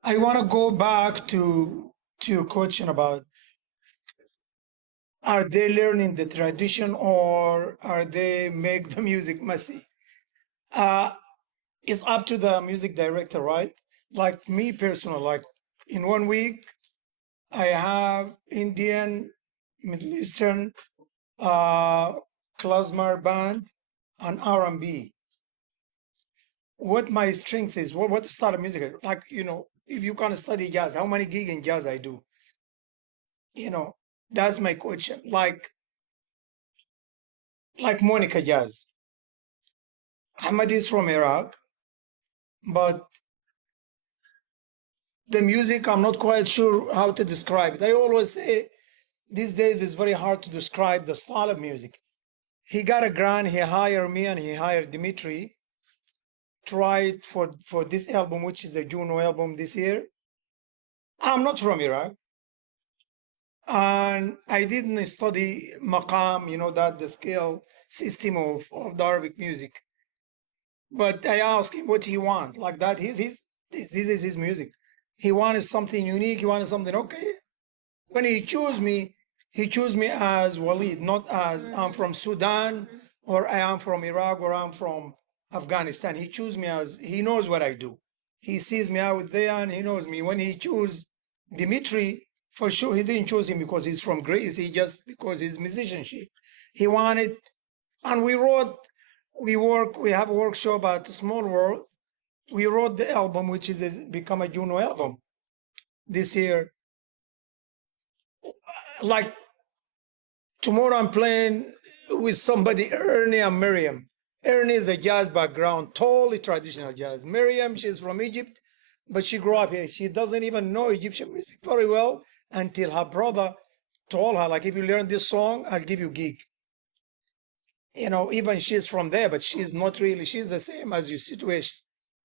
I want to go back to your question about, are they learning the tradition or are they make the music messy? It's up to the music director, right? Like me personally, like in 1 week, I have Indian, Middle Eastern, klezmer band, and R&B. What my strength is, what style of music, like, if you can study jazz, how many gig in jazz I do? That's my question. Like Monica Jazz. Ahmad is from Iraq, but the music, I'm not quite sure how to describe it. I always say these days it's very hard to describe the style of music. He got a grant, he hired me and he hired Dimitri to write for this album, which is a Juno album this year. I'm not from Iraq. And I didn't study maqam, that the scale system of the Arabic music. But I asked him what he want, like that. This is his music. He wanted something unique. He wanted something, okay. When he chose me as Walid, not as I'm from Sudan or I am from Iraq or I'm from Afghanistan. He chose me as, he knows what I do. He sees me out there and he knows me. When he chose Dimitri, for sure he didn't choose him because he's from Greece. He just because his musicianship. He wanted, and we have a workshop at Small World. We wrote the album, which is become a Juno album this year. Like tomorrow I'm playing with somebody, Ernie and Miriam. Ernie is a jazz background, totally traditional jazz. Miriam, she's from Egypt, but she grew up here. She doesn't even know Egyptian music very well until her brother told her, like, if you learn this song, I'll give you a gig. Even she's from there, but she's not really, she's the same as your situation.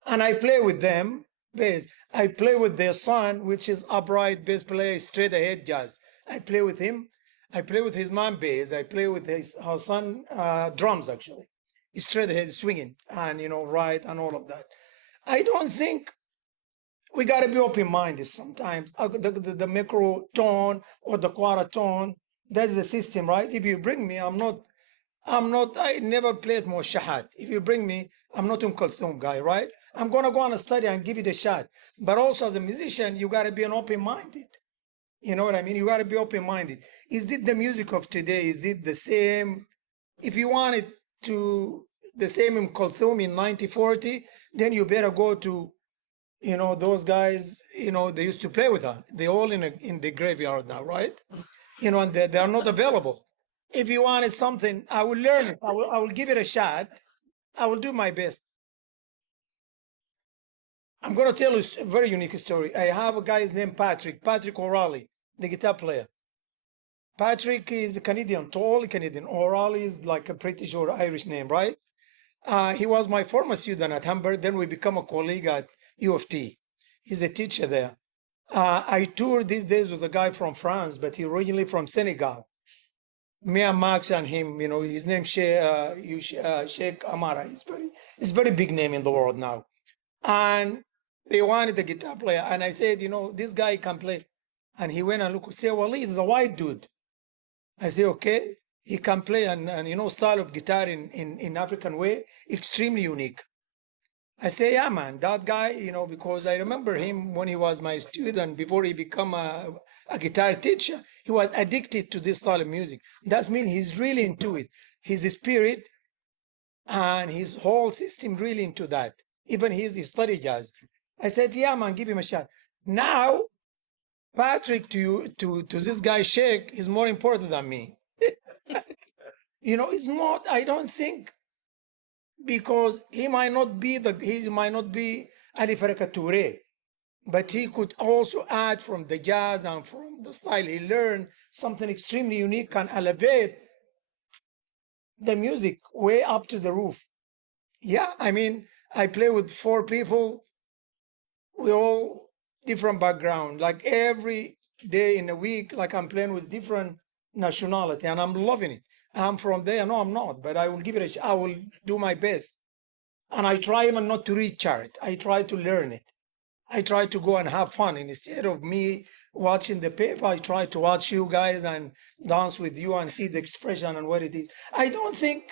And I play with them bass. I play with their son, which is upright bass player, straight ahead jazz. I play with him. I play with his mom bass. I play with her son drums, actually. He's straight ahead swinging and, right and all of that. I don't think we got to be open-minded sometimes. The micro tone or the quarter tone, that's the system, right? If you bring me, I never played more shahat. If you bring me, I'm not Kulthum guy, right? I'm going to go on a study and give it a shot. But also as a musician, you got to be an open-minded. You know what I mean? You got to be open-minded. Is it the music of today? Is it the same? If you want it to the same in Kulthum in 1940, then you better go to, those guys, they used to play with her. They're all in the graveyard now, right? And they are not available. If you wanted something, I will learn it. I will give it a shot. I will do my best. I'm going to tell you a very unique story. I have a guy named Patrick O'Reilly, the guitar player. Patrick is a Canadian, totally Canadian. O'Reilly is like a British or Irish name, right? He was my former student at Hamburg. Then we become a colleague at U of T. He's a teacher there. I toured these days with a guy from France, but he originally from Senegal. Me and Max and him, his name Sheikh Amara. It's very big name in the world now. And they wanted a guitar player. And I said, this guy can play. And he went and looked, say, well, he's a white dude. I say, okay, he can play and style of guitar in African way, extremely unique. I say, yeah, man, that guy, because I remember him when he was my student before he become a guitar teacher. He was addicted to this style of music. That means he's really into it. His spirit and his whole system really into that. Even he study jazz. I said, yeah, man, give him a shot. Now, Patrick to this guy Sheikh is more important than me. It's not, I don't think, because he might not be Ali Faraka Touré, but he could also add from the jazz and from the style he learned something extremely unique and elevate the music way up to the roof. Yeah, I mean, I play with 4 people. We all different background. Like every day in a week, like I'm playing with different nationality, and I'm loving it. I'm from there. No, I'm not, but I will give it I will do my best. And I try even not to read chart. I try to learn it. I try to go and have fun. And instead of me watching the paper, I try to watch you guys and dance with you and see the expression and what it is. I don't think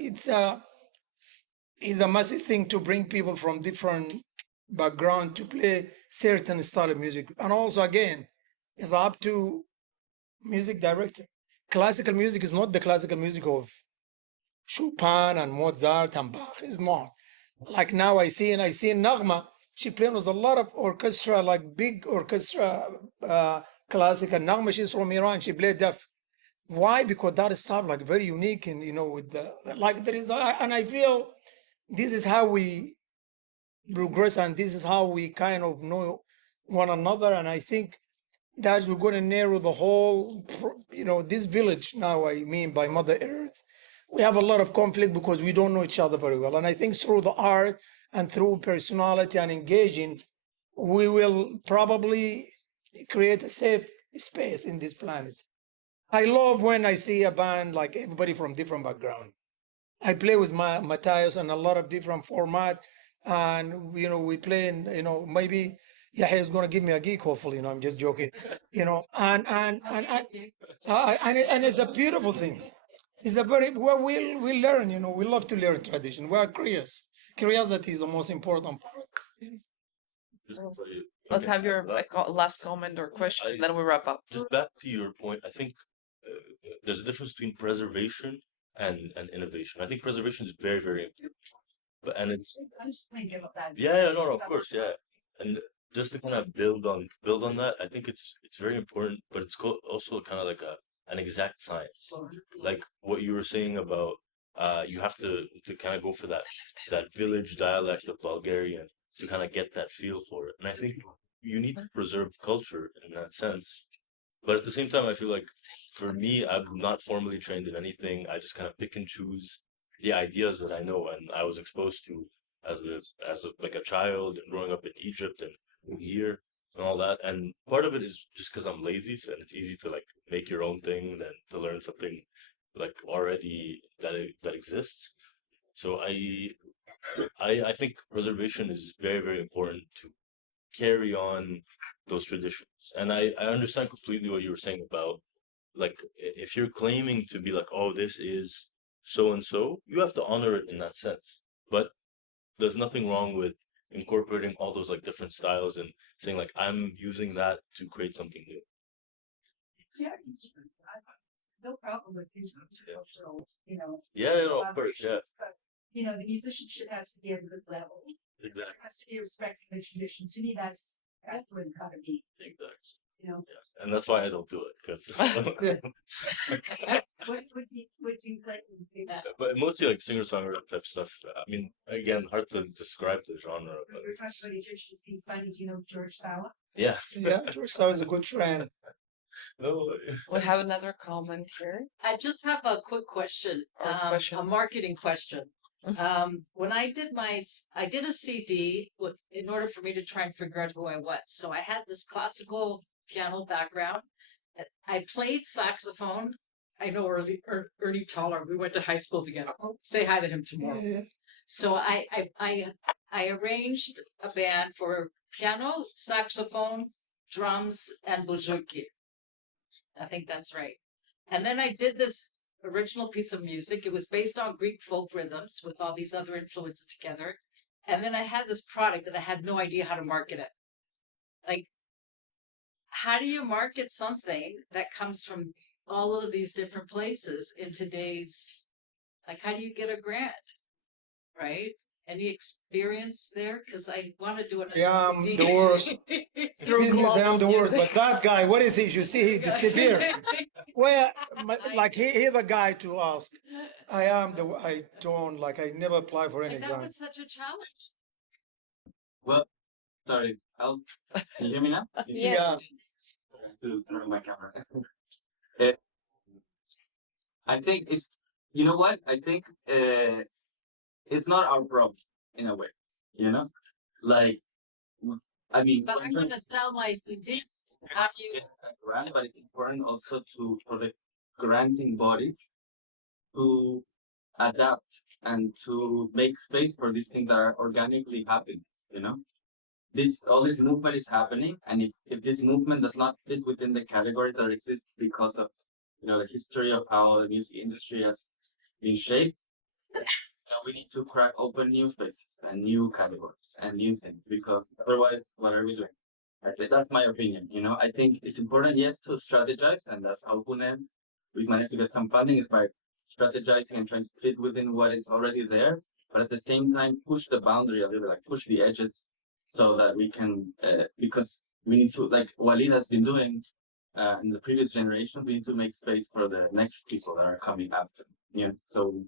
it's a massive thing to bring people from different background to play certain style of music. And also, again, it's up to music director. Classical music is not the classical music of Chopin and Mozart and Bach. It's not. Like now I see Nagma, she playing with a lot of orchestra, like big orchestra, classical. Nagma, she's from Iran, she played deaf. Why? Because that stuff like very unique and with the like there is and I feel this is how we progress and this is how we kind of know one another. And I think that we're going to narrow the whole this village now, I mean by Mother Earth. We have a lot of conflict because we don't know each other very well. And I think through the art and through personality and engaging, we will probably create a safe space in this planet. I love when I see a band like everybody from different background. I play with Matthias and a lot of different format, and we play in maybe Yahya is gonna give me a gig. Hopefully, I'm just joking. And it's a beautiful thing. It's a very well we learn. We love to learn tradition. We are curious. Curiosity is the most important part. Let's have your last comment or question, then we wrap up. Just back to your point, I think there's a difference between preservation and innovation. I think preservation is very, very important. And it's I'm just thinking of that. yeah, no, of course, yeah. And just to kind of build on that, I think it's very important, but it's also kind of like an exact science. Like what you were saying about you have to kind of go for that village dialect of Bulgarian to kind of get that feel for it. And I think you need to preserve culture in that sense. But at the same time, I feel like for me, I'm not formally trained in anything. I just kind of pick and choose the ideas that I know and I was exposed to like a child and growing up in Egypt and here and all that. And part of it is just because I'm lazy, so and it's easy to like make your own thing than to learn something like already that exists. So I think preservation is very, very important to carry on those traditions. And I understand completely what you were saying about like if you're claiming to be like, oh, this is so and so, you have to honor it in that sense. But there's nothing wrong with incorporating all those like different styles and saying like I'm using that to create something new. Yeah, no problem with cultural, Yeah, no, of course, yeah. but the musicianship has to be at a good level. Exactly. There has to be respect for the tradition. To me, that's what it's got to be. Exactly. Yes. And that's why I don't do it because What would you like to see that? but mostly like singer-songwriter type stuff. I mean, again, hard to describe the genre. But We're talking about Egyptians being funny. Do you know George Sawa? yeah. Yeah, George Sawa is a good friend. No. We have another comment here. I just have a quick question, a marketing question. When I did a CD in order for me to try and figure out who I was. So I had this classical piano background. I played saxophone. I know Ernie Toller. We went to high school together. Say hi to him tomorrow. Yeah. So I arranged a band for piano, saxophone, drums, and bouzouki. I think that's right. And then I did this original piece of music. It was based on Greek folk rhythms with all these other influences together. And then I had this product that I had no idea how to market it. Like, how do you market something that comes from all of these different places in today's, like, how do you get a grant? Right? Any experience there? Because I want to do it. Yeah, I'm the worst. Business, I'm the worst. But that guy, what is he? You see, he disappeared. Well, like he's the guy to ask. I don't like. I never apply for any And that grant. was such a challenge. Well, sorry. Can you hear me now? Yes. Yeah. To turn on my camera. Eh, I think it's. You know what? I think it's not our problem in a way. Like I mean. But I'm going to sell my CDs. Have you? Grant, but it's important also for the granting bodies to adapt and to make space for these things that are organically happening. all this movement is happening, and if this movement does not fit within the categories that exist because of the history of how the music industry has been shaped, we need to crack open new spaces and new categories and new things, because otherwise, what are we doing? That's my opinion. I think it's important, yes, to strategize, and that's how we managed to get some funding, is by strategizing and trying to fit within what is already there, but at the same time push the boundary a little bit, like push the edges, so that we can, because we need to, like Walid has been doing in the previous generation, we need to make space for the next people that are coming after. So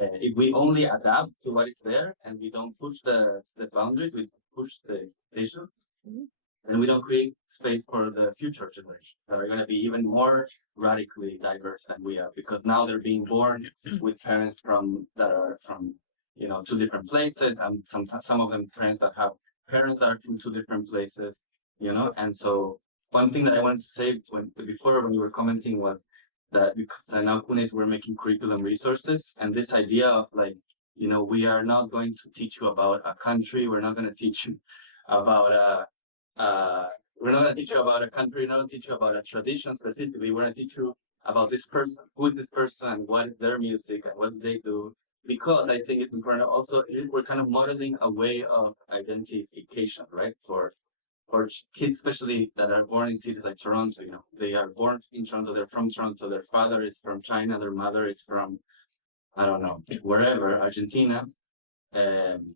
if we only adapt to what is there and we don't push the boundaries, we push the expectations, and we don't create space for the future generations that are going to be even more radically diverse than we are, because now they're being born with parents that are from 2 different places, and some of them parents that have parents that are from 2 different places, and so one thing that I wanted to say before when you were commenting was that, because now Kunes, we're making curriculum resources, and this idea of like, we are not going to teach you about a country, we're not going to teach you about we're not going to teach you about a country, we're not going to teach you about a tradition specifically, we're going to teach you about this person, who is this person, and what is their music, and what do they do, because I think it's important also, we're kind of modeling a way of identification, right, for kids, especially that are born in cities like Toronto. They are born in Toronto, they're from Toronto, their father is from China, their mother is from, I don't know, wherever, Argentina. And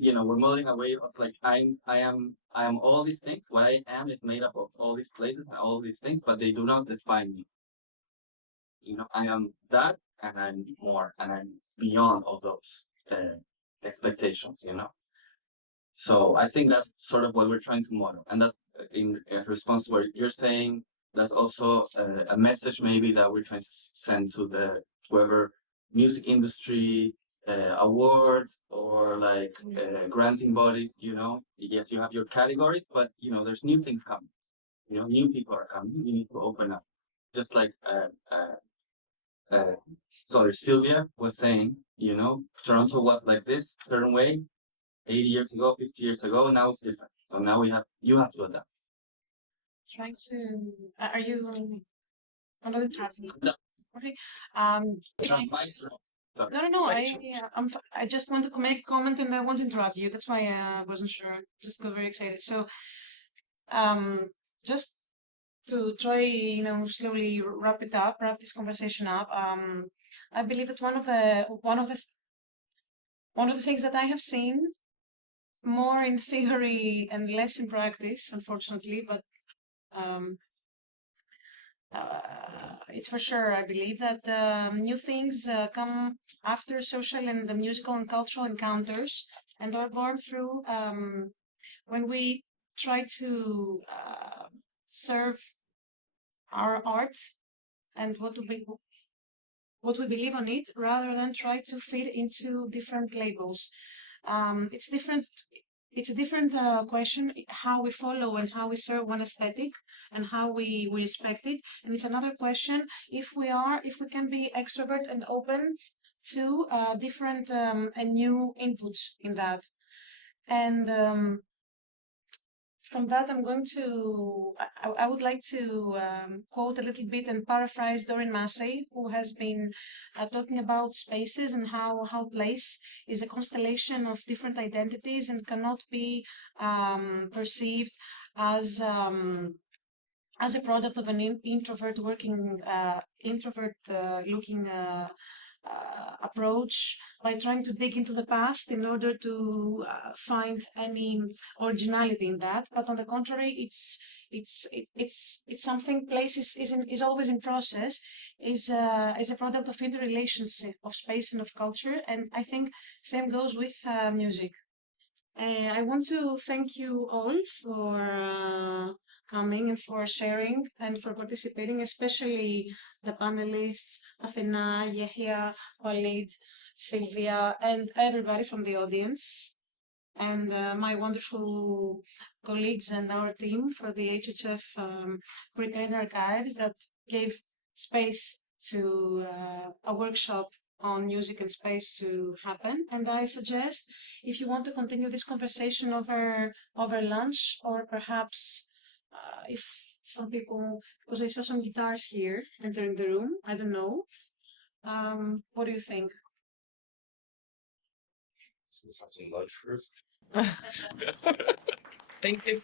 we're modeling a way of like, I am all these things. What I am is made up of all these places and all these things, but they do not define me. I am that, and I'm more, and I'm beyond all those expectations. So I think that's sort of what we're trying to model, and that's in response to what you're saying. That's also a message maybe that we're trying to send to the whoever music industry awards or like granting bodies. Yes, you have your categories, but there's new things coming. New people are coming. You need to open up, just like sorry, Sylvia was saying. Toronto was like this certain way 80 years ago, 50 years ago, now it's different. So now you have to adapt. Trying to, are you, I'm not interrupting you. No. Okay. Trying to, I just want to make a comment and I want to interrupt you. That's why I wasn't sure. Just got very excited. So, just to try, slowly wrap this conversation up. I believe that one of the things that I have seen more in theory and less in practice, unfortunately, but it's for sure, I believe, that new things come after social and the musical and cultural encounters, and are born through when we try to serve our art and what we believe on it, rather than try to fit into different labels. It's different. It's a different question how we follow and how we serve one aesthetic and how we respect it. And it's another question if we can be extrovert and open to different and new inputs in that. And from that, I would like to quote a little bit and paraphrase Doreen Massey, who has been talking about spaces and how place is a constellation of different identities and cannot be perceived as a product of an introvert looking approach by trying to dig into the past in order to find any originality in that. But on the contrary, it's something. Place is always in process. Is a product of interrelationship of space and of culture. And I think same goes with music. I want to thank you all for coming and for sharing and for participating, especially the panelists, Athena, Yehia, Walid, Sylvia, and everybody from the audience, and my wonderful colleagues and our team for the HHF Curriculum Archives that gave space to a workshop on music and space to happen. And I suggest, if you want to continue this conversation over lunch, or perhaps if some people, because I saw some guitars here entering the room, I don't know. What do you think? Let's have some lunch first. Thank you.